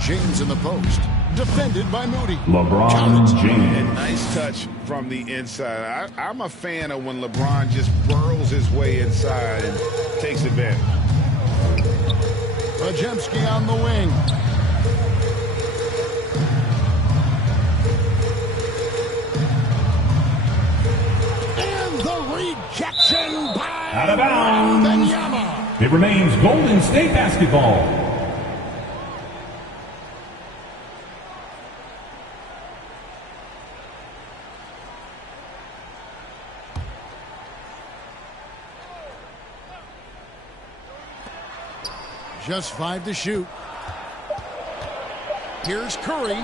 James in the post. Defended by Moody. LeBron James. Nice touch from the inside. I'm a fan of when LeBron just burrows his way inside and takes advantage. Pajemski on the wing. And the rejection by out of bounds. Wembanyama. It remains Golden State basketball. Just 5 to shoot. Here's Curry.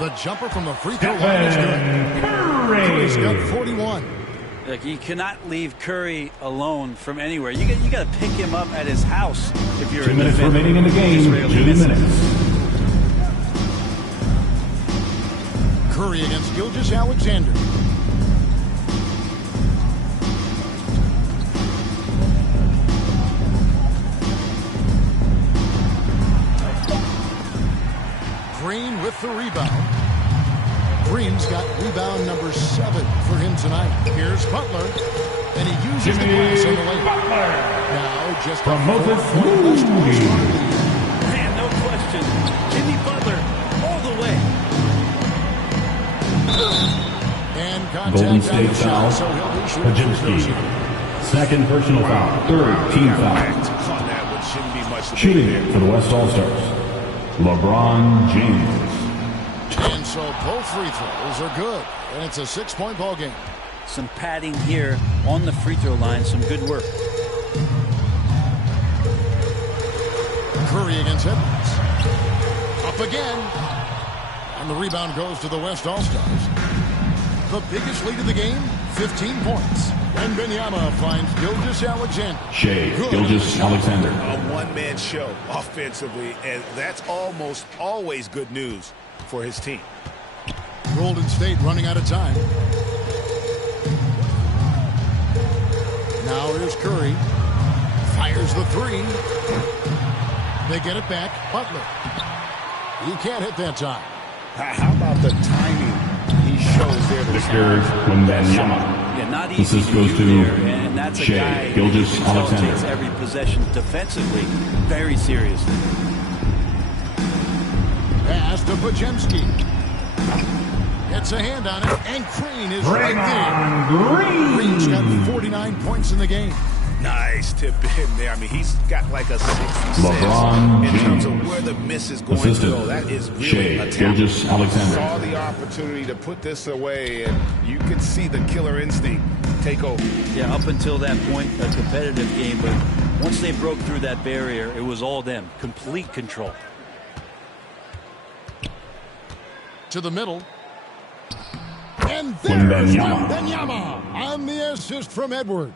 The jumper from the free throw line is good. Curry's got 41. Look, you cannot leave Curry alone from anywhere. You got to pick him up at his house if you're 2 minutes remaining in the game. 2 minutes. Curry against Gilgeous-Alexander. Green with the rebound. Green's got rebound number 7 for him tonight. Here's Butler, and he uses the glass on the layup. Now just from Moses. Man, no question. Jimmy Butler all the way. And contact Golden State foul. So Pajemski. Second personal foul. Third team foul. Shooting for the West All-Stars, LeBron James. And so both free throws are good, and it's a 6-point ball game. Some padding here on the free throw line. Some good work. Curry against Edwards. Up again. And the rebound goes to the West All-Stars. The biggest lead of the game, 15 points. And Wembanyama finds Gilgeous-Alexander. Gilgeous-Alexander. A one-man show offensively, and that's almost always good news for his team. Golden State running out of time. Now here's Curry. Fires the 3. They get it back. Butler. He can't hit that time. How about the timing he shows there? Victor Wembanyama. Yeah, not easy to do there, and that's a guy who takes every possession defensively very seriously. Pass to Pajemski. Gets a hand on it, and Green is right there. Green's got 49 points in the game. Nice tip in there. I mean, he's got like a 66 LeBron in terms of where the miss is going to go. That is really a Gilgeous-Alexander. Saw the opportunity to put this away, and you can see the killer instinct take over. Yeah, up until that point, a competitive game, but once they broke through that barrier, it was all them. Complete control. To the middle. And there's Wembanyama on the assist from Edwards.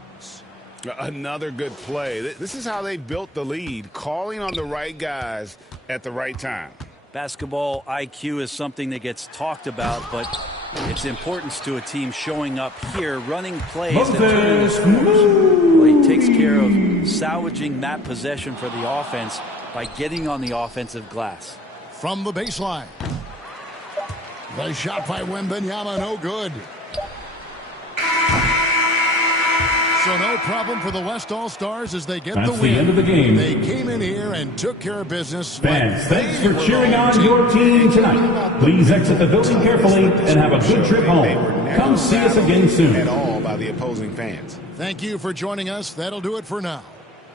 Another good play. This is how they built the lead, calling on the right guys at the right time. Basketball IQ is something that gets talked about, but its importance to a team showing up here, running plays that turn into scores. Well, he takes care of salvaging that possession for the offense by getting on the offensive glass. From the baseline. The shot by Wembanyama, no good. So no problem for the West All-Stars as they get the win. That's the end of the game. They came in here and took care of business. Fans, thanks for cheering on your team tonight. Please exit the building carefully and have a good trip home. Come see us again soon. At all by the opposing fans. Thank you for joining us. That'll do it for now.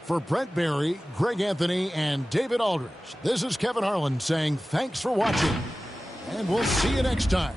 For Brent Barry, Greg Anthony, and David Aldridge, this is Kevin Harlan saying thanks for watching. And we'll see you next time.